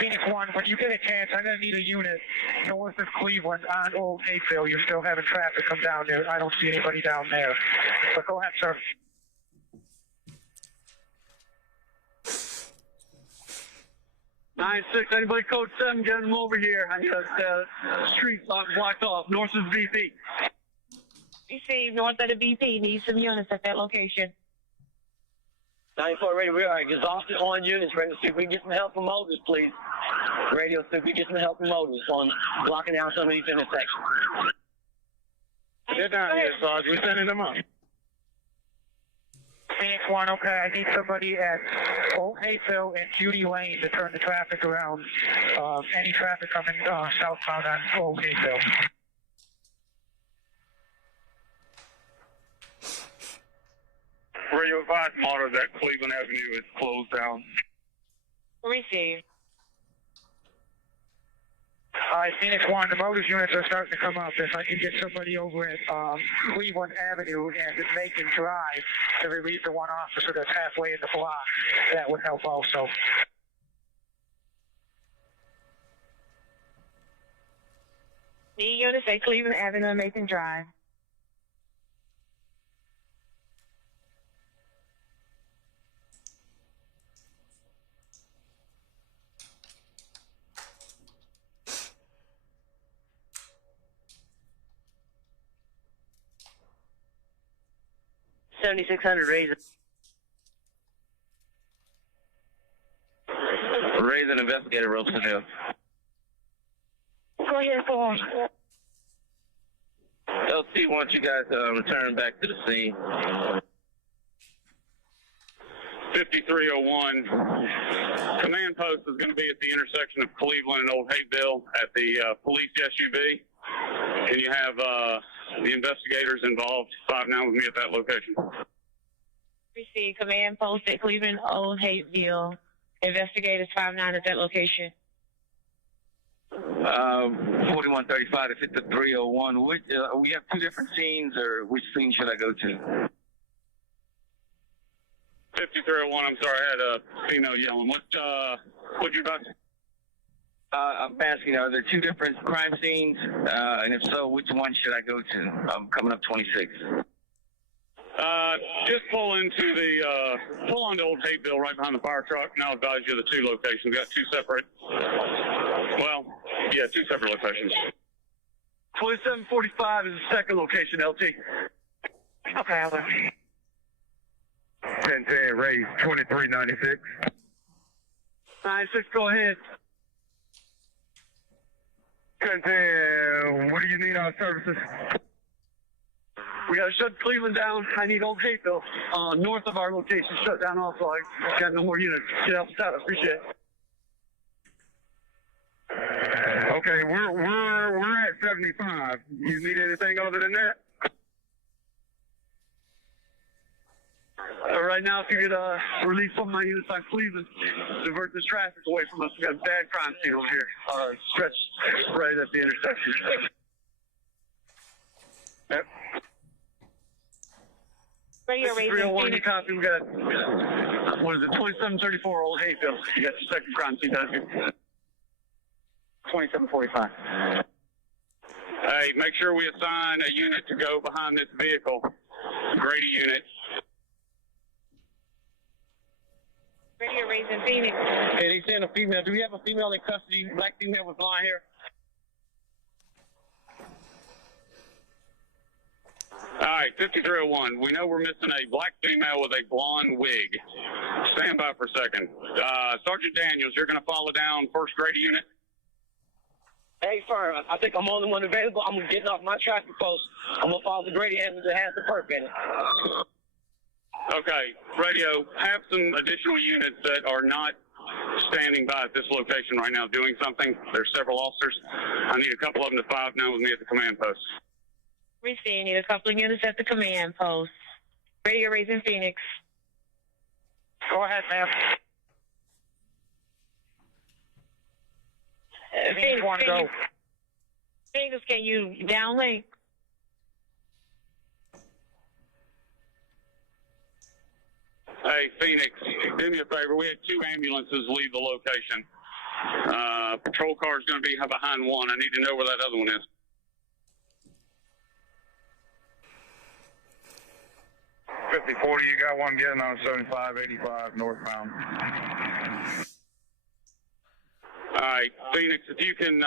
Phoenix 1, when you get a chance, I'm going to need a unit north of Cleveland on Old Hayfield. You're still having traffic come down there. I don't see anybody down there. But go ahead, sir. 9-6, anybody code 7, get them over here. I need a street blocked off, north of VP. VP, north of the VP, need some units at that location. 94 radio, we are exhausted on units. Ready to see if we can get some help from motors, please. Radio, see if we can get some help from motors on blocking down some of these intersections. They're down here, Sarge. We're sending them up. Phoenix 1, okay, I need somebody at Old Hayfield and Judy Lane to turn the traffic around. Any traffic coming southbound on Old Hayfield. Radio advise model that Cleveland Avenue is closed down. Receive. All right, Phoenix 1, the motors units are starting to come up. If I could get somebody over at Cleveland Avenue and Macon Drive to relieve the one officer that's halfway in the block, that would help also. Need units at Cleveland Avenue and Macon Drive. 7600, raise it. Raise an investigator, Robeson Hill. Go ahead, forward. LT wants you guys to return back to the scene. 5301. Command post is going to be at the intersection of Cleveland and Old Hayville at the police SUV. And you have the investigators involved 5-9 with me at that location. Receive command post at Cleveland, Old Hayville. Investigators 5-9 at that location. 4135 to 5301. We have two different scenes, or which scene should I go to? 5301, I'm sorry, I had a female yelling. What you about to? I'm asking, are there two different crime scenes? And if so, which one should I go to? I'm coming up 26. Just pull onto Old Hayville right behind the fire truck, and I'll advise you of the two locations. We've got two separate locations. 2745 is the second location, LT. Okay, Albert. 1010, raise 2396. 96, go ahead. 1010, what do you need on services? We got to shut Cleveland down. I need Old Hayville, north of our location, shut down also. I got no more units. Get help us out. I appreciate it. Okay, we're at 75. You need anything other than that? Right now, if you could release some of my units on Cleveland, divert this traffic away from us. We got a bad crime scene over here. Stretch right at the intersection. Yep. Radio raising 301, Phoenix. copy. We got, what is it, 2734 Old Hayville. You got the second crime scene down here. 2745. Hey, make sure we assign a unit to go behind this vehicle. Grady unit. Radio raising Phoenix. Hey, they sent a female. Do we have a female in custody? Black female with blonde hair? All right, 5301. We know we're missing a black female with a blonde wig. Stand by for a second. Sergeant Daniels, you're going to follow down first Grady unit. Hey, firm. I think I'm the only one available. I'm getting off my traffic post. I'm going to follow the Grady ambulance that has the perp in it. Okay, radio, have some additional units that are not standing by at this location right now doing something. There's several officers. I need a couple of them to 5-9 with me at the command post. Receive. Need a couple of units at the command post. Radio raising Phoenix. Go ahead, ma'am. Phoenix, can you downlink? Hey, Phoenix, do me a favor. We had 2 ambulances leave the location. Patrol car is going to be behind one. I need to know where that other one is. 5040, you got one getting on 7585 northbound. All right, Phoenix, if you can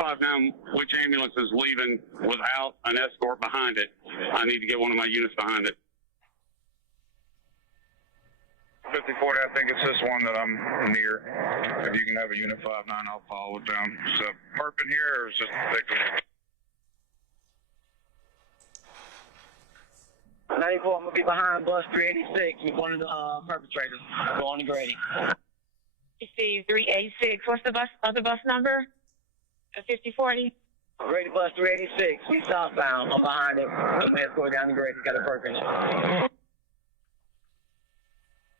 5-9 which ambulance is leaving without an escort behind it, I need to get one of my units behind it. 5040, I think it's this one that I'm near. If you can have a unit 5-9, I'll follow it down. Is it perp in here, or is it victim? 94, I'm going to be behind bus 386 with one of the perpetrators going to Grady. Receive 386. What's the other bus number? 5040. Grady bus 386. We southbound. I'm behind it. The man's going down to Grady. Got a perp in it.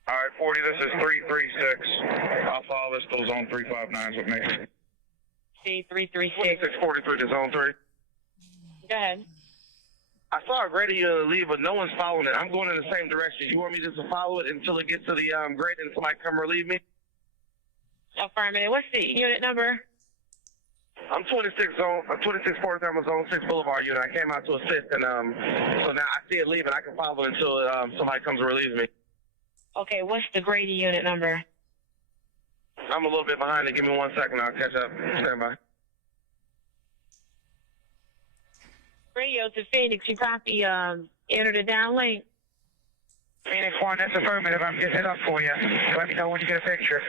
All right, 40, this is 336. I'll follow this till zone 359s with me. See 336. 643 to zone 3. Go ahead. I saw Grady leave, but no one's following it. I'm going in the same direction. You want me just to follow it until it gets to the grade and somebody come relieve me? Affirmative. What's the unit number? I'm 2640 on zone 6 Boulevard unit. I came out to assist, and so now I see it leaving. I can follow it until somebody comes and relieves me. Okay, what's the Grady unit number? I'm a little bit behind it. Give me 1 second. I'll catch up. Stand by. Radio to Phoenix. You copy. Enter the downlink. Phoenix 1, that's affirmative. I'm getting it up for you. Let me know when you get a picture.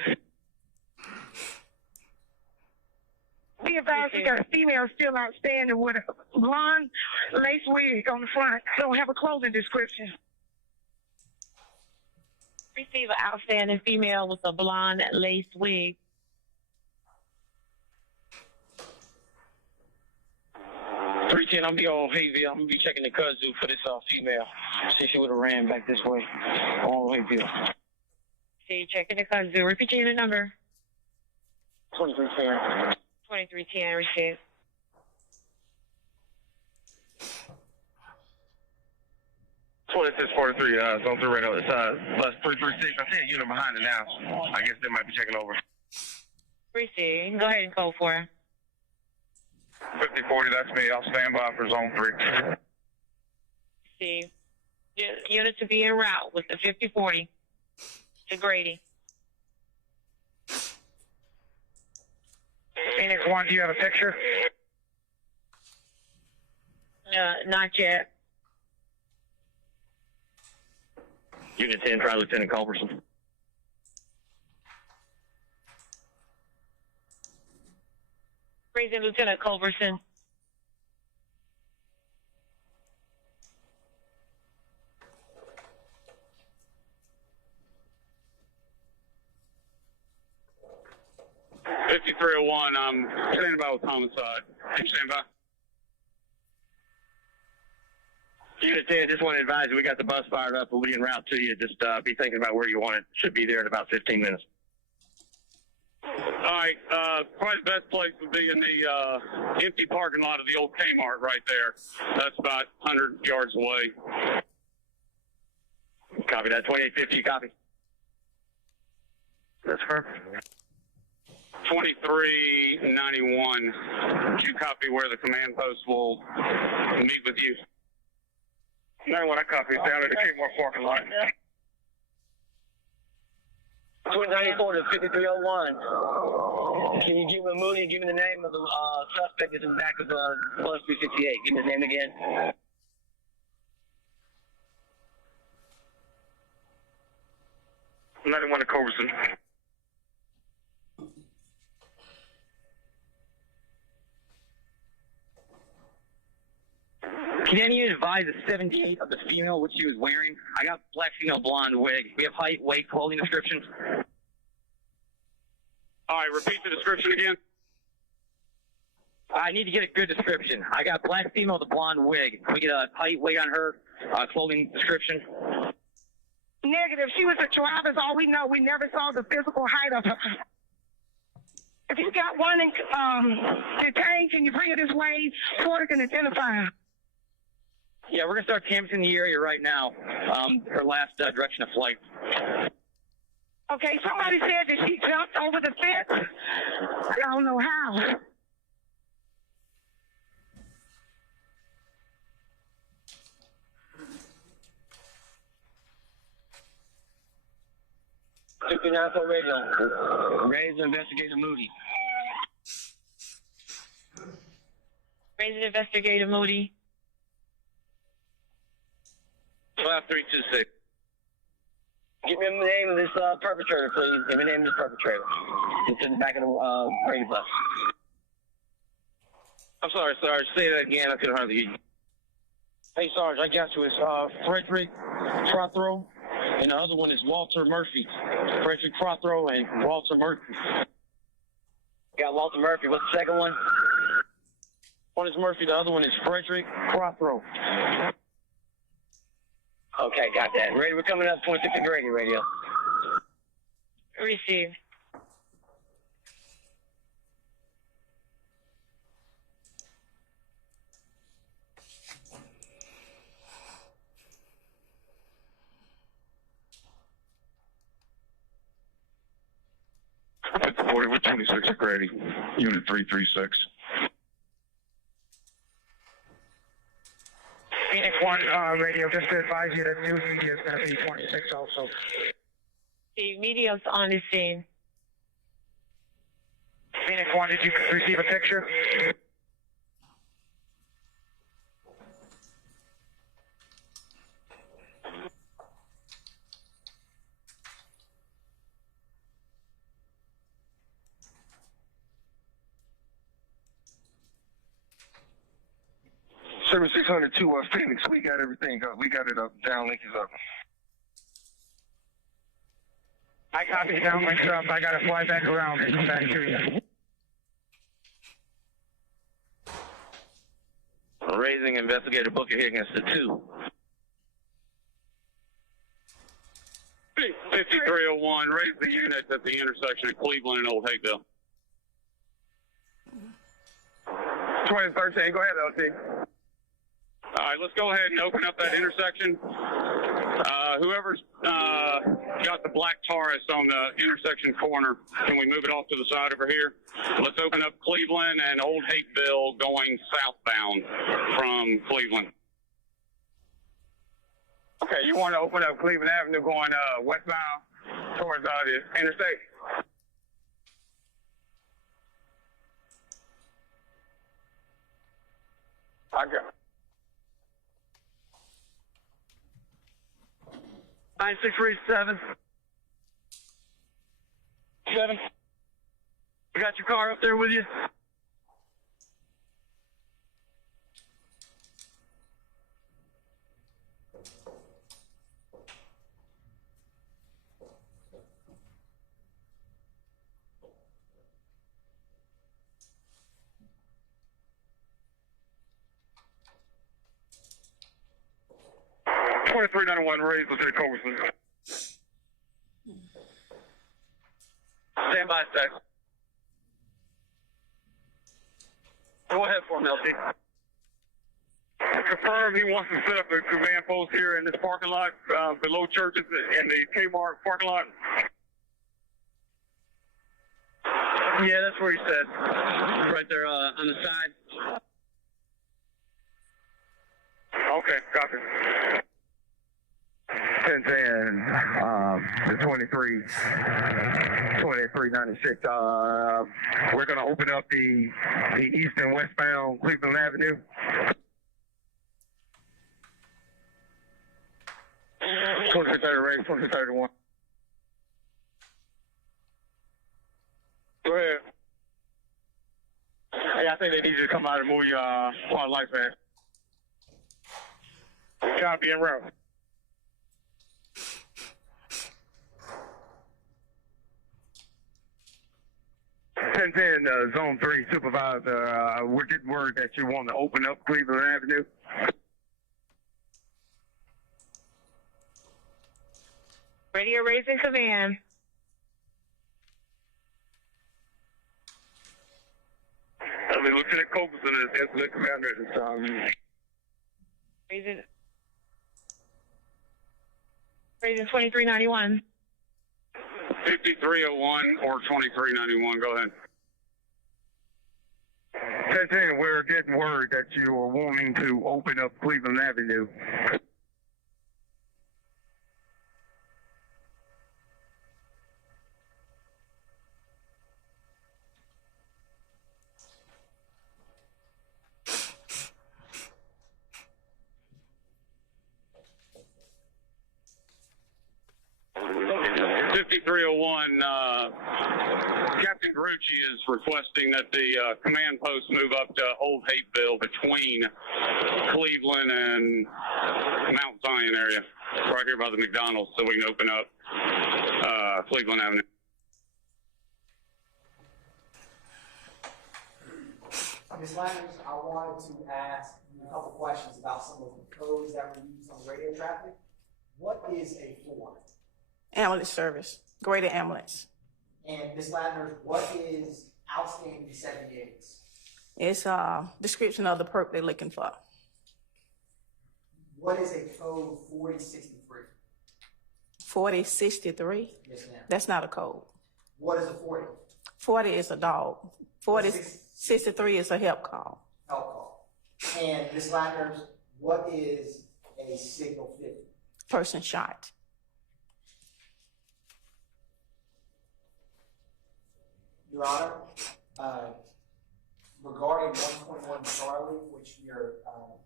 Be advised, we got a female still outstanding with a blonde lace wig on the front. Don't have a clothing description. Receive an outstanding female with a blonde lace wig. 310, I'm be on Hayville. I'm gonna be checking the kudzu for this female. See, she would have ran back this way on Hayville. See, checking the kudzu. Repeat your number. 2310. 2310, receive. This 43, zone 3 right on the side. Bus 336. I see a unit behind it now. I guess they might be checking over. Receive. Go ahead and go for it. 5040, that's me. I'll stand by for zone 3. See. Unit to be en route with the 5040 to Grady. Phoenix 1, do you have a picture? Not yet. Unit 10, try Lieutenant Culberson. Raising Lieutenant Culberson. $5301, I'm standing by with homicide. Stand by. Unit 10, just want to advise you, we got the bus fired up. We'll be en route to you. Just be thinking about where you want it. Should be there in about 15 minutes. All right, probably the best place would be in the empty parking lot of the old Kmart right there. That's about 100 yards away. Copy that. 2850, copy. That's perfect. 2391. Can you copy where the command post will meet with you? No, what I copy is down at the Kmart parking lot. 294 to 5301. Can you give me Moody? Give me the name of the suspect that's in the back of bus 368. Give me his name again. Another one at Culberson. Can any of you advise the 78 of the female what she was wearing? I got black female blonde wig. We have height, weight, clothing description. All right, repeat the description again. I need to get a good description. I got black female with a blonde wig. Can we get a height, weight on her, clothing description? Negative. She was a driver, all we know. We never saw the physical height of her. If you got one detained, can you bring it this way? Porter can identify her. Yeah, we're going to start canvassing the area right now. Her last direction of flight. Okay, somebody said that she jumped over the fence. I don't know how. $59 radio. Ready to investigate Moody. Raise an investigator, Moody. 5326. Give me the name of this perpetrator, please. Give me the name of this perpetrator. It's in the back of the Brady bus. I'm sorry, Sarge. Say that again. I couldn't hardly hear you. Hey, Sarge, I got you. It's Frederick Prothero, and the other one is Walter Murphy. Frederick Prothero and Walter Murphy. Got Walter Murphy. What's the second one? One is Murphy. The other one is Frederick Prothero. Okay, got that. Ready? We're coming up 26 to Grady radio. Receive. It's 40 with 26 at Grady, Unit 336. Phoenix 1 radio, just to advise you that news media is going to be 26 also. The media's on the scene. Phoenix 1, did you receive a picture? 7602 Phoenix, we got everything up. We got it up. Downlink is up. I copy downlink's up. I got to fly back around and come back to you. Raising investigator Booker here against the 2. 5301, raise the units at the intersection of Cleveland and Old Hapeville. 2013, go ahead, LT. All right, let's go ahead and open up that intersection. Whoever's got the black Taurus on the intersection corner, can we move it off to the side over here? Let's open up Cleveland and Old Hapeville going southbound from Cleveland. Okay, you want to open up Cleveland Avenue going westbound towards the interstate? I got 9637. 7. You got your car up there with you? Raise Lieutenant Culberson. Stand by, sir. Go ahead for him, LT. Confirm he wants to set up a command post here in this parking lot below churches in the Kmart parking lot. Yeah, that's where he said. Right there on the side. Okay, copy. 1010, the 2396. We're going to open up the east and westbound Cleveland Avenue. Raise 2231. Go ahead. Hey, I think they need you to come out and move your lights, man. Copy en route. 1010, Zone 3 Supervisor, we're getting word that you want to open up Cleveland Avenue. Radio raising command. I mean, Lieutenant Culberson is incident commander at this time. Raising 2391. 5301 or 2391, go ahead. 1010, we're getting word that you are wanting to open up Cleveland Avenue. Captain Grucci is requesting that the command post move up to Old Hapeville between Cleveland and Mount Zion area, right here by the McDonald's, so we can open up Cleveland Avenue. Ms. Landers, I wanted to ask you a couple questions about some of the codes that were used on radio traffic. What is a FORM? Ambulance service, greater ambulance. And Ms. Landers, what is outstanding 78s? It's a description of the perk they're looking for. What is a code 4063? 4063? Yes, ma'am. That's not a code. What is a 40? 40 is a dog. 4063 is a help call. Help call. And Ms. Landers, what is a signal 50? Person shot. Your Honor, regarding 121 Charlie, which we are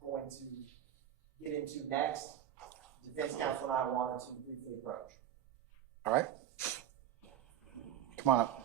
going to get into next, defense counsel and I wanted to briefly approach. All right. Come on up.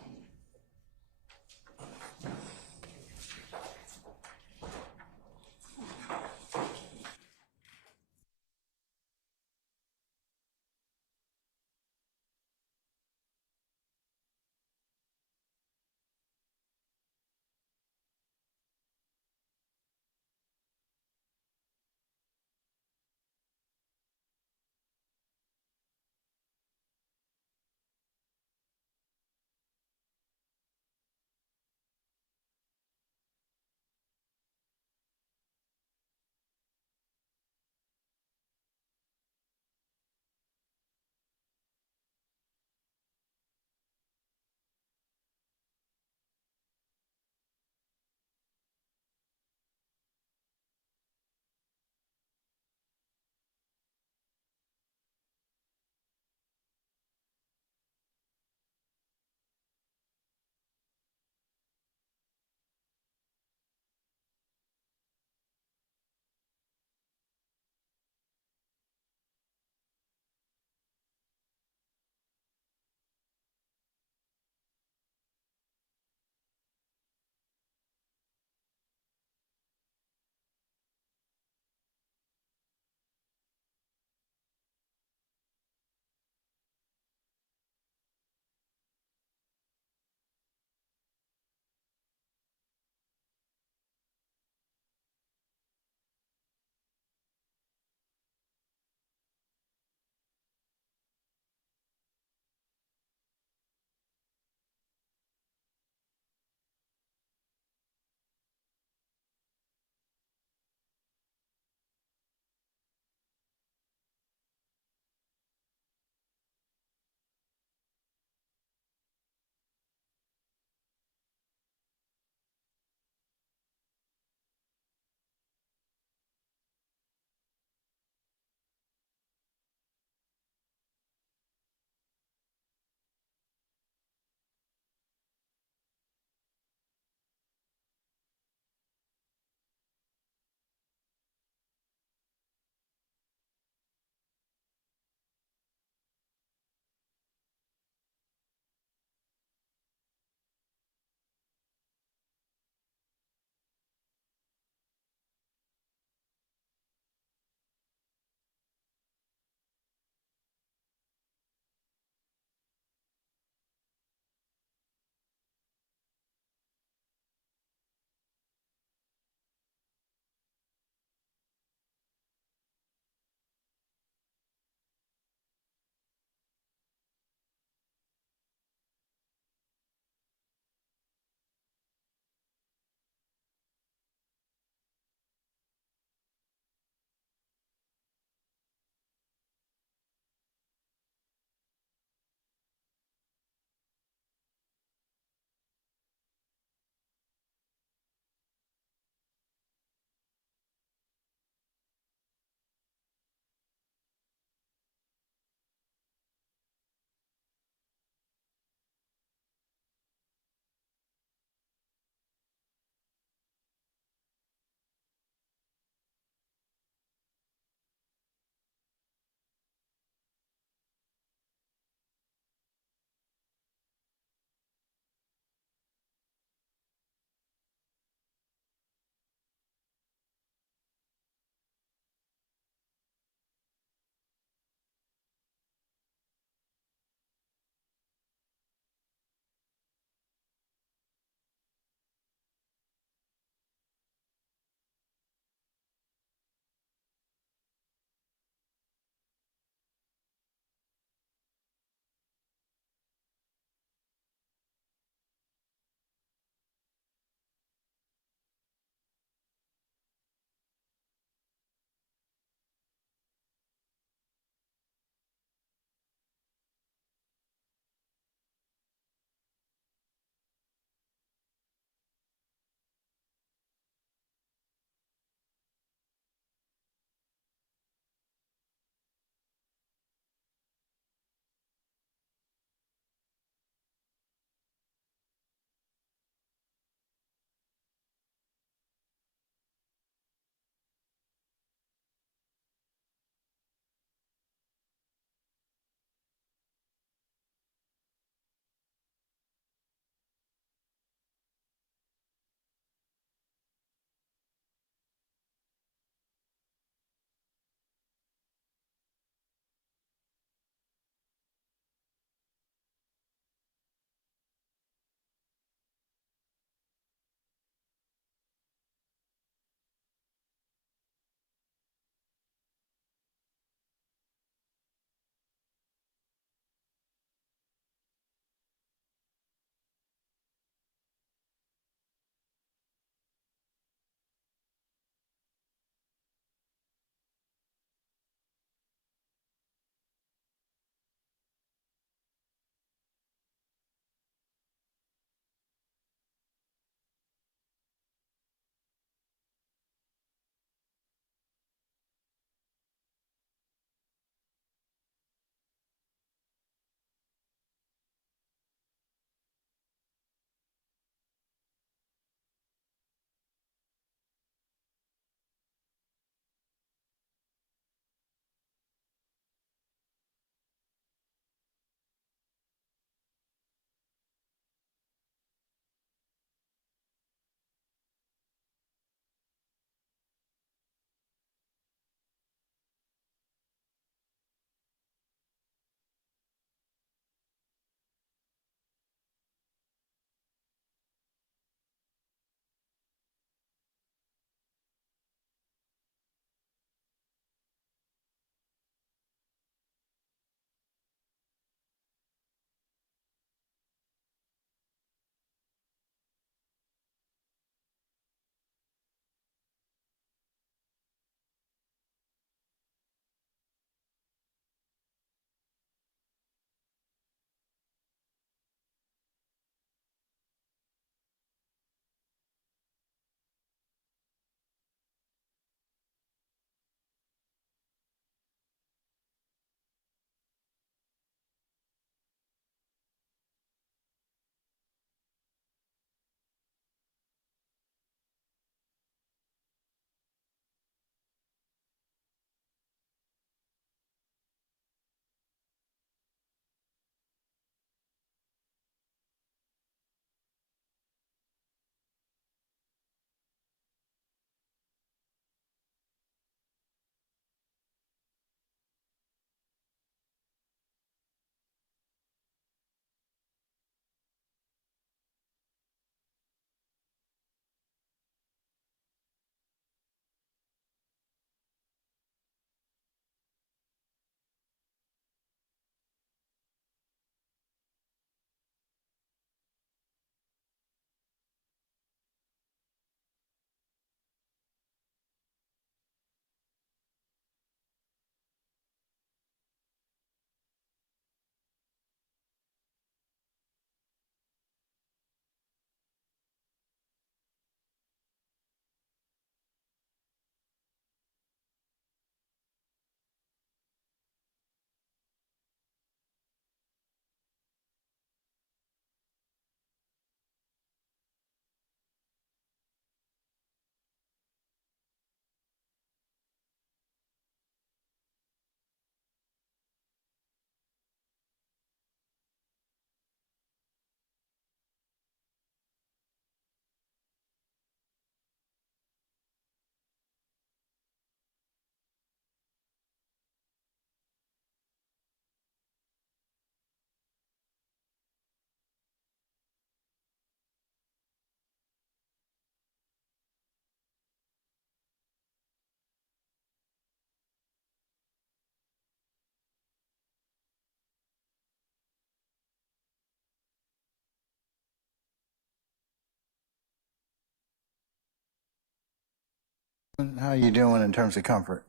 How you doing in terms of comfort?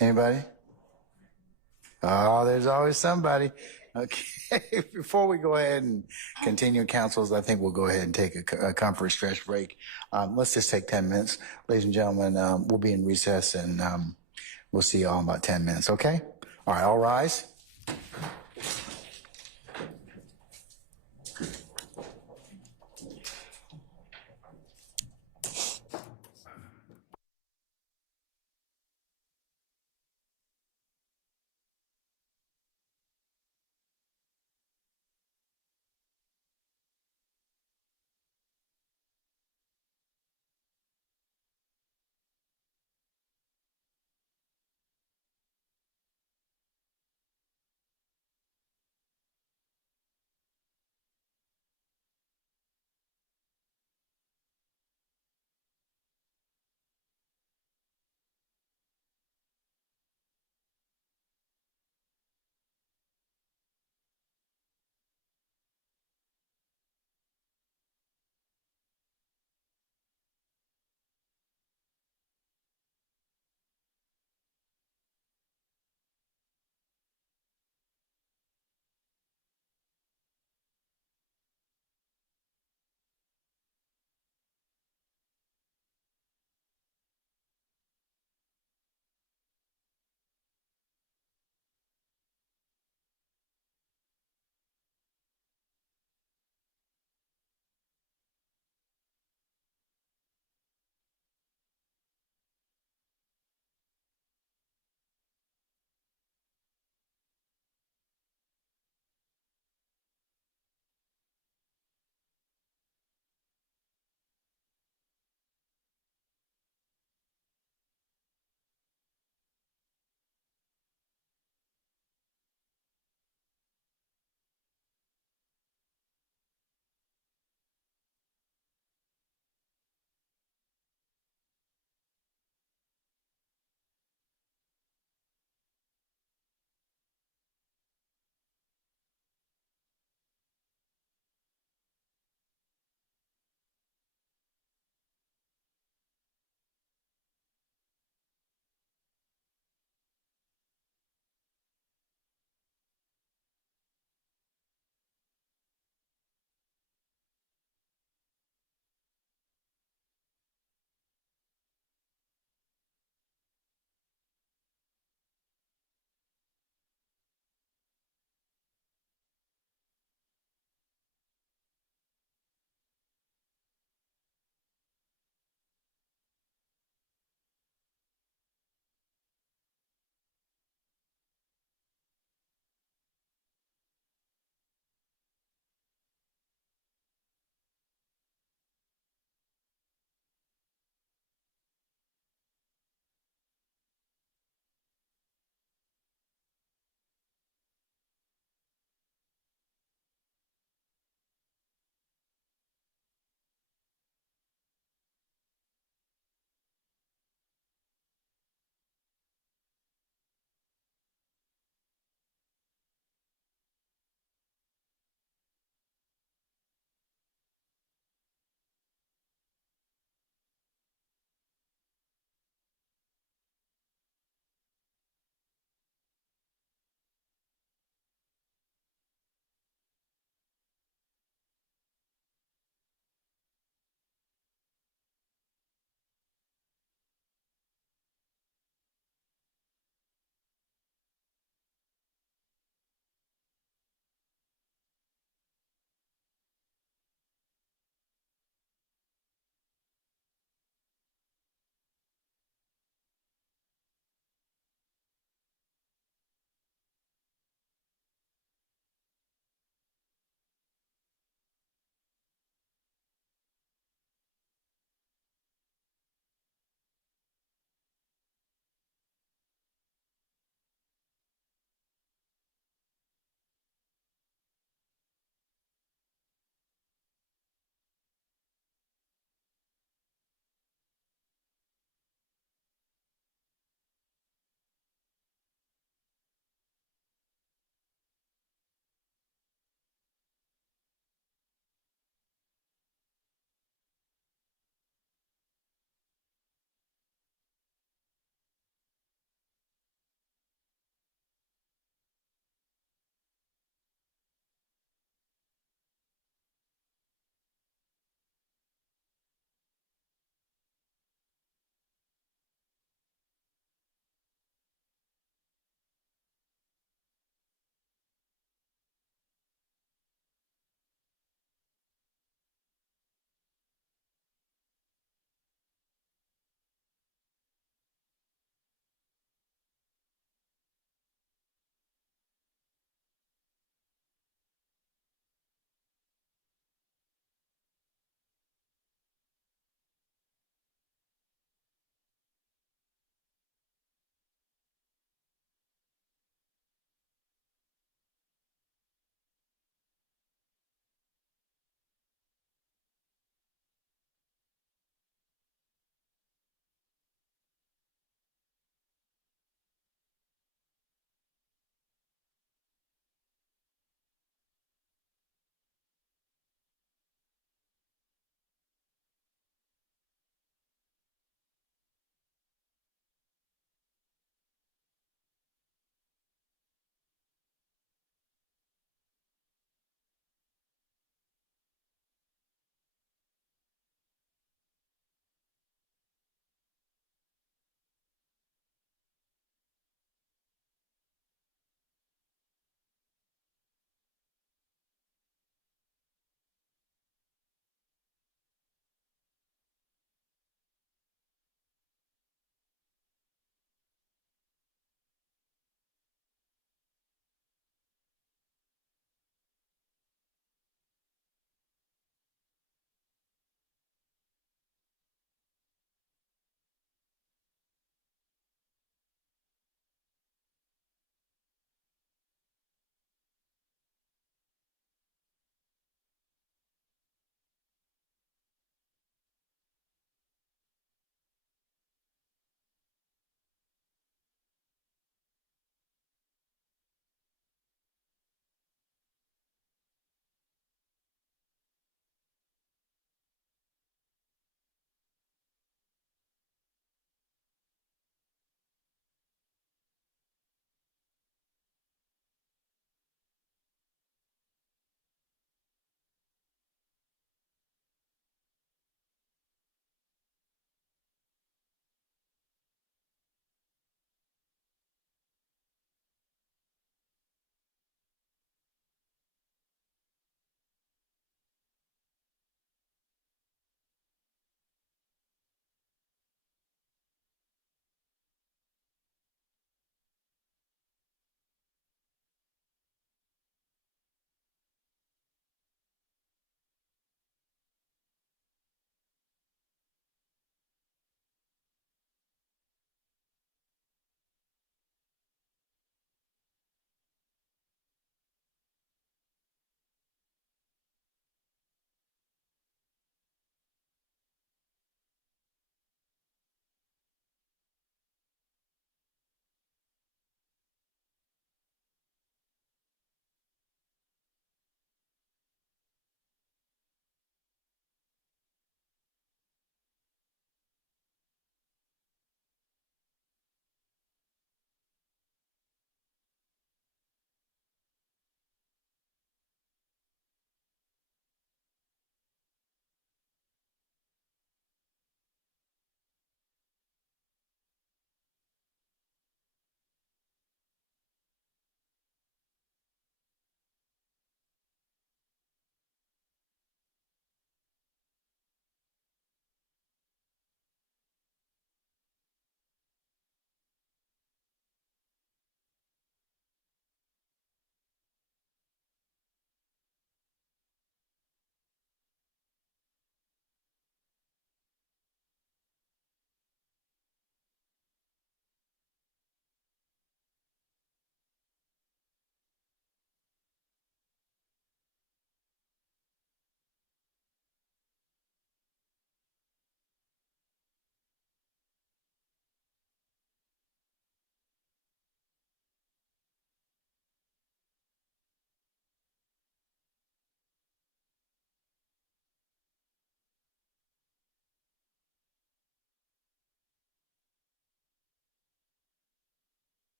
Anybody? Oh, there's always somebody. Okay, before we go ahead and continue councils, I think we'll go ahead and take a comfort stretch break. Let's just take 10 minutes. Ladies and gentlemen, we'll be in recess and we'll see you all in about 10 minutes, okay? All right, all rise.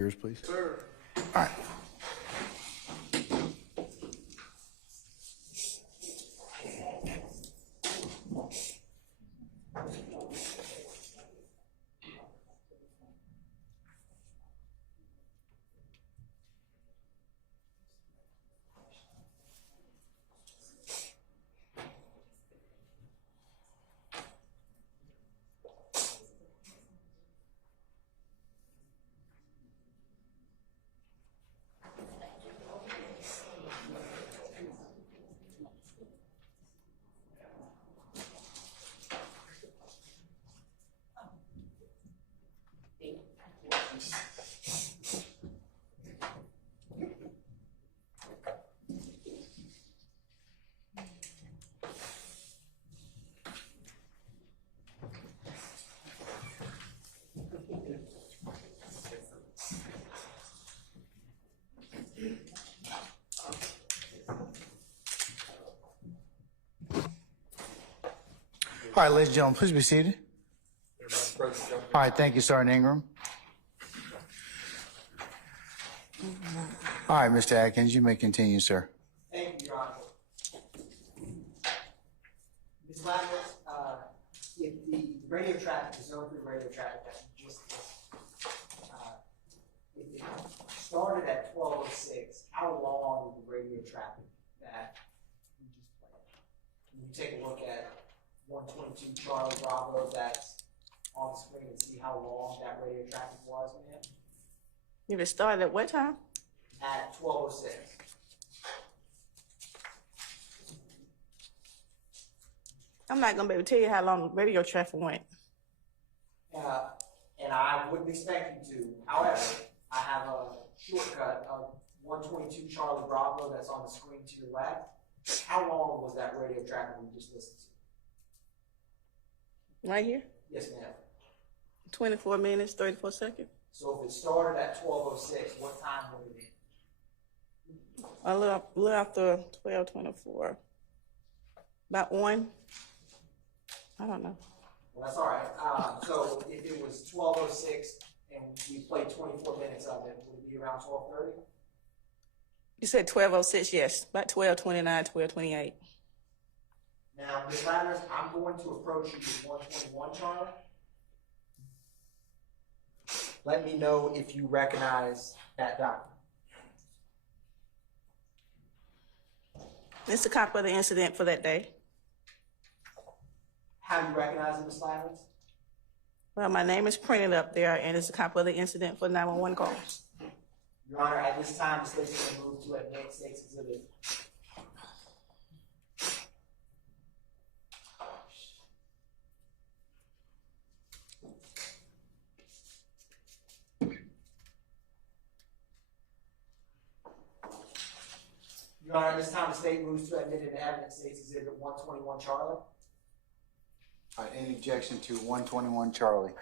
Yours, please. Sir. All right. All right, ladies and gentlemen, please be seated. All right, thank you, Sergeant Ingram. All right, Mr. Atkins, you may continue, sir. Thank you, Your Honor. Ms. Lattimore, if the radio traffic, the zone 3 radio traffic that you just if it started at 12:06, how long is the radio traffic that you just played? Can you take a look at 122 Charlie Bravo that's on the screen and see how long that radio traffic was, man? If it started at what time? At 12:06. I'm not gonna be able to tell you how long the radio traffic went. And I wouldn't expect you to. However, I have a shortcut of 122 Charlie Bravo that's on the screen to your left. How long was that radio traffic we just listened to? Right here? Yes, ma'am. 24 minutes, 34 seconds. So if it started at 12:06, what time would it be? A little after 12:24. About 1. I don't know. Well, that's all right. So if it was 12:06 and we played 24 minutes of it, would it be around 12:30? You said 12:06, yes. About 12:29, 12:28. Now, Ms. Ladders, I'm going to approach you with 121 Charlie. Let me know if you recognize that document. It's a copy of the incident for that day. How do you recognize it, Ms. Ladders? Well, my name is printed up there, and it's a copy of the incident for 911 call. Your Honor, at this time, the state's going to move to admit State's Exhibit. Your Honor, at this time, the state moves to admit into evidence State's Exhibit 121 Charlie. All right, any objection to 121 Charlie?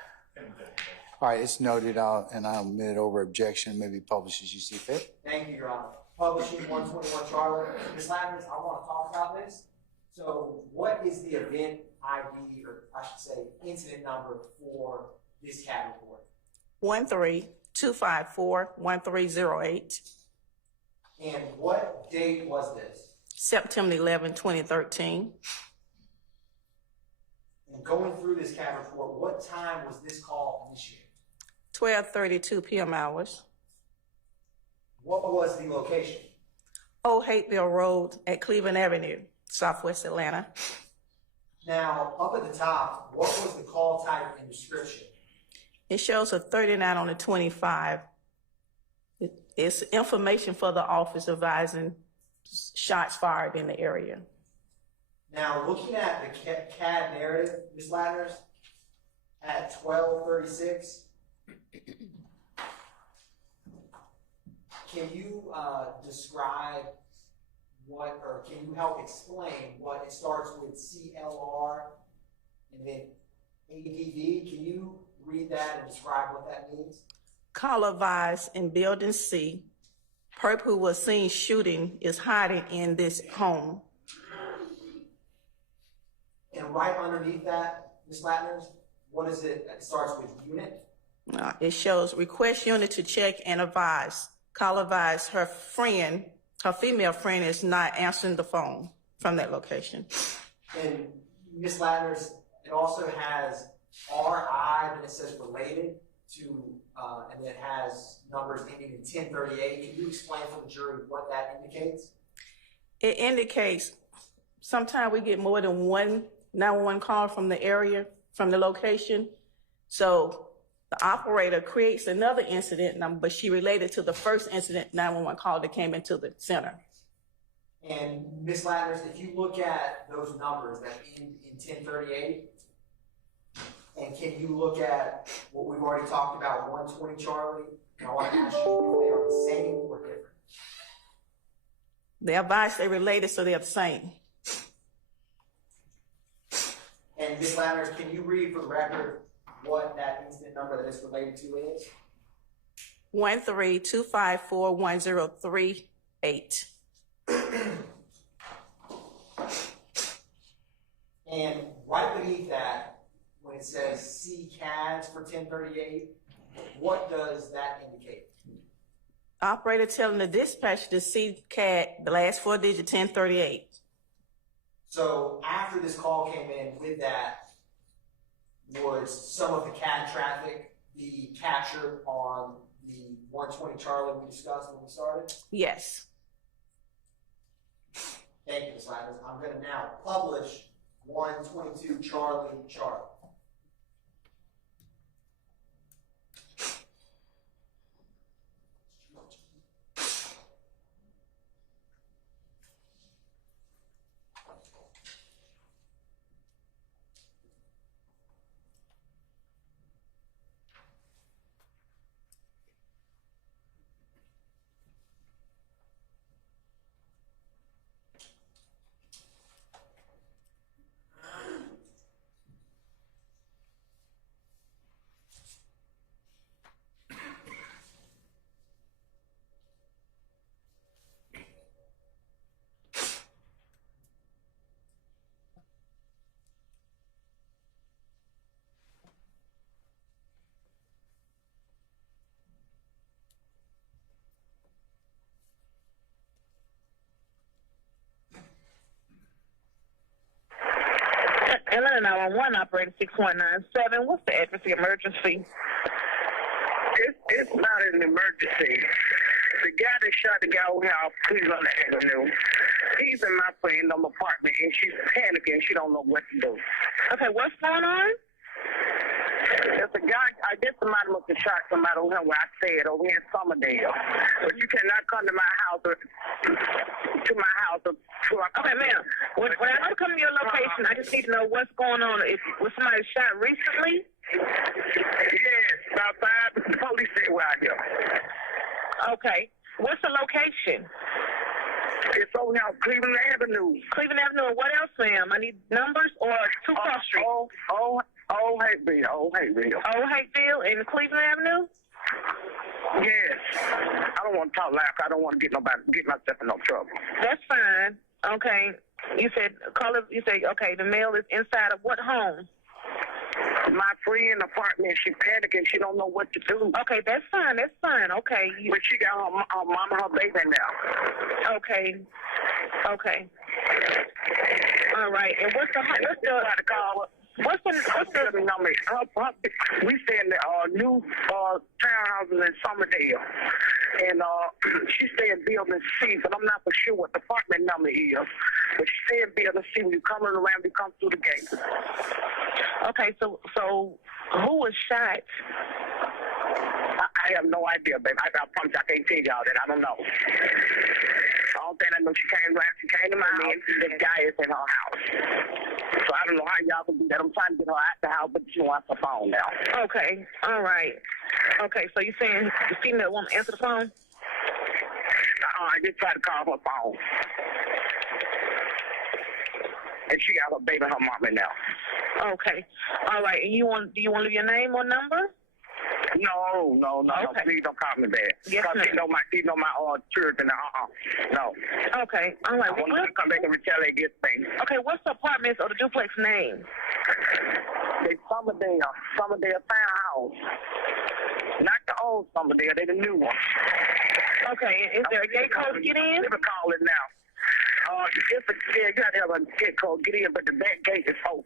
All right, it's noted, I'll admit it over objection, maybe publish as you see fit. Thank you, Your Honor. Publishing 121 Charlie. Ms. Ladders, I want to talk about this. So what is the event ID, or I should say incident number for this CAD report? 13254-1308. And what date was this? September 11, 2013. And going through this CAD report, what time was this call initiated? 12:32 p.m. hours. What was the location? Old Hateville Road at Cleveland Avenue, Southwest Atlanta. Now, up at the top, what was the call type and description? It shows a 39 on a 25. It's information for the office advising shots fired in the area. Now, looking at the CAD narrative, Ms. Ladders, at 12:36, can you describe what, or can you help explain what it starts with CLR and then ADD? Can you read that and describe what that means? Call advised in Building C. Perp who was seen shooting is hiding in this home. And right underneath that, Ms. Lattners, what is it? It starts with unit. It shows request unit to check and advise. Call advise her friend, her female friend is not answering the phone from that location. And Ms. Ladner's, it also has RI, and it says related to, and it has numbers ending in 1038. Can you explain for the jury what that indicates? It indicates sometimes we get more than one 911 call from the area, from the location. So the operator creates another incident number, but she related to the first incident 911 call that came into the center. And Ms. Ladner's, if you look at those numbers that end in 1038, and can you look at what we've already talked about, 120 Charlie, and I want to ask you if they are the same or different. They advise they related, so they're the same. And Ms. Ladner's, can you read for the record what that incident number that it's related to is? 132541038. And right beneath that, when it says C CADs for 1038, what does that indicate? Operator telling the dispatcher to see CAD, the last 4 digit 1038. So after this call came in with that, would some of the CAD traffic be captured on the 120 Charlie we discussed when we started? Yes. Thank you, Ms. Ladner. I'm going to now publish 122 Charlie. Atlanta 911 operator 6197. What's the address of the emergency? It's not an emergency. The guy that shot the guy over here off Cleveland Avenue, he's in my friend's apartment, and she's panicking. She don't know what to do. Okay, what's going on? There's a guy, I guess somebody must have shot somebody over here where I stayed, over here in Summerdale. But you cannot come to my house or Okay, ma'am. When I don't come to your location, I just need to know what's going on. Was somebody shot recently? Yes, about 5 police say we're out here. Okay. What's the location? It's over here on Cleveland Avenue. Cleveland Avenue. What else, ma'am? I need numbers or 2 Cross Street? Old Hateville. Old Hateville in Cleveland Avenue? Yes. I don't want to talk loud. I don't want to get myself in no trouble. That's fine. Okay. You said okay, the mail is inside of what home? My friend's apartment. She panicking. She don't know what to do. Okay, that's fine. Okay. But she got her mom and her baby now. Okay. All right. And what's the number? We stay in the new townhouses in Summerdale, and she stay in building C, but I'm not for sure what the apartment number is. But she stay in building C. When you come around, you come through the gate. Okay, so who was shot? I have no idea, baby. I promise I can't tell y'all that. I don't know. The only thing I know, she came to my house. The guy is in her house. So I don't know how y'all can do that. I'm trying to get her out the house, but she wants her phone now. Okay, all right. Okay, so you're saying the female won't answer the phone? I just tried to call her phone. And she got her baby and her mama now. Okay, all right. And do you want to leave your name or number? No. Okay. Please don't call me back. Yes, ma'am. She know my children. No. Okay. All right. I want to come back and retaliate against things. Okay. What's the apartments or the duplex name? They Summerdale Townhouse. old Somerdale. They the new one. Okay, is there a gate code to get in? They call it now. You got to have a gate code get in, but the back gate is open.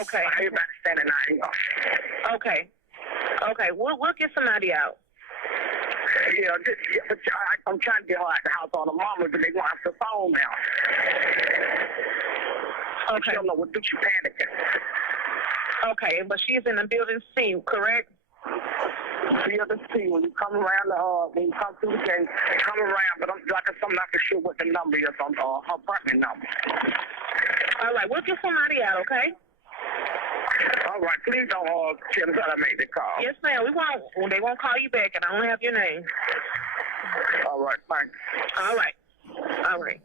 Okay. Everybody's standing out here. Okay. Okay, we'll get somebody out. Yeah, but I'm trying to get her out the house on the mama, but they want us to phone now. Okay. She don't know what to do. She panicking. Okay, but she's in the building C, correct? Building C. When you come around when you come through the gate, come around. But I'm not for sure what the number is on her apartment number. All right, we'll get somebody out. Okay. All right, please don't tell us how to make the call. Yes, ma'am. They won't call you back, and I don't have your name. All right, thanks. All right. All right.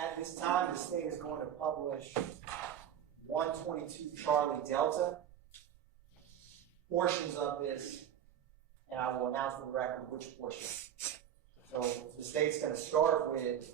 At this time, the state is going to publish 122 Charlie Delta. Portions of this, and I will announce for the record which portion. So the state's going to start with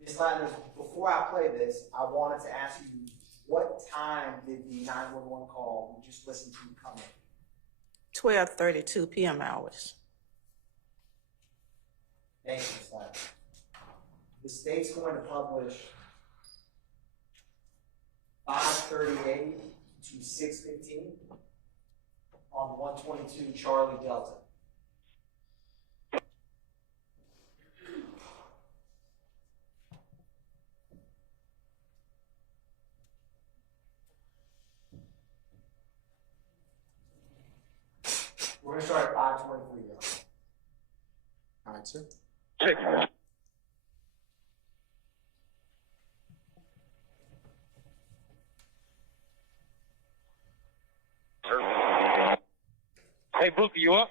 Ms. Latner, before I play this, I wanted to ask you, what time did the 911 call we just listened to come in? 12:32 p.m. hours. Thank you, Ms. Latner. The state's going to publish 5:38 to 6:15 on 122 Charlie Delta. We're going to start at 5:23, y'all. All right, sir. Check. Hey, Booker, you up?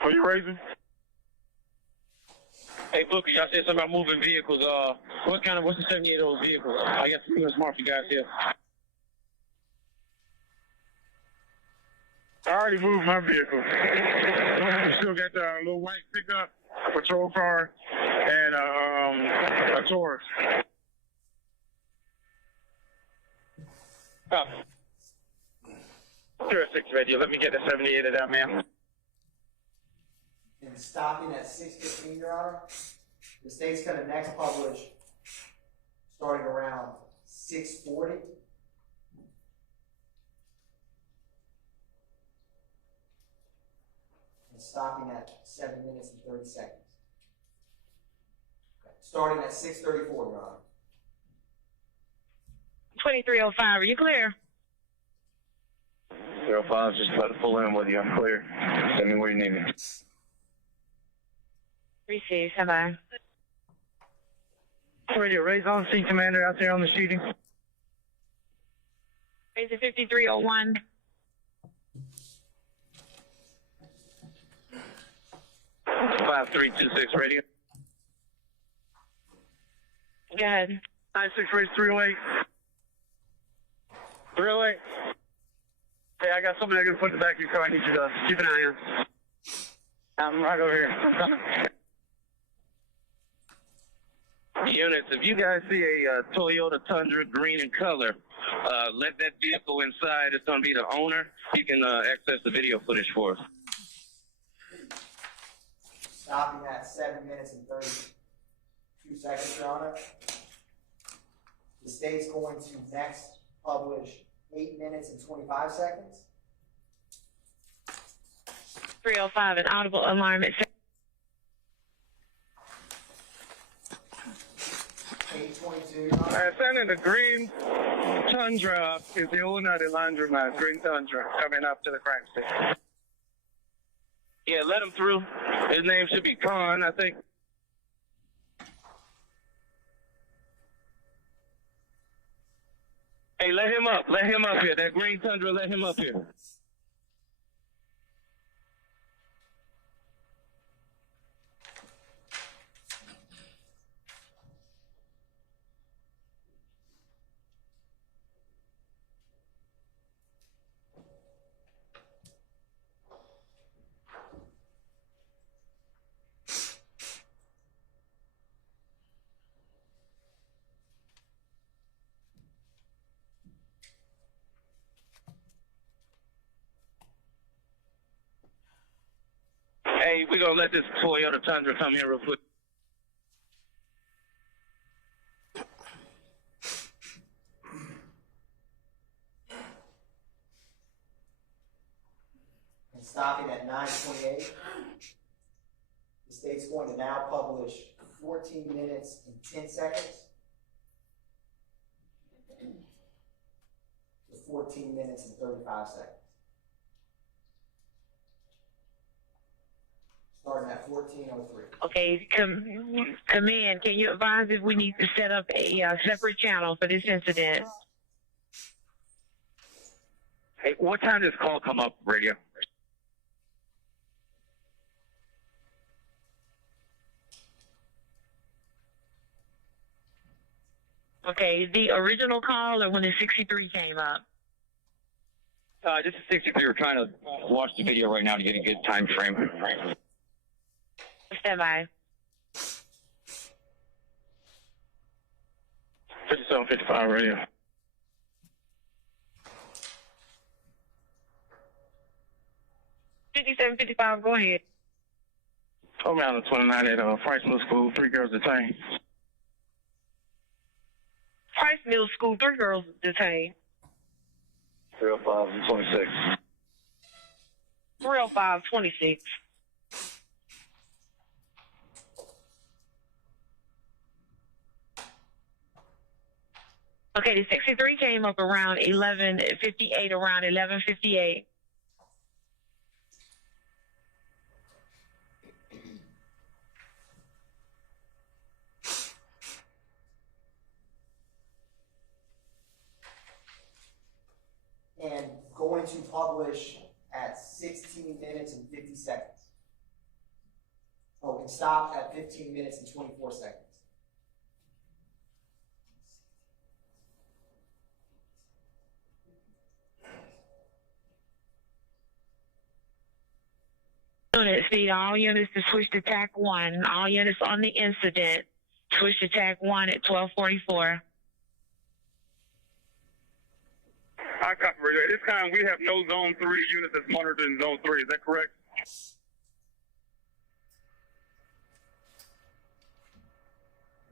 Are you raising? Hey, Booker, y'all said something about moving vehicles. What's the 78 old vehicle? I guess it was smart for you guys here. I already moved my vehicle. We still got the little white pickup, patrol car, and a Taurus. Oh. 06 radio. Let me get the 78 of that, man. And stopping at 6:15, Your Honor. The state's going to next publish starting around 6:40. And stopping at 7 minutes and 30 seconds. Okay. Starting at 6:34, Your Honor. 2305, are you clear? 05, just about to pull in with you. I'm clear. Send me where you need me. Received, bye-bye. Radio, raise on scene commander out there on the shooting. Raise it 5301. It's 5326 radio. Go ahead. 96 raise 308. 308. Hey, I got somebody gonna put in the back of your car. I need you to keep an eye on. I'm right over here. Units, if you guys see a Toyota Tundra green in color, let that vehicle inside. It's going to be the owner. You can access the video footage for us. Stopping at 7 minutes and 32 seconds, Your Honor. The state's going to next publish 8 minutes and 25 seconds. 305, an audible alarm at 822. Sending the green Tundra is the owner of the laundromat, green Tundra, coming up to the crime scene. Yeah, let him through. His name should be Khan, I think. Hey, let him up. Let him up here. That green Tundra, let him up here. Hey, we're going to let this Toyota Tundra come here real quick. And stopping at 9:28. The state's going to now publish 14 minutes and 10 seconds to 14 minutes and 35 seconds. Starting at 14:03. Okay, command, can you advise if we need to set up a separate channel for this incident? Hey, what time does call come up, radio? Okay, the original call or when the 63 came up? This is 63. We're trying to watch the video right now to get a good time frame. Stand by. 5755 radio. $57.55, go ahead. Oh, man, 29 at Price Middle School, 3 girls detained. Price Middle School, 3 girls detained. 305 and 26. 305, 26. Okay, the 63 came up around 11:58, around 11:58. And going to publish at 16 minutes and 50 seconds. Oh, and stop at 15 minutes and 24 seconds. Unit speed, all units to switch to TAC 1. All units on the incident, switch to TAC 1 at 12:44. I copy radio. At this time, we have no Zone 3 units that's monitored in Zone 3. Is that correct?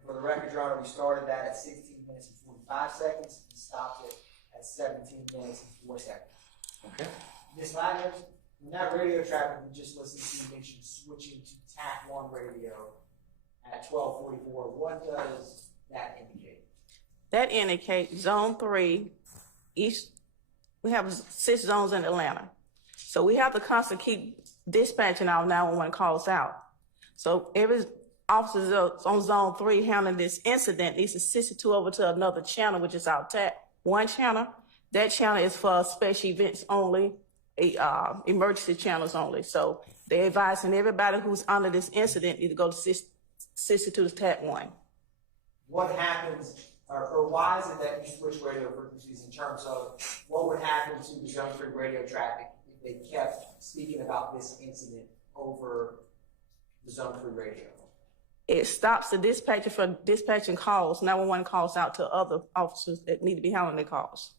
For the record, Your Honor, we started that at 16 minutes and 45 seconds and stopped it at 17 minutes and 4 seconds. Okay. Ms. Lagners, in that radio traffic we just listened to, you mentioned switching to TAC 1 radio at 12:44. What does that indicate? That indicates Zone 3, each, we have 6 zones in Atlanta. So we have to constantly keep dispatching our 911 calls out. So every officer on Zone 3 handling this incident needs to switch it over to another channel, which is our TAC 1 channel. That channel is for special events only, emergency channels only. So they're advising everybody who's under this incident need to go to 62 to TAC 1. What happens, or why is it that you switch radio frequencies in terms of what would happen to the Zone 3 radio traffic if they kept speaking about this incident over the Zone 3 radio? It stops the dispatcher from dispatching calls, 911 calls out to other officers that need to be handling their calls.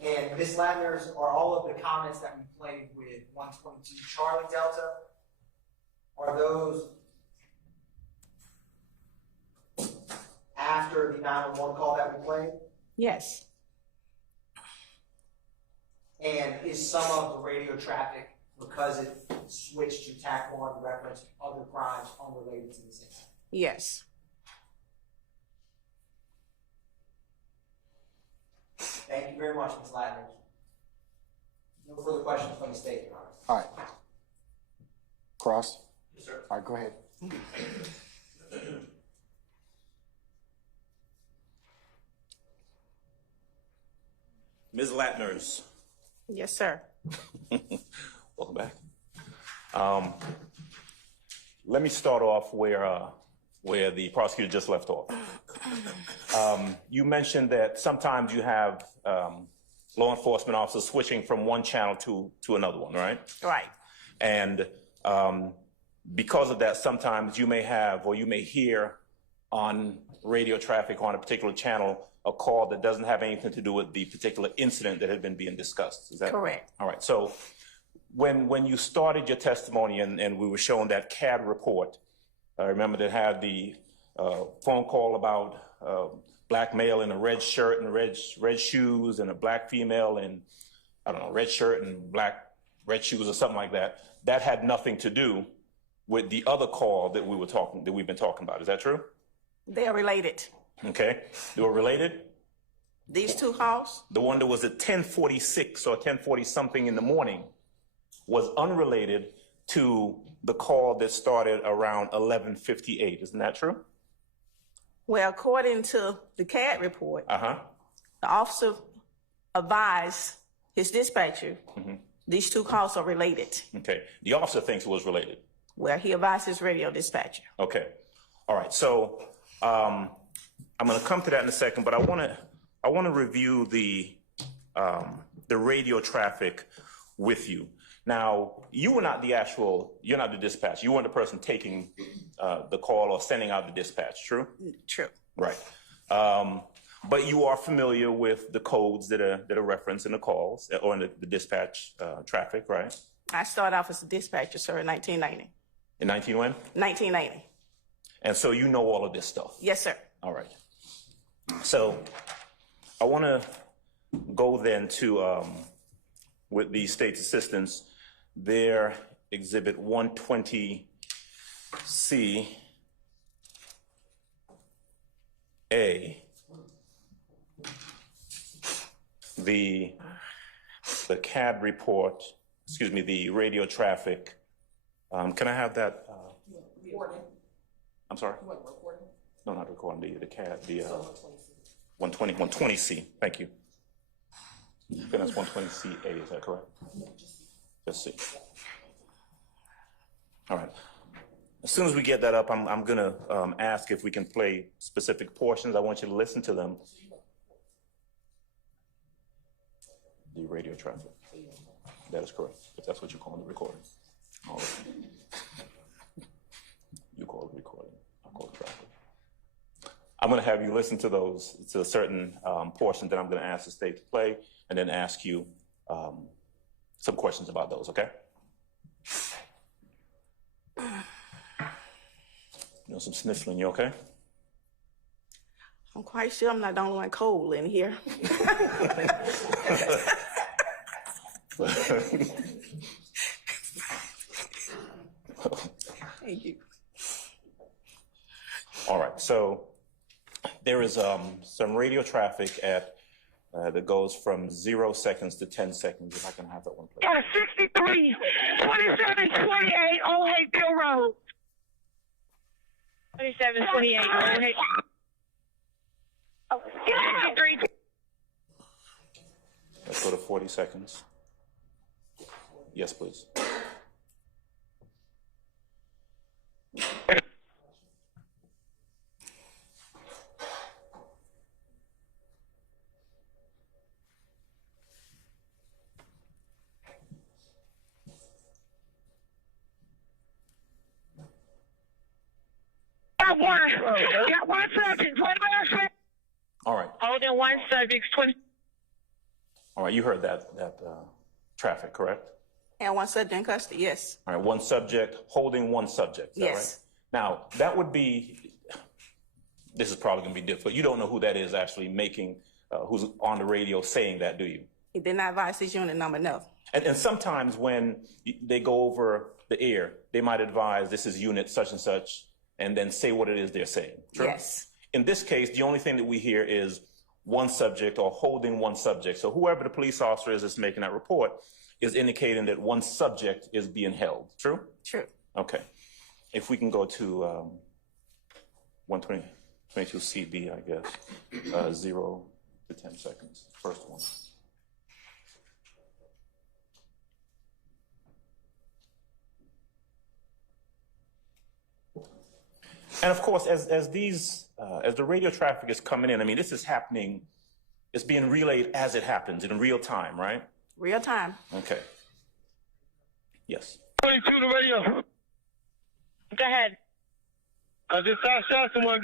And Ms. Lagners, are all of the comments that we played with 122 Charlie Delta, are those after the 911 call that we played? Yes. And is some of the radio traffic because it switched to TAC 1 reference other crimes unrelated to this incident? Yes. Thank you very much, Ms. Ladner. No further questions from the state, Your Honor. All right. Cross? Yes, sir. All right, go ahead. Ms. Latners. Yes, sir. Welcome back. Let me start off where the prosecutor just left off. You mentioned that sometimes you have law enforcement officers switching from one channel to another one, right? Right. And because of that, sometimes you may have or you may hear on radio traffic on a particular channel a call that doesn't have anything to do with the particular incident that had been being discussed. Is that correct? All right. So when you started your testimony and we were showing that CAD report, I remember that had the phone call about black male in a red shirt and red shoes and a black female in, I don't know, red shirt and red shoes or something like that. That had nothing to do with the other call that we've been talking about. Is that true? They are related. Okay. They were related? These two calls? The one that was at 10:46 or 10:40 something in the morning was unrelated to the call that started around 11:58. Isn't that true? Well, according to the CAD report, Uh-huh. the officer advised his dispatcher these two calls are related. Okay. The officer thinks it was related. Well, he advised his radio dispatcher. Okay. All right. So I'm going to come to that in a second, but I want to review the radio traffic with you. Now, you were not you're not the dispatch. You weren't the person taking the call or sending out the dispatch, true? True. Right. But you are familiar with the codes that are referenced in the calls or in the dispatch traffic, right? I started off as a dispatcher, sir, in 1990. In 19 when? 1990. And so you know all of this stuff? Yes, sir. All right. So I want to go then to, with the state's assistance, their Exhibit 120C A, the CAD report, excuse me, the radio traffic. Can I have that? I'm sorry? No, not recording, the CAD, the 120C, thank you. That's 120CA, is that correct? Just C. All right. As soon as we get that up, I'm gonna ask if we can play specific portions. I want you to listen to them. The radio traffic. That is correct, if that's what you call the recording. All right. You call it recording, I call it traffic. I'm gonna have you listen to those, to a certain portion that I'm gonna ask the state to play, and then ask you some questions about those, okay? You know, some sniffling, you okay? I'm quite sure I'm not the only one cold in here. Thank you. All right, so there is some radio traffic at that goes from 0 seconds to 10 seconds. If I can have that one, please. 63, 27, 28, Old Hayfield Road. 27, 28, Old Hayfield. 63. Let's go to 40 seconds. Yes, please. Got one subject. What about that? All right. Holding one subject, 20. All right, you heard that traffic, correct? And one subject in custody, yes. All right, one subject holding one subject. Is that Yes. right? Now, that would be, this is probably going to be difficult. You don't know who that is actually making, who's on the radio saying that, do you? He did not advise his unit number, no. And sometimes when they go over the air, they might advise this is unit such and such, and then say what it is they're saying. True? Yes. In this case, the only thing that we hear is one subject or holding one subject. So whoever the police officer is that's making that report is indicating that one subject is being held. True? True. Okay. If we can go to 122CB, I guess, 0 to 10 seconds. First one. And of course, as the radio traffic is coming in, I mean, this is happening, it's being relayed as it happens in real time, right? Real time. Okay. Yes. 22 the radio. Go ahead. I just shot someone.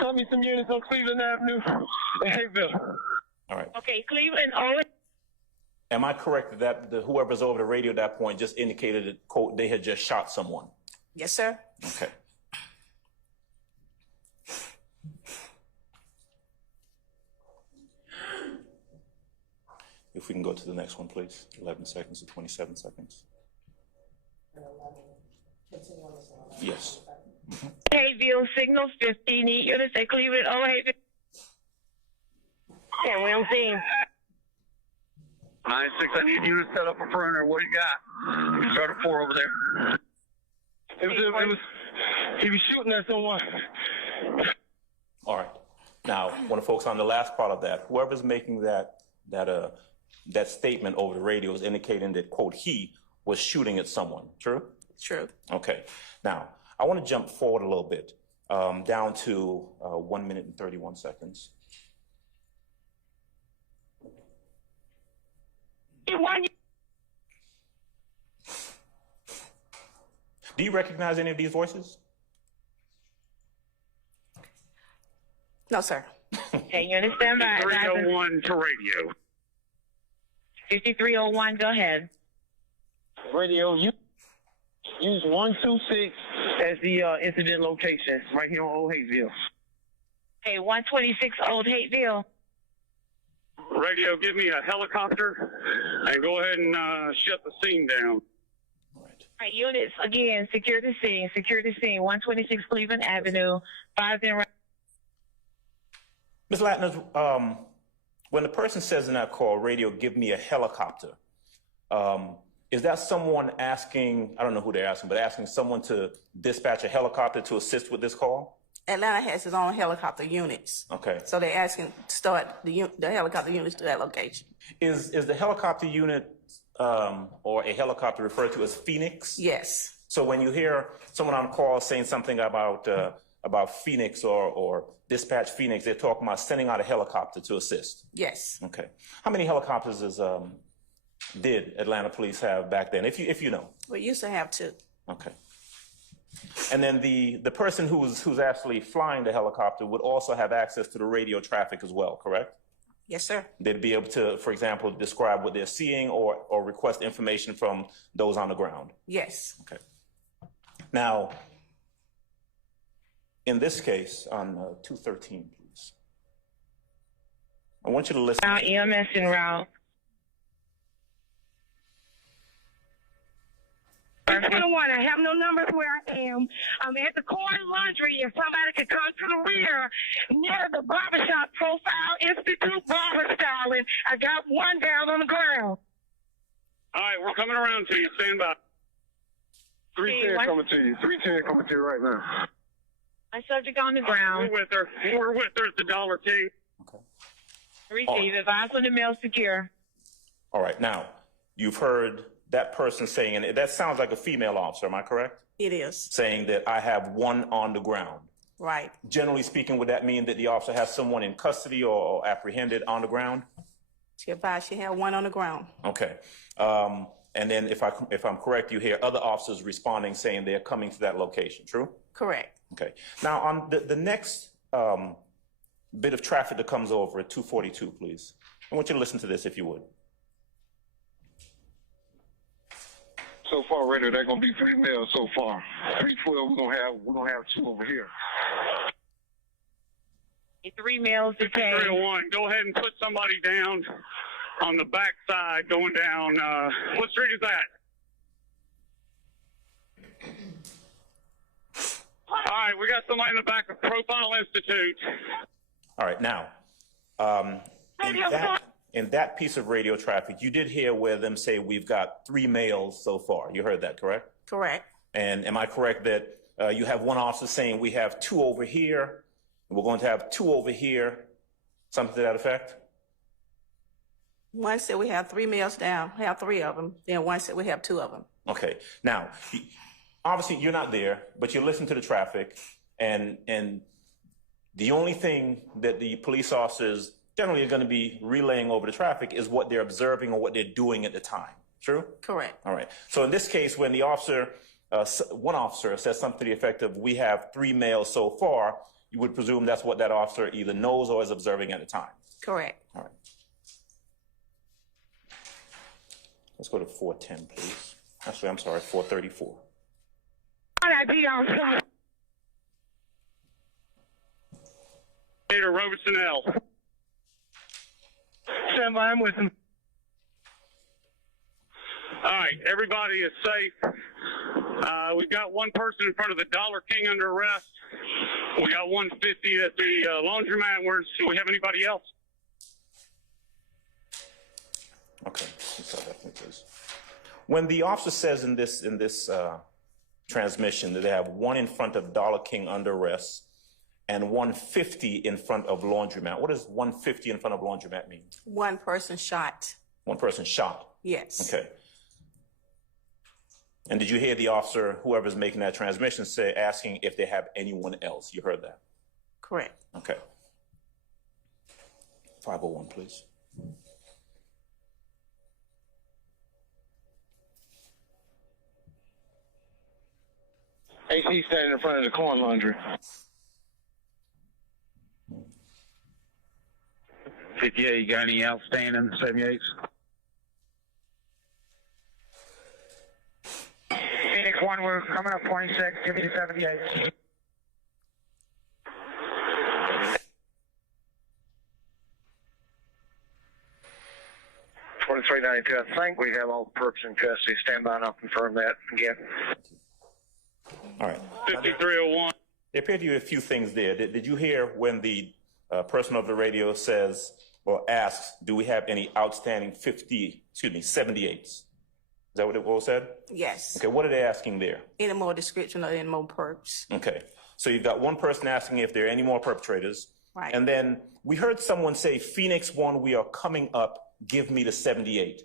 Tell me some units on Cleveland Avenue in Hayville. All right. Okay, Cleveland, oh. Am I correct that whoever's over the radio at that point just indicated that, quote, they had just shot someone? Yes, sir. Okay. If we can go to the next one, please. 11 seconds to 27 seconds. Yes. Mm-hmm. Hayville, signals 50, need units at Cleveland, oh, Hayville. Yeah, we don't see him. 9-6, I need you to set up a perimeter. What do you got? Start a 4 over there. He was shooting at someone. All right. Now, I want to focus on the last part of that. Whoever's making that statement over the radio is indicating that, quote, he was shooting at someone. True? True. Okay. Now, I want to jump forward a little bit, down to 1 minute and 31 seconds. Do you recognize any of these voices? No, sir. Okay, you understand by 301 to radio. 5301, go ahead. Radio, use 126 as the incident location right here on Old Hayville. Okay, 126 Old Hayville. Radio, give me a helicopter and go ahead and shut the scene down. All right, units, again, secure the scene, 126 Cleveland Avenue, 5-0. Ms. Latner, when the person says in that call, radio, give me a helicopter, is that someone asking, I don't know who they're asking, but asking someone to dispatch a helicopter to assist with this call? Atlanta has its own helicopter units. Okay. So they're asking to start the helicopter units to that location. Is the helicopter unit or a helicopter referred to as Phoenix? Yes. So when you hear someone on call saying something about Phoenix or dispatch Phoenix, they're talking about sending out a helicopter to assist? Yes. Okay. How many helicopters did Atlanta police have back then, if you know? We used to have 2. Okay. And then the person who's actually flying the helicopter would also have access to the radio traffic as well, correct? Yes, sir. They'd be able to, for example, describe what they're seeing or request information from those on the ground. Yes. Okay. Now, in this case, on 213, please. I want you to listen. EMS en route. 611, I have no numbers where I am. I'm at the corn laundry. If somebody could come to the rear near the barbershop Profile Institute barber styling. I got one down on the ground. All right, we're coming around to you. Stand by. 310 coming to you. 310 coming to you right now. My subject on the ground. We're with her. We're with her at the $1 T. Okay. Receive. Advise on the mail secure. All right. Now, you've heard that person saying, and that sounds like a female officer, am I correct? It is. Saying that I have one on the ground. Right. Generally speaking, would that mean that the officer has someone in custody or apprehended on the ground? She advised she had one on the ground. Okay. And then if I'm correct, you hear other officers responding saying they're coming to that location, true? Correct. Okay. Now, on the next bit of traffic that comes over at 242, please. I want you to listen to this if you would. So far, radio, they're gonna be 3 males so far. 312, we're gonna have 2 over here. 3 males detained. 301, go ahead and put somebody down on the back side going down, what street is that? All right, we got somebody in the back of Profile Institute. All right, now, in that piece of radio traffic, you did hear where them say we've got 3 males so far. You heard that, correct? Correct. And am I correct that you have one officer saying we have 2 over here, and we're going to have 2 over here, something to that effect? One said we have 3 males down, have 3 of them. Then one said we have 2 of them. Okay. Now, obviously you're not there, but you listen to the traffic, and the only thing that the police officers generally are going to be relaying over the traffic is what they're observing or what they're doing at the time. True? Correct. All right. So in this case, when the officer, one officer says something to the effect of, we have 3 males so far, you would presume that's what that officer either knows or is observing at the time. Correct. All right. Let's go to 410, please. Actually, I'm sorry, 434. Peter Robertson L. Stand by, I'm with him. All right, everybody is safe. We've got one person in front of the Dollar King under arrest. We got 150 at the laundromat. Do we have anybody else? Okay, please. When the officer says in this transmission that they have 1 in front of Dollar King under arrest and 150 in front of laundromat, what does 150 in front of laundromat mean? One person shot. One person shot. Yes. Okay. And did you hear the officer, whoever's making that transmission, asking if they have anyone else? You heard that? Correct. Okay. 501, please. AC standing in front of the corn laundry. 58, you got any outstanding 78s? Phoenix 1, we're coming up 26, give me the 78. I think we have all the perps in custody. Stand by and I'll confirm that again. All right. 5301. There appeared to be a few things there. Did you hear when the person over the radio says or asks, do we have any outstanding 78s? Is that what it was said? Yes. Okay, what are they asking there? Any more description or any more perps? Okay, so you've got one person asking if there are any more perpetrators. Right. And then we heard someone say, Phoenix 1, we are coming up, give me the 78.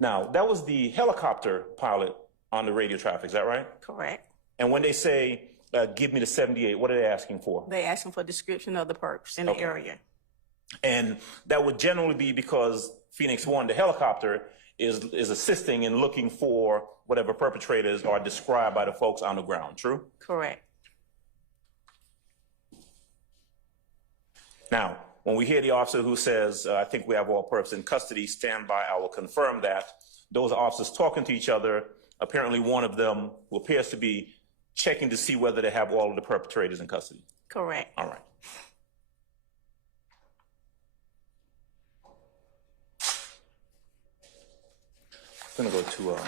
Now, that was the helicopter pilot on the radio traffic, is that right? Correct. And when they say, give me the 78, what are they asking for? They asking for a description of the perps in the area. And that would generally be because Phoenix 1, the helicopter, is assisting in looking for whatever perpetrators are described by the folks on the ground, true? Correct. Now, when we hear the officer who says, I think we have all perps in custody, stand by, I will confirm that. Those officers talking to each other, apparently one of them who appears to be checking to see whether they have all of the perpetrators in custody. Correct. All right. I'm going to go to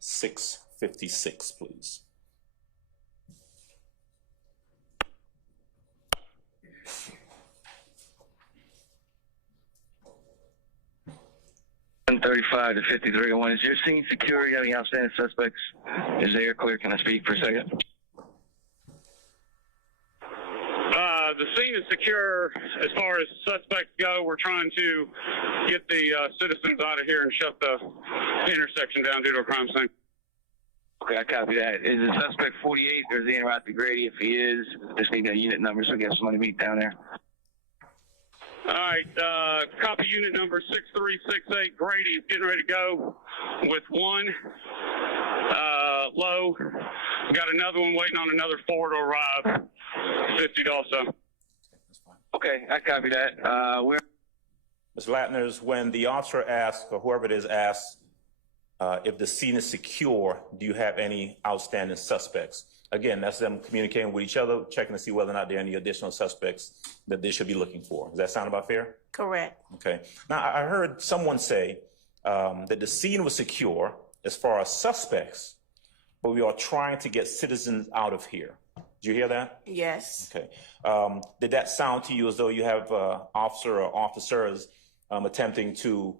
656, please. $135 to 5301. Is your scene secure? You have any outstanding suspects? Is the air clear? Can I speak for a second? The scene is secure as far as suspects go. We're trying to get the citizens out of here and shut the intersection down due to a crime scene. Okay, I copy that. Is the suspect 48 or is he en route to Grady? If he is, just need a unit number so we get somebody to meet down there. All right, copy unit number 6368. Grady is getting ready to go with one low. We got another one waiting on another 4 to arrive. 50 also. Okay, I copy that. Ms. Latners, when the officer asks, or whoever it is asks, if the scene is secure, do you have any outstanding suspects? again, that's them communicating with each other, checking to see whether or not there are any additional suspects that they should be looking for. Does that sound about fair? Correct. Okay. Now, I heard someone say that the scene was secure as far as suspects, but we are trying to get citizens out of here. Did you hear that? Yes. Okay. Did that sound to you as though you have officer or officers attempting to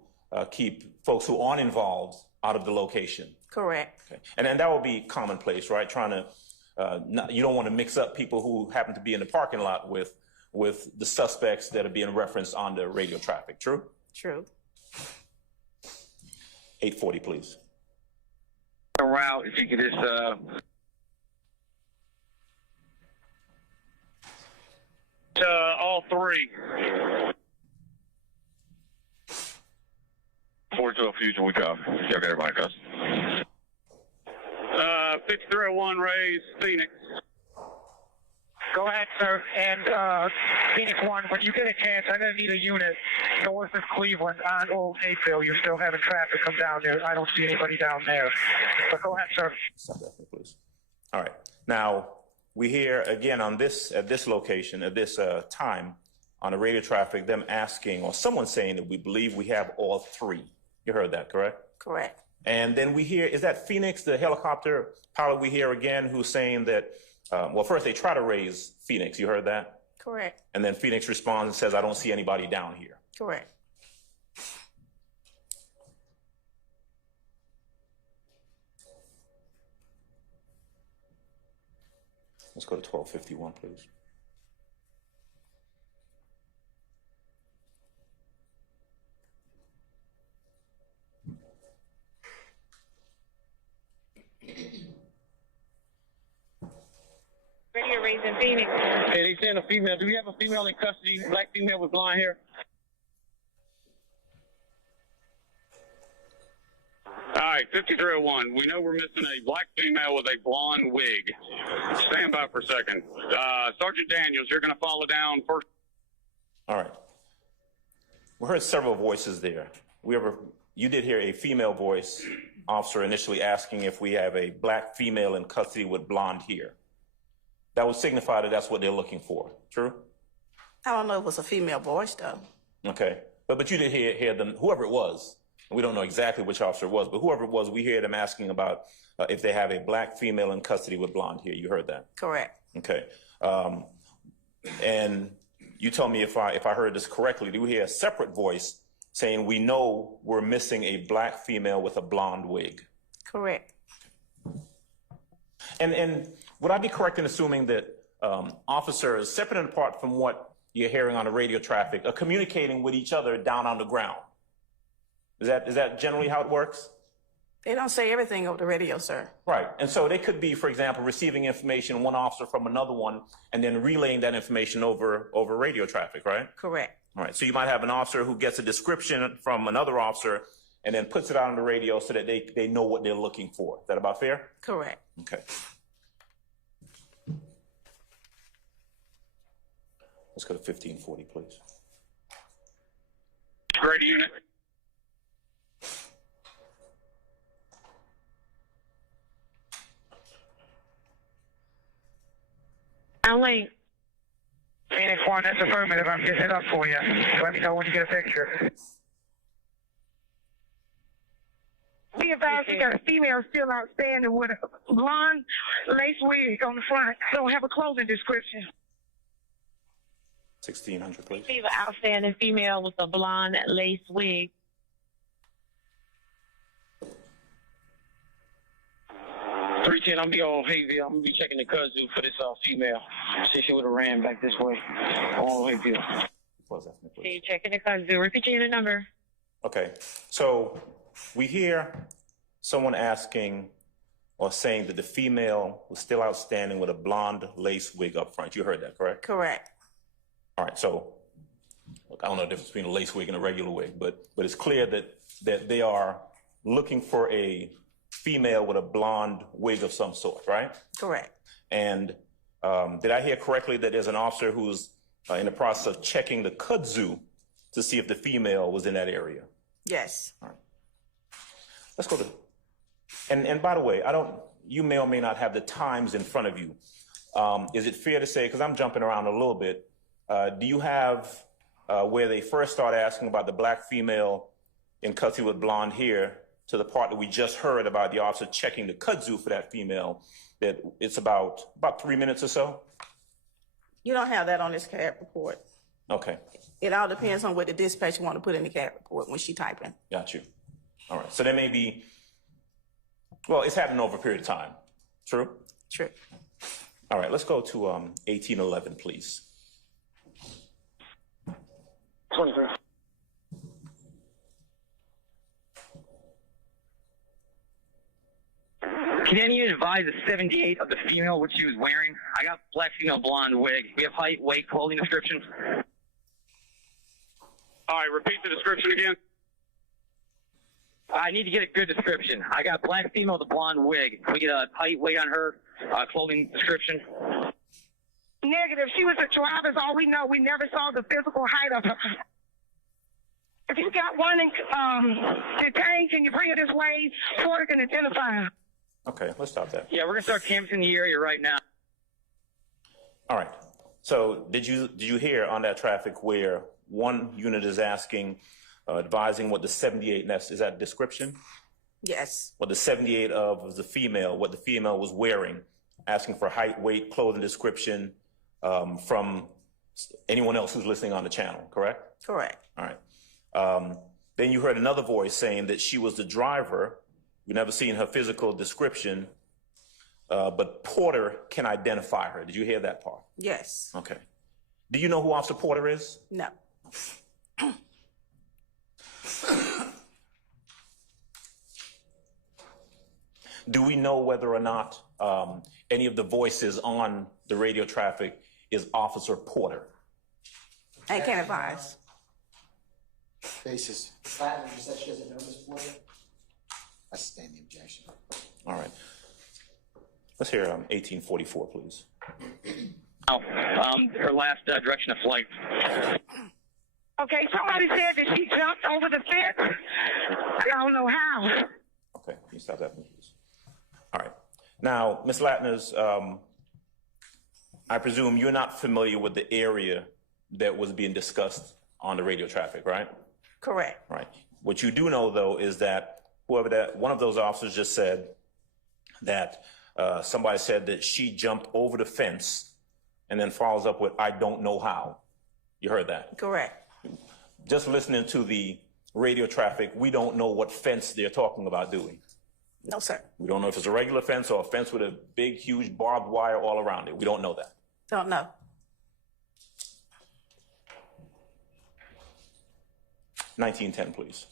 keep folks who aren't involved out of the location? Correct. Okay. And then that would be commonplace, right? Trying to, you don't want to mix up people who happen to be in the parking lot with the suspects that are being referenced on the radio traffic. True? True. 840, please. Route, if you could just, all three. 412 Fusion, we copy. Y'all got everybody, guys. 5301 Rays, Phoenix. Go ahead, sir. And Phoenix 1, when you get a chance, I'm going to need a unit north of Cleveland on Old Hayfield. You're still having traffic come down there. I don't see anybody down there. But go ahead, sir. Stop that, please. All right. Now, we hear again at this location, at this time, on the radio traffic, them asking, or someone saying that we believe we have all three. You heard that, correct? Correct. And then we hear, is that Phoenix, the helicopter pilot we hear again, who's saying that, well, first they try to raise Phoenix. You heard that? Correct. And then Phoenix responds and says, I don't see anybody down here. Correct. Let's go to 1251, please. Radio Rays in Phoenix. Hey, they saying a female. Do we have a female in custody? Black female with blonde hair? All right, 5301. We know we're missing a black female with a blonde wig. Stand by for a second. Sergeant Daniels, you're going to follow down first. All right. We heard several voices there. You did hear a female voice, officer, initially asking if we have a black female in custody with blonde hair. That would signify that that's what they're looking for. True? I don't know if it was a female voice, though. Okay. But you did hear them, whoever it was. We don't know exactly which officer it was, but whoever it was, we hear them asking about if they have a black female in custody with blonde hair. You heard that? Correct. Okay. And you tell me if I heard this correctly. Do we hear a separate voice saying we know we're missing a black female with a blonde wig? Correct. And would I be correct in assuming that officers, separate and apart from what you're hearing on the radio traffic, are communicating with each other down on the ground? Is that generally how it works? They don't say everything over the radio, sir. Right. And so they could be, for example, receiving information, one officer from another one, and then relaying that information over radio traffic, right? Correct. All right. So you might have an officer who gets a description from another officer and then puts it out on the radio so that they know what they're looking for. Is that about fair? Correct. Okay. Let's go to 1540, please. Great unit. LA. Phoenix 1, that's affirmative. I'm getting it up for you. Let me know when you get a picture. Be advised, we got a female still outstanding with a blonde lace wig on the front. Don't have a clothing description. 1600, please. See the outstanding female with a blonde lace wig. 310, I'm be on Hayfield. I'm gonna be checking the kudzu for this female. See she would have ran back this way. On Hayfield. See, checking the kudzu. Repeat your number. Okay. So we hear someone asking or saying that the female was still outstanding with a blonde lace wig up front. You heard that, correct? Correct. All right. So look, I don't know the difference between a lace wig and a regular wig, but it's clear that they are looking for a female with a blonde wig of some sort, right? Correct. And did I hear correctly that there's an officer who's in the process of checking the kudzu to see if the female was in that area? Yes. All right. Let's go to, and by the way, you may or may not have the times in front of you. Is it fair to say, because I'm jumping around a little bit, do you have where they first start asking about the black female in custody with blonde hair to the part that we just heard about the officer checking the kudzu for that female, that it's about 3 minutes or so? You don't have that on this CAD report. Okay, It all depends on what the dispatcher want to put in the CAD report when she typing. got you. All right, so there may be, well, it's happening over a period of time. True? True. All right, let's go to 1811, please. 23. Can any of you advise the 78 of the female what she was wearing? I got black female blonde wig. We have height, weight, clothing description. All right, repeat the description again. I need to get a good description. I got black female with a blonde wig. Can we get a height, weight on her, clothing description? Negative. She was a driver, all we know. We never saw the physical height of her. If you got one detained, can you bring it this way? Porter can identify her. Okay, let's stop that. Yeah, we're gonna start canvassing the area right now. All right. So did you hear on that traffic where one unit is asking, advising what the 78, is that description? Yes. What the 78 of was the female, what the female was wearing, asking for height, weight, clothing description from anyone else who's listening on the channel, correct? Correct. All right. Then you heard another voice saying that she was the driver. We've never seen her physical description, but Porter can identify her. Did you hear that part? Yes. Okay. Do you know who Officer Porter is? No. Do we know whether or not any of the voices on the radio traffic is Officer Porter? I can't advise. Basis. Platinum just said she doesn't know this Porter. I stand the objection. All right. Let's hear 1844, please. Her last direction of flight. Okay, somebody said that she jumped over the fence. I don't know how. Okay, can you stop that, please? All right. Now, Ms. Latners, I presume you're not familiar with the area that was being discussed on the radio traffic, right? Correct. Right. What you do know, though, is that one of those officers just said that somebody said that she jumped over the fence and then follows up with, I don't know how. You heard that? Correct. Just listening to the radio traffic, we don't know what fence they're talking about, do we? No, sir. We don't know if it's a regular fence or a fence with a big, huge barbed wire all around it. We don't know that. Don't know. $19.10, please.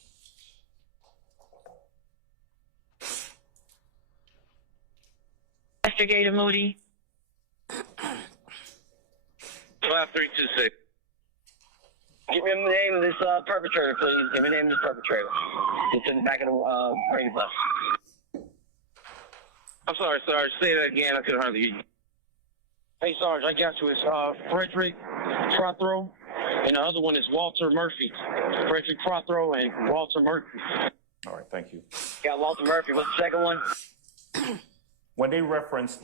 Investigator Moody. 5326. Give me the name of this perpetrator, please. Give me the name of this perpetrator. It's in the back of the radio bus. I'm sorry, Sarge. Say that again. I couldn't hardly hear you. Hey, Sarge, I got you. It's Frederick Prothero, and the other one is Walter Murphy. Frederick Prothero and Walter Murphy. All right, thank you. Got Walter Murphy. What's the second one? When they reference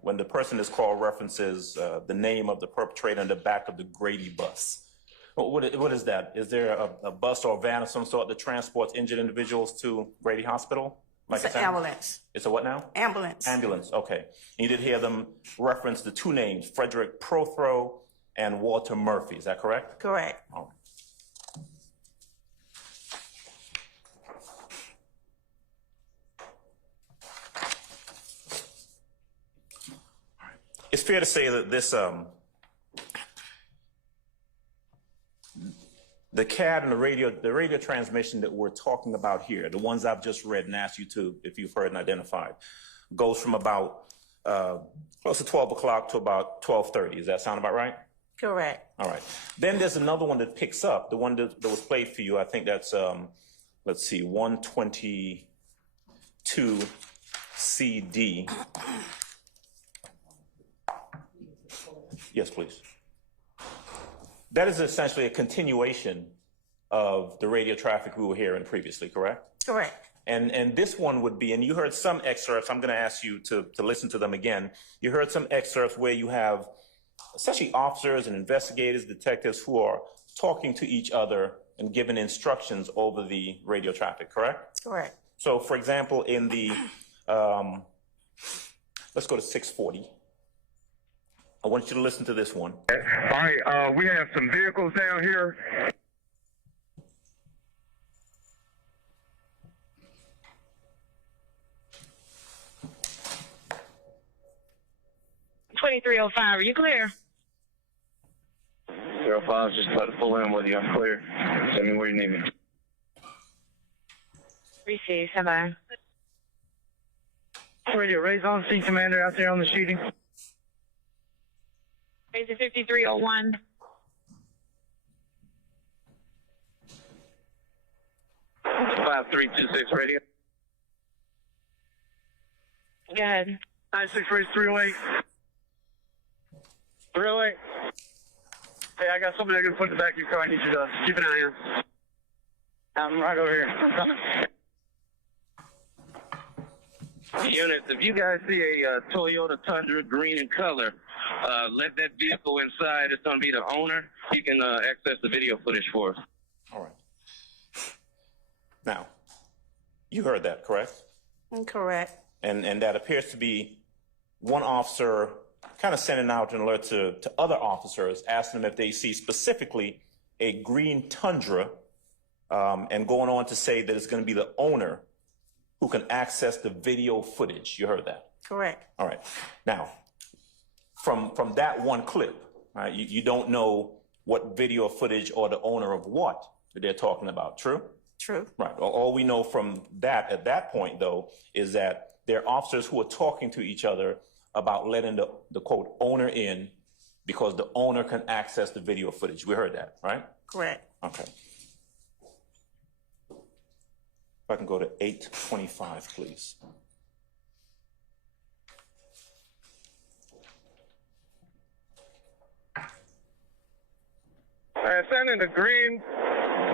when the person is called references the name of the perpetrator in the back of the Grady bus, what is that? Is there a bus or a van of some sort that transports injured individuals to Grady Hospital? It's an ambulance. It's a what now? Ambulance. Ambulance, okay. And you did hear them reference the two names, Frederick Prothero and Walter Murphy, is that correct? Correct. All right. It's fair to say that this, the CAD and the radio transmission that we're talking about here, the ones I've just read and asked you to, if you've heard and identified, goes from about close to 12 o'clock to about 12:30. Does that sound about right? Correct. All right. Then there's another one that picks up, the one that was played for you. I think that's, let's see, 122 CD. Yes, please. That is essentially a continuation of the radio traffic we were hearing previously, correct? Correct. And this one would be, and you heard some excerpts, I'm going to ask you to listen to them again. You heard some excerpts where you have essentially officers and investigators, detectives who are talking to each other and giving instructions over the radio traffic, correct? Correct. So, for example, in the, let's go to 640. I want you to listen to this one. All right, we have some vehicles down here. $23.05. Are you clear? 05, just about to pull in with you. I'm clear. Send me where you need me. Receive. Stand by. Radio, Ray's on scene, Commander, out there on the shooting. Raise 5301. It's 5326 radio. Go ahead. 96 raise 308. 308. Hey, I got somebody that can put in the back of your car. I need you to keep an eye on. I'm right over here. Units, if you guys see a Toyota Tundra green in color, let that vehicle inside. It's going to be the owner. You can access the video footage for us. All right. Now, you heard that, correct? Correct. And that appears to be one officer kind of sending out an alert to other officers, asking them if they see specifically a green Tundra, and going on to say that it's going to be the owner who can access the video footage. You heard that? Correct. All right. Now, from that one clip, right, you don't know what video footage or the owner of what they're talking about, true? True. Right. All we know from that at that point, though, is that there are officers who are talking to each other about letting the quote owner in because the owner can access the video footage. We heard that, right? Correct. Okay. If I can go to 825, please. Sending the green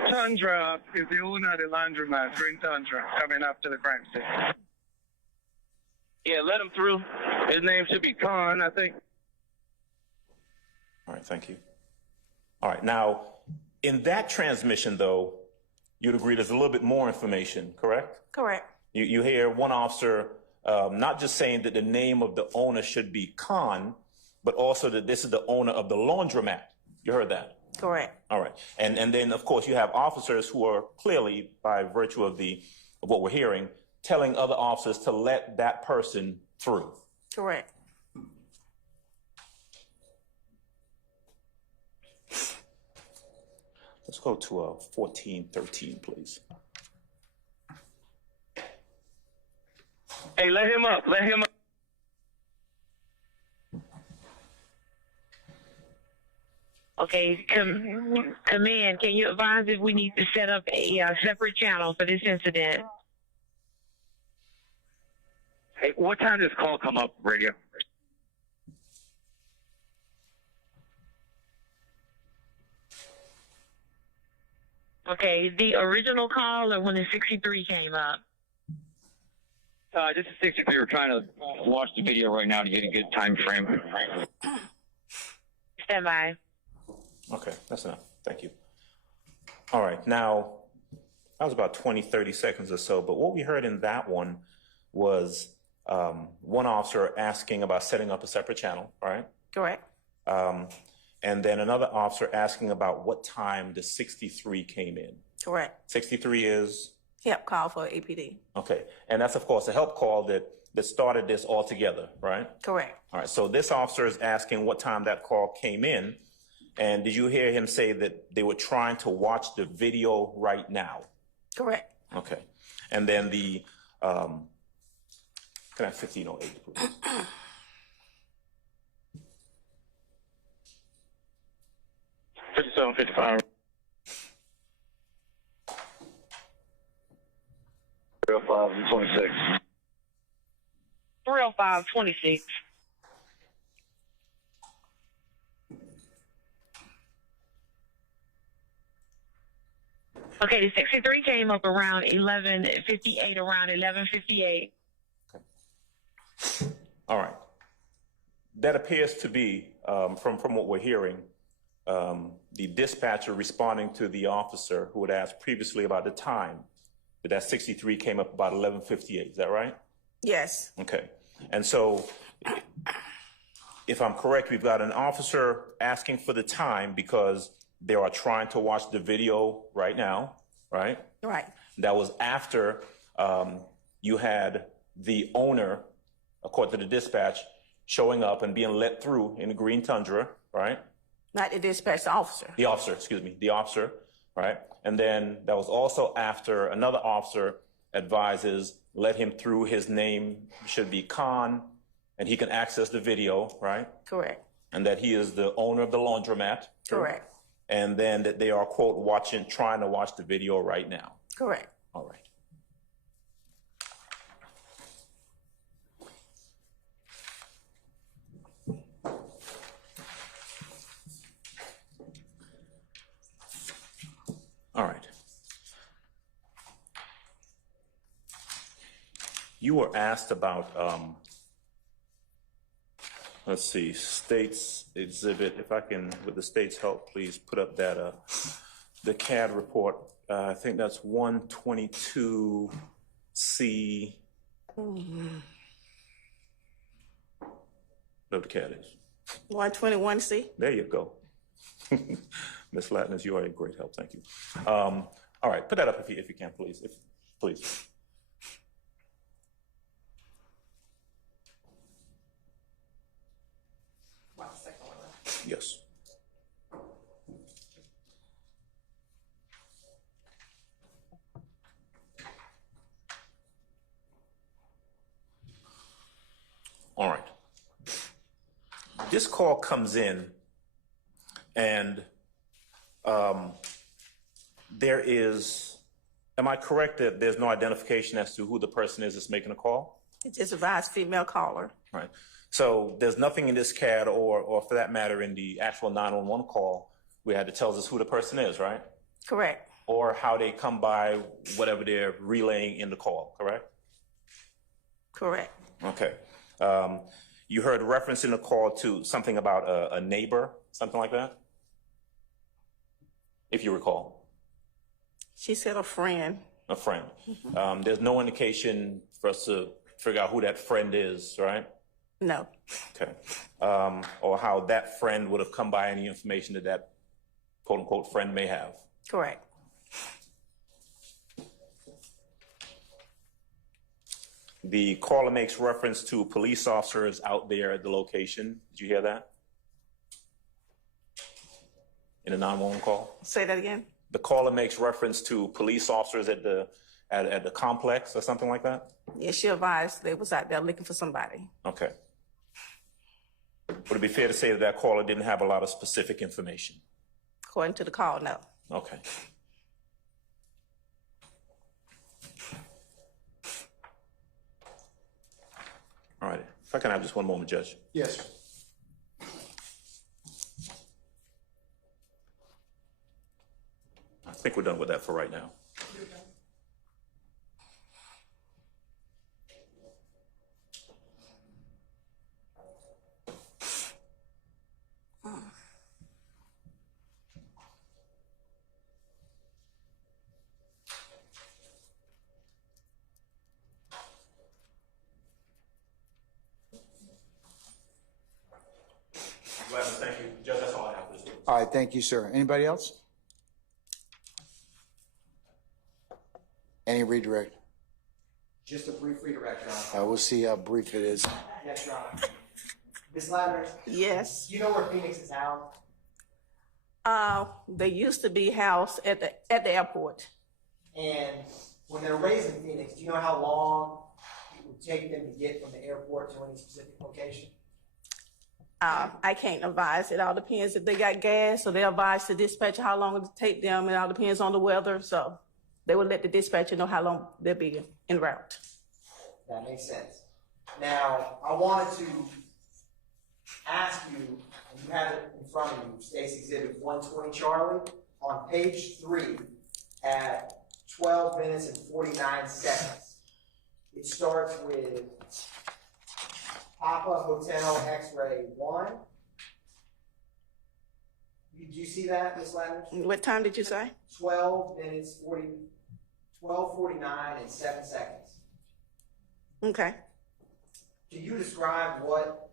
Tundra is the owner of the laundromat. Green Tundra coming up to the crime scene. Yeah, let him through. His name should be Khan, I think. All right, thank you. All right, now, in that transmission, though, you'd agree there's a little bit more information, correct? Correct. You hear one officer not just saying that the name of the owner should be Khan, but also that this is the owner of the laundromat. You heard that? Correct. All right. And then, of course, you have officers who are clearly, by virtue of what we're hearing, telling other officers to let that person through. Correct. Let's go to 1413, please. Hey, let him up. Let him up. Okay, command, can you advise if we need to set up a separate channel for this incident? Hey, what time does call come up, radio? Okay, the original call or when the 63 came up? This is 63. We're trying to watch the video right now to get a good time frame. Stand by. Okay, that's enough. Thank you. All right, now, that was about 20, 30 seconds or so, but what we heard in that one was one officer asking about setting up a separate channel, right? Correct. And then another officer asking about what time the 63 came in. Correct. 63 is? Help call for APD. Okay, and that's, of course, a help call that started this all together, right? Correct. All right, so this officer is asking what time that call came in, and did you hear him say that they were trying to watch the video right now? Correct. Okay, and then the, can I have 1508, please? $57.55. 305.26. 305.26. Okay, the 63 came up around 11:58, around 11:58. All right. That appears to be, from what we're hearing, the dispatcher responding to the officer who had asked previously about the time. That 63 came up about 11:58. Is that right? Yes. Okay. And so, if I'm correct, we've got an officer asking for the time because they are trying to watch the video right now, right? Right. That was after you had the owner, according to the dispatch, showing up and being let through in the green Tundra, right? Not the dispatch, the officer. The officer, excuse me, the officer, right? And then that was also after another officer advises, let him through, his name should be Khan, and he can access the video, right? Correct. And that he is the owner of the laundromat. Correct. And then that they are, quote, trying to watch the video right now. Correct. All right. All right. You were asked about, let's see, state's exhibit. If I can, with the state's help, please put up that, the CAD report. I think that's 122C. Whatever the CAD is. 121C. There you go. Ms. Latners, you are a great help. Thank you. All right, put that up if you can, please. Please. Yes. All right. This call comes in, and there is, am I correct that there's no identification as to who the person is that's making a call? It just advised female caller. Right. So there's nothing in this CAD or for that matter in the actual 911 call where it tells us who the person is, right? Correct. Or how they come by whatever they're relaying in the call, correct? Correct. Okay. You heard reference in the call to something about a neighbor, something like that? If you recall. She said a friend. A friend. There's no indication for us to figure out who that friend is, right? No. Okay. Or how that friend would have come by, any information that that quote unquote friend may have. Correct. The caller makes reference to police officers out there at the location. Did you hear that? In a 911 call? Say that again. The caller makes reference to police officers at the complex or something like that? Yeah, she advised they was out there looking for somebody. Okay. Would it be fair to say that that caller didn't have a lot of specific information? According to the call, no. Okay. All right. If I can have just one moment, Judge. Yes. I think we're done with that for right now. Thank you. Judge, that's all I have for this week. All right, thank you, sir. Anybody else? Any redirect? Just a brief redirect, Your Honor. We'll see how brief it is. Yes, Your Honor. Ms. Ladders? Yes. Do you know where Phoenix is housed? They used to be housed at the airport. And when they're raised in Phoenix, do you know how long it would take them to get from the airport to any specific location? I can't advise. It all depends if they got gas, so they advise the dispatcher how long it would take them. It all depends on the weather, so they would let the dispatcher know how long they'll be en route. That makes sense. Now, I wanted to ask you, and you have it in front of you, State's Exhibit 120 Charlie, on page 3 at 12 minutes and 49 seconds. It starts with Papa Hotel X-ray 1. Did you see that, Ms. Ladders? What time did you say? 12:49 and 7 seconds. Okay. Can you describe what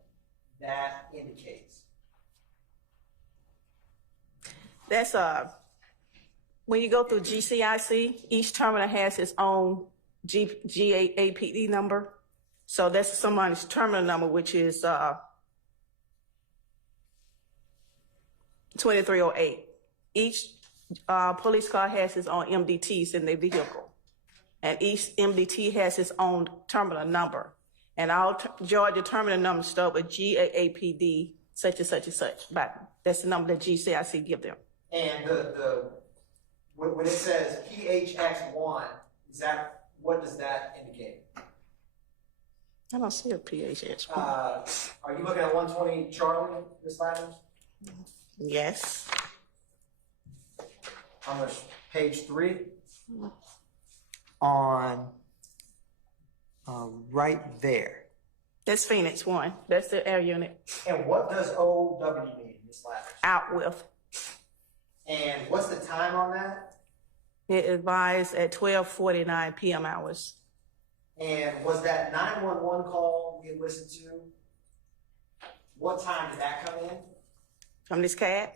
that indicates? That's when you go through GCIC, each terminal has its own GAPD number. So that's somebody's terminal number, which is 2308. Each police car has its own MDTs in their vehicle, and each MDT has its own terminal number. And all Georgia terminal numbers start with GAAPD, such and such and such. But that's the number that GCIC give them. And when it says PHX1, what does that indicate? I don't see a PHX. Are you looking at 120 Charlie, Ms. Ladders? Yes. On page 3? On right there. That's Phoenix 1. That's the air unit. And what does OW mean, Ms. Ladders? Out with. And what's the time on that? It advised at 12:49 p.m. hours. And was that 911 call we had listened to? What time did that come in? From this cab?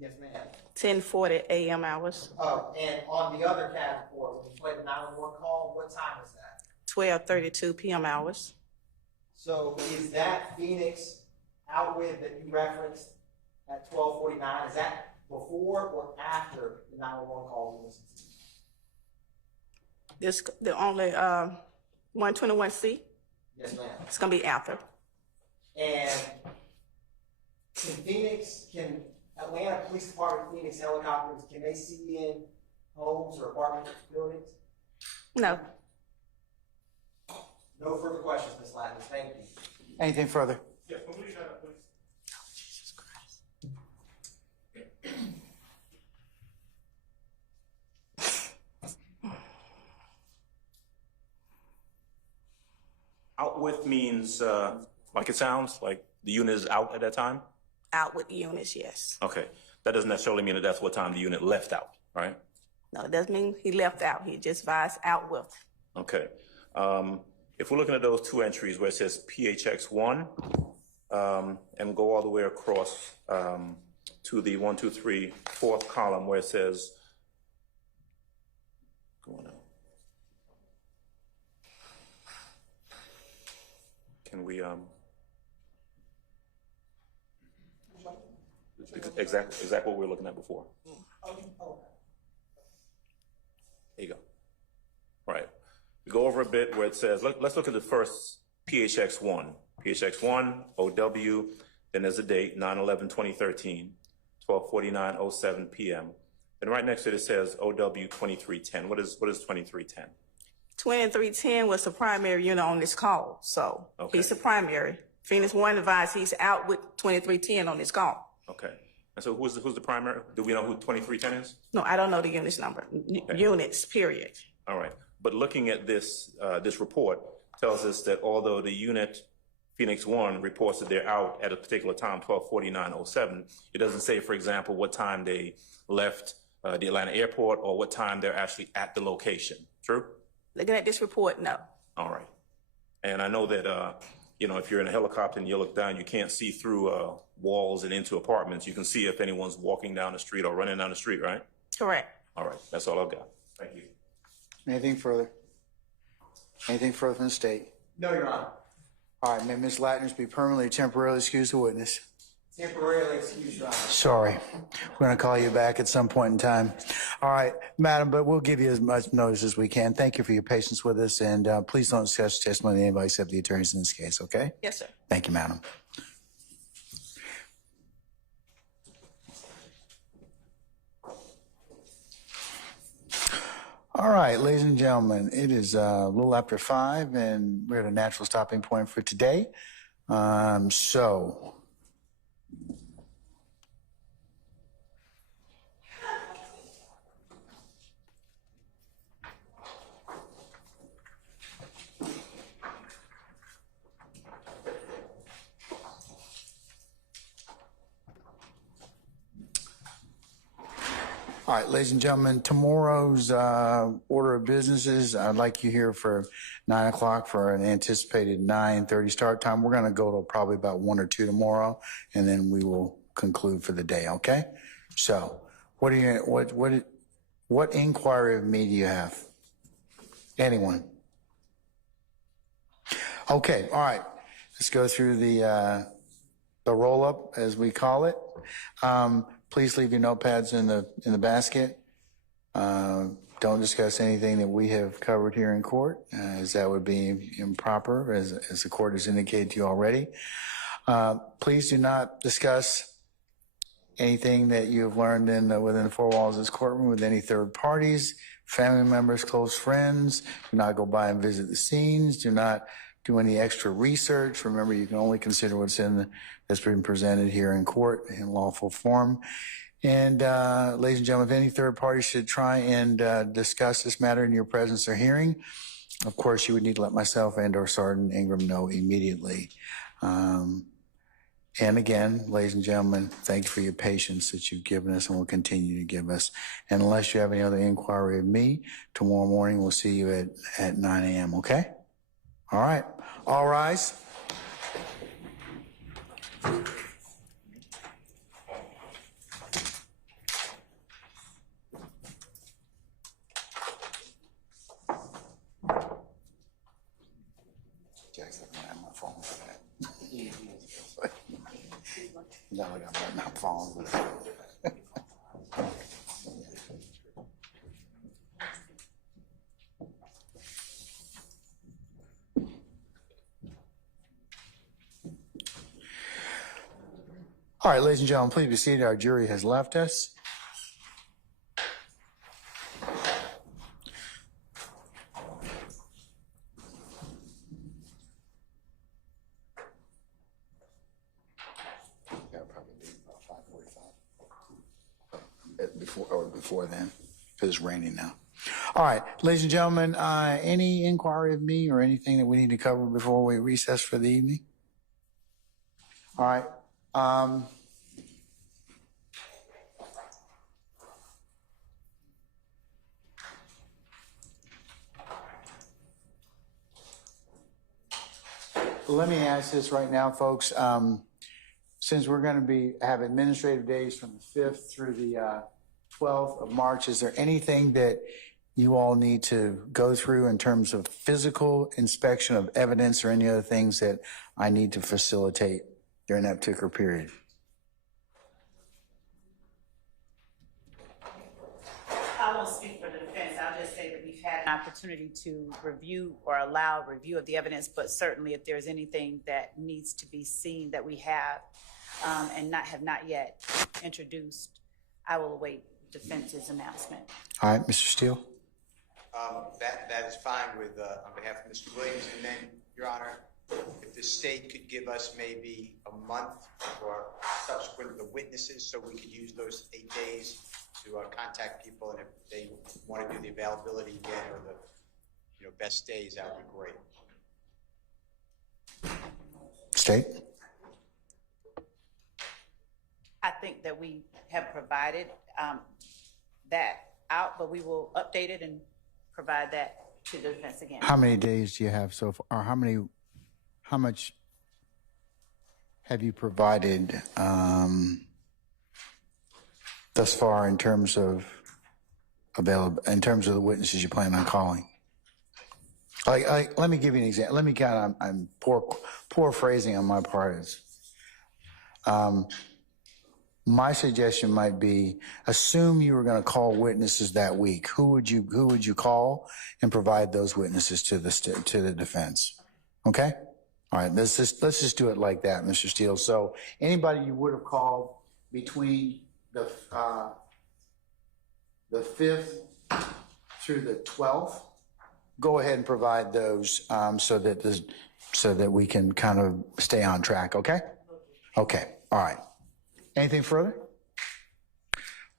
Yes, ma'am. 10:40 a.m. hours. Oh, and on the other cab report, when you played the 911 call, what time was that? 12:32 p.m. hours. So is that Phoenix outwith that you referenced at 12:49? Is that before or after the 911 call we listened to? This the only 121C. Yes, ma'am. It's gonna be after. And can Atlanta Police Department Phoenix helicopters, can they see in homes or apartment buildings? No. No further questions, Ms. Ladders. Thank you. Anything further? Yes, can we shut up, please? Out with means, like it sounds, like the unit is out at that time? Out with the units, yes. Okay. That doesn't necessarily mean that that's what time the unit left out, right? No, it doesn't mean he left out. He just advised out with. Okay. If we're looking at those two entries where it says PHX1, and go all the way across to the 1, 2, 3, 4th column where it says, go on out. Can we, exactly what we were looking at before. There you go. All right. We go over a bit where it says, let's look at the first PHX1. PHX1, OW, then there's a date, 9/11/2013, 12:49:07 p.m. And right next to it says OW 2310. What is 2310? 2310 was the primary unit on this call, so Okay. he's the primary. Phoenix 1 advised he's out with 2310 on this call. Okay. And so who's the primary? Do we know who 2310 is? No, I don't know the units number. Units, period. All right. But looking at this report tells us that although the unit Phoenix 1 reports that they're out at a particular time, 12:49:07, it doesn't say, for example, what time they left the Atlanta airport or what time they're actually at the location. True? Looking at this report, no. All right. And I know that, if you're in a helicopter and you look down, you can't see through walls and into apartments. You can see if anyone's walking down the street or running down the street, right? Correct. All right. That's all I've got. Thank you. Anything further? Anything further from the state? No, Your Honor. All right, may Ms. Latner be permanently, temporarily excused the witness. Temporarily excused, Your Honor. Sorry. We're going to call you back at some point in time. All right, madam, but we'll give you as much notice as we can. Thank you for your patience with us, and please don't discuss testimony of anybody except the attorneys in this case, okay? Yes, sir. Thank you, madam. All right, ladies and gentlemen, it is a little after 5, and we're at a natural stopping point for today. right, ladies and gentlemen, tomorrow's order of businesses, I'd like you here for 9 o'clock for an anticipated 9:30 start time. We're going to go to probably about 1 or 2 tomorrow, and then we will conclude for the day, okay? So what inquiry of me do you have? Anyone? Okay, all right. Let's go through the roll-up, as we call it. Please leave your notepads in the basket. Don't discuss anything that we have covered here in court, as that would be improper, as the court has indicated to you already. Please do not discuss anything that you have learned within the four walls of this courtroom with any third parties, family members, close friends. Do not go by and visit the scenes. Do not do any extra research. Remember, you can only consider what's that's been presented here in court in lawful form. And ladies and gentlemen, if any third party should try and discuss this matter in your presence or hearing, of course, you would need to let myself and/or Sergeant Ingram know immediately. And again, ladies and gentlemen, thank you for your patience that you've given us and will continue to give us. And unless you have any other inquiry of me, tomorrow morning we'll see you at 9 a.m., okay? All right. All rise. Jackson, I have my phone for that. No, I got my phone with that. All right, ladies and gentlemen, please be seated. Our jury has left us. That'll probably be about 5:45. Before then, because it's raining now. All right, ladies and gentlemen, any inquiry of me or anything that we need to cover before we recess for the evening? All right. Let me ask this right now, folks. Since we're going to have administrative days from the 5th through the 12th of March, is there anything that you all need to go through in terms of physical inspection of evidence or any other things that I need to facilitate during that particular period? I won't speak for the defense. I'll just say that we've had an opportunity to review or allow review of the evidence, but certainly if there's anything that needs to be seen that we have and have not yet introduced, I will await defense's announcement. All right, Mr. Steele. That is fine with, on behalf of Mr. Williams. And then, Your Honor, if the state could give us maybe a month for subsequent to the witnesses so we could use those 8 days to contact people, and if they want to do the availability again or the best days, that would be great. State? I think that we have provided that out, but we will update it and provide that to the defense again. How many days do you have so far? Or how much have you provided thus far in terms of the witnesses you plan on calling? Let me give you an example. I'm poor phrasing on my part. My suggestion might be, assume you were going to call witnesses that week. Who would you call and provide those witnesses to the defense? Okay? All right, let's just do it like that, Mr. Steele. So anybody you would have called between the 5th through the 12th, go ahead and provide those so that we can kind of stay on track, okay? Okay, all right. Anything further?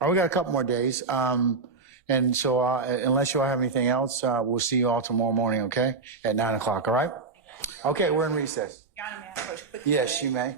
All right, we got a couple more days. And so unless you all have anything else, we'll see you all tomorrow morning, okay? At 9 o'clock, all right? Okay, we're in recess. Your Honor, may I approach quickly? Yes, you may.